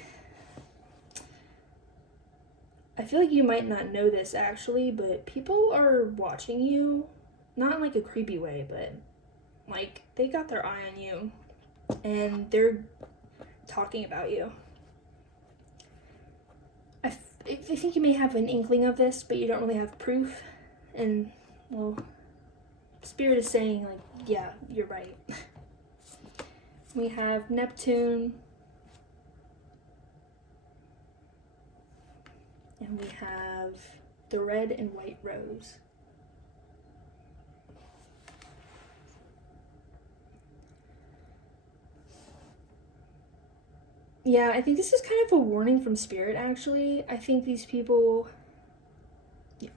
I feel like you might not know this actually, but people are watching you, not in like a creepy way, but like they got their eye on you and they're talking about you. I think you may have an inkling of this, but you don't really have proof. And, well, Spirit is saying, like, yeah, you're right. We have Neptune. And we have the red and white rose. Yeah, I think this is kind of a warning from Spirit, actually. I think these people,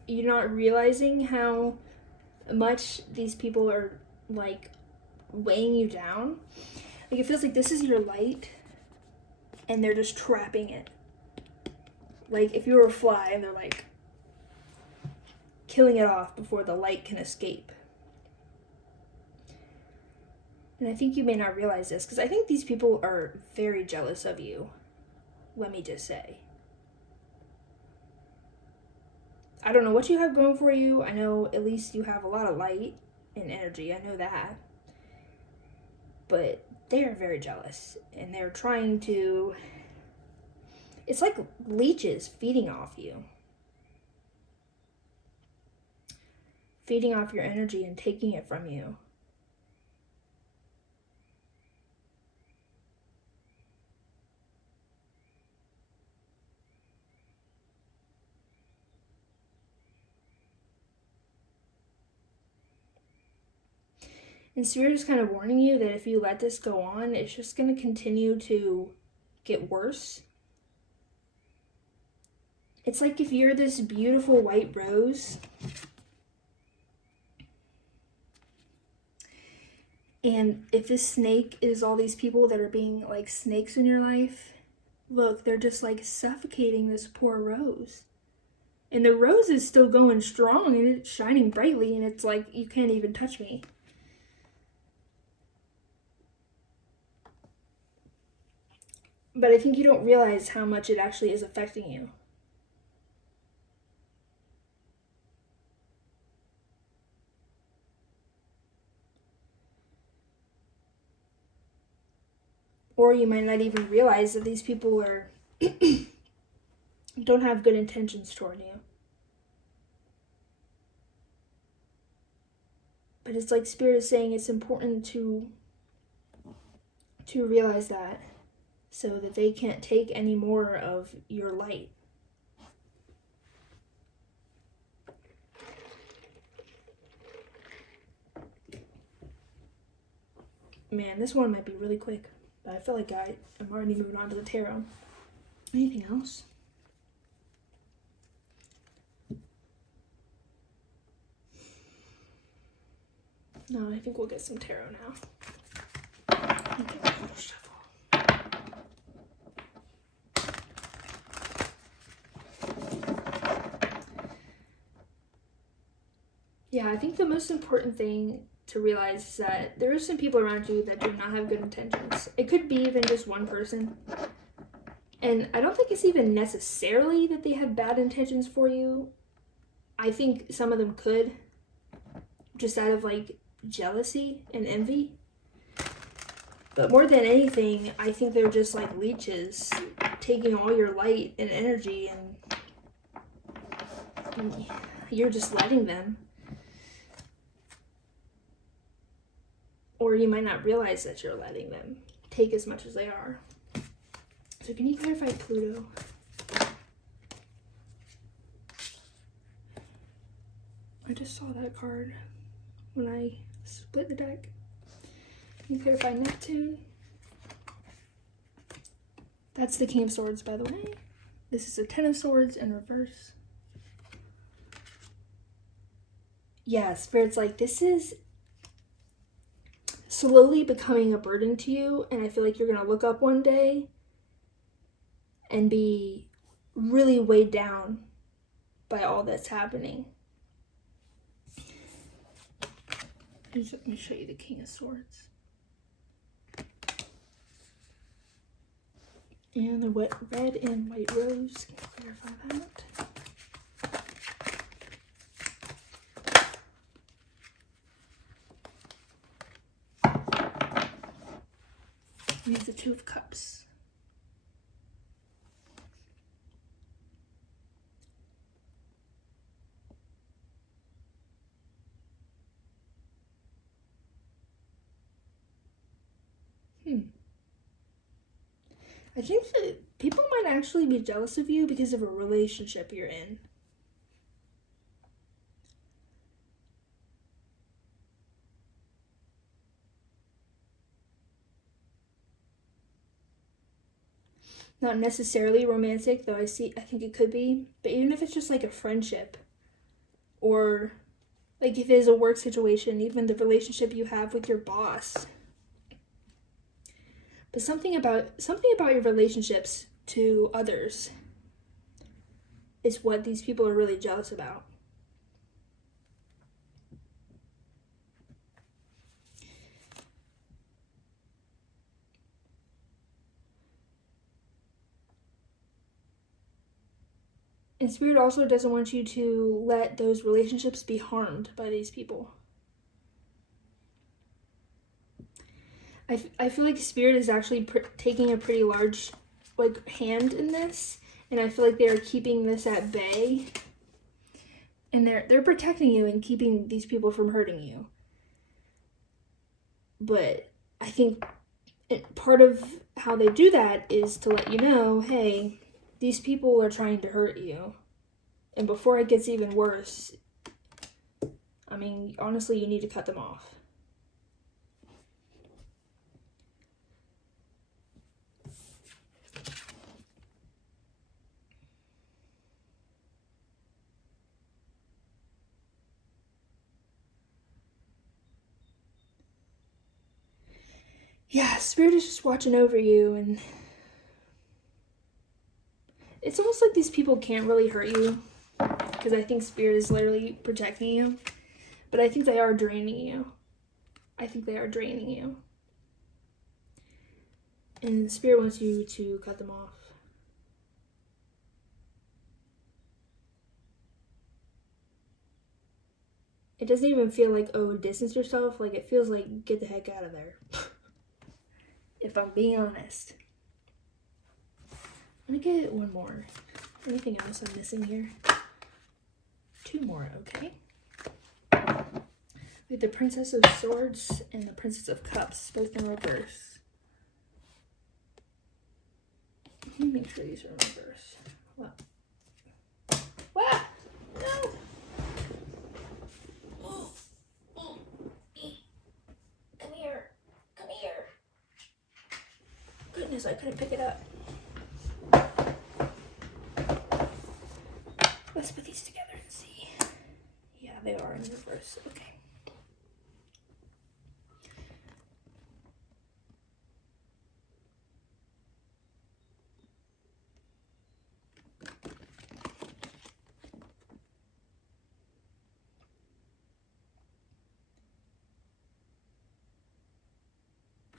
you're not realizing how much these people are, like, weighing you down. Like, it feels like this is your light, and they're just trapping it. Like, if you were a fly, and they're, like, killing it off before the light can escape. And I think you may not realize this, because I think these people are very jealous of you. Let me just say. I don't know what you have going for you. I know at least you have a lot of light and energy. I know that. But they are very jealous. And they're trying to... It's like leeches feeding off you. Feeding off your energy and taking it from you. And Spirit is kind of warning you that if you let this go on, it's just going to continue to get worse. It's like if you're this beautiful white rose, and if this snake is all these people that are being like snakes in your life, look, they're just like suffocating this poor rose. And the rose is still going strong and it's shining brightly, and it's like, you can't even touch me. But I think you don't realize how much it actually is affecting you. Or you might not even realize that these people are don't have good intentions toward you. But it's like Spirit is saying it's important to realize that, so that they can't take any more of your light. Man, this one might be really quick, but I feel like I'm already moving on to the tarot. Anything else? No, I think we'll get some tarot now. Okay, shuffle. Yeah, I think the most important thing to realize is that there are some people around you that do not have good intentions. It could be even just one person. And I don't think it's even necessarily that they have bad intentions for you. I think some of them could, just out of like jealousy and envy. But more than anything, I think they're just like leeches, taking all your light and energy, and you're just letting them. Or you might not realize that you're letting them take as much as they are. So can you clarify Pluto? I just saw that card when I split the deck. Can you clarify Neptune? That's the King of Swords, by the way. This is a Ten of Swords in reverse. Yeah, Spirit's like, this is slowly becoming a burden to you, and I feel like you're going to look up one day and be really weighed down by all that's happening. Let me show you the King of Swords. And the red and white rose. Can you clarify that? We have the Two of Cups. I think that people might actually be jealous of you because of a relationship you're in. Not necessarily romantic, though I think it could be. But even if it's just like a friendship, or like if it is a work situation, even the relationship you have with your boss. But something about your relationships to others is what these people are really jealous about. And Spirit also doesn't want you to let those relationships be harmed by these people. I feel like Spirit is actually taking a pretty large hand in this, and I feel like they're keeping this at bay, and they're protecting you and keeping these people from hurting you. But I think part of how they do that is to let you know, hey, these people are trying to hurt you, and before it gets even worse, I mean, honestly, you need to cut them off. Yeah, Spirit is just watching over you, and it's almost like these people can't really hurt you, because I think Spirit is literally protecting you, but I think they are draining you. And Spirit wants you to cut them off. It doesn't even feel like, oh, distance yourself. Like, it feels like, get the heck out of there. If I'm being honest. I'm gonna get one more. Anything else I'm missing here? Two more, okay. We have the Princess of Swords and the Princess of Cups, both in reverse. Let me make sure these are in reverse. Wow. Wow! No! Come here. Goodness, I couldn't pick it up. Let's put these together and see. Yeah, they are in reverse. Okay.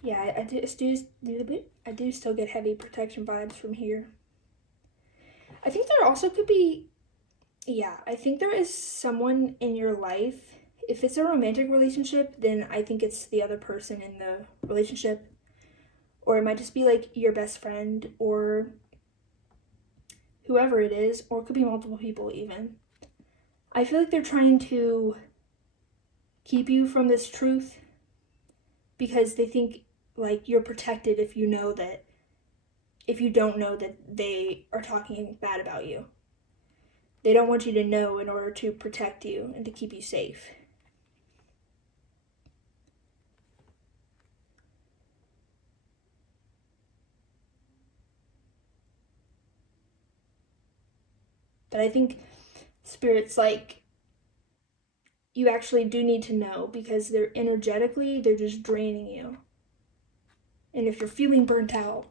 Yeah, I do still get heavy protection vibes from here. I think there also could be, yeah, I think there is someone in your life. If it's a romantic relationship, then I think it's the other person in the relationship. Or it might just be like your best friend or whoever it is, or it could be multiple people even. I feel like they're trying to keep you from this truth because they think like you're protected if you don't know that they are talking bad about you. They don't want you to know in order to protect you and to keep you safe. But I think spirits like you actually do need to know because they're just draining you. And if you're feeling burnt out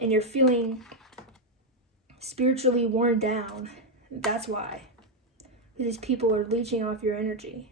and you're feeling spiritually worn down, that's why. These people are leeching off your energy.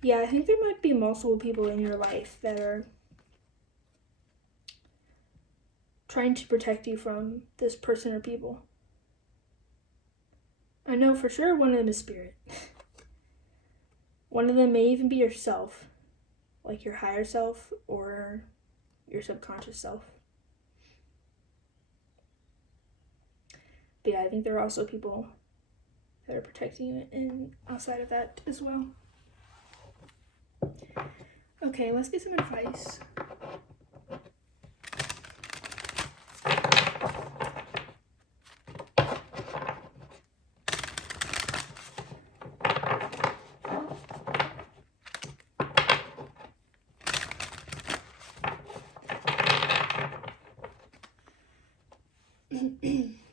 Yeah, I think there might be multiple people in your life that are trying to protect you from this person or people. I know for sure one of them is spirit. One of them may even be yourself, like your higher self or your subconscious self. But yeah, I think there are also people that are protecting you and outside of that as well. Okay, let's get some advice.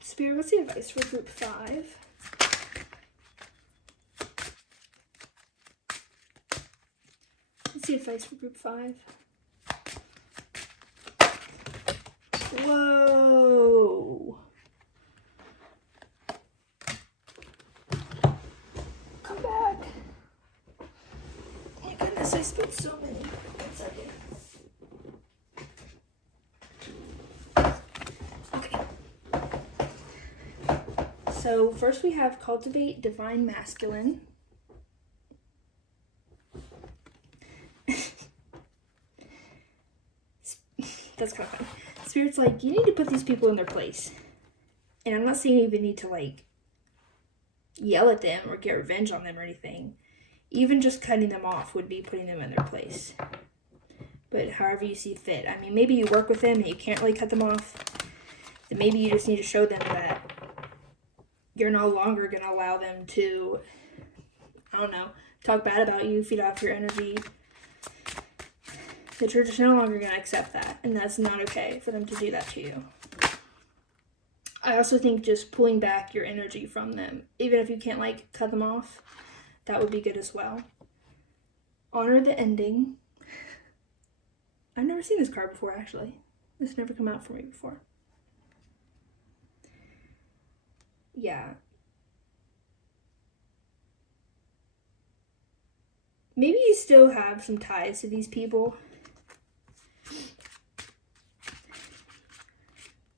Spirit, what's the advice for group 5? What's the advice for group 5? Whoa. Come back. Oh my goodness, I spilled so many. 1 second. So first we have cultivate divine masculine. That's kind of fun. Spirit's like, you need to put these people in their place. And I'm not saying you even need to like yell at them or get revenge on them or anything. Even just cutting them off would be putting them in their place. But however you see fit. I mean, maybe you work with them and you can't really cut them off. Then maybe you just need to show them that you're no longer going to allow them to, I don't know, talk bad about you, feed off your energy. That you're just no longer going to accept that. And that's not okay for them to do that to you. I also think just pulling back your energy from them, even if you can't like cut them off, that would be good as well. Honor the ending. I've never seen this card before, actually. This has never come out for me before. Yeah. Maybe you still have some ties to these people.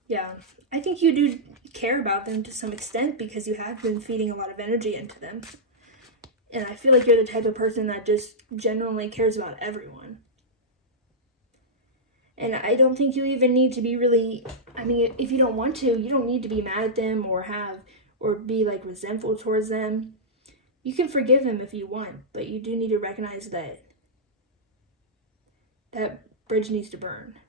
Yeah. I think you do care about them to some extent because you have been feeding a lot of energy into them. And I feel like you're the type of person that just genuinely cares about everyone. And I don't think you even need to be really, I mean, if you don't want to, you don't need to be mad at them or be like resentful towards them. You can forgive them if you want, but you do need to recognize that that bridge needs to burn.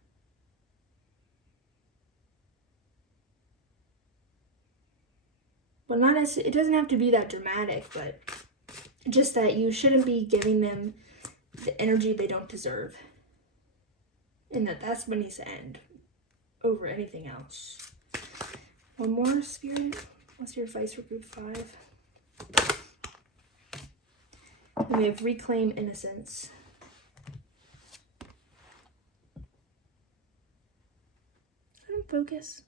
Well, it doesn't have to be that dramatic, but just that you shouldn't be giving them the energy they don't deserve. And that's what needs to end over anything else. One more, Spirit. What's your advice for group 5? And we have reclaim innocence. Focus.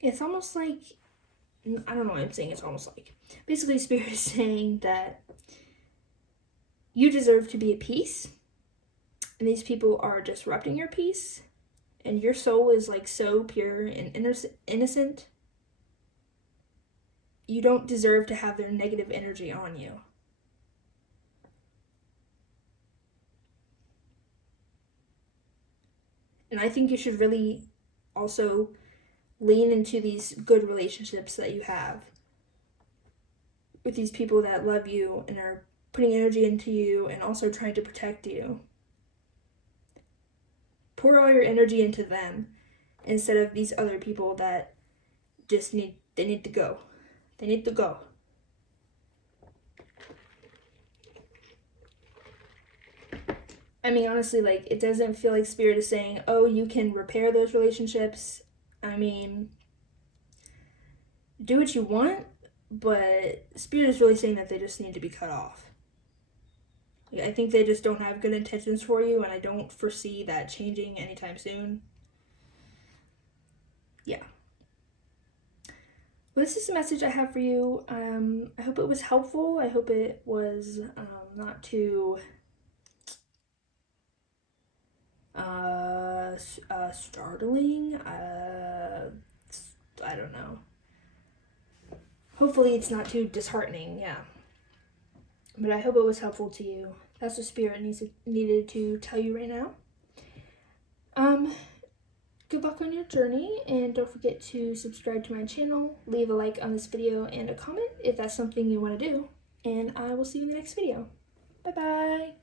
It's almost like, I don't know what I'm saying, it's almost like. Basically, Spirit is saying that you deserve to be at peace, and these people are disrupting your peace, and your soul is like so pure and innocent. You don't deserve to have their negative energy on you. And I think you should really also lean into these good relationships that you have with these people that love you and are putting energy into you and also trying to protect you. Pour all your energy into them instead of these other people that just need to go. They need to go. I mean, honestly, like, it doesn't feel like Spirit is saying, oh, you can repair those relationships. I mean, do what you want, but Spirit is really saying that they just need to be cut off. I think they just don't have good intentions for you, and I don't foresee that changing anytime soon. Yeah. Well, this is the message I have for you. I hope it was helpful. I hope it was not too startling. I don't know. Hopefully it's not too disheartening, yeah. But I hope it was helpful to you. That's what Spirit needed to tell you right now. Good luck on your journey, and don't forget to subscribe to my channel, leave a like on this video, and a comment if that's something you want to do. And I will see you in the next video. Bye-bye!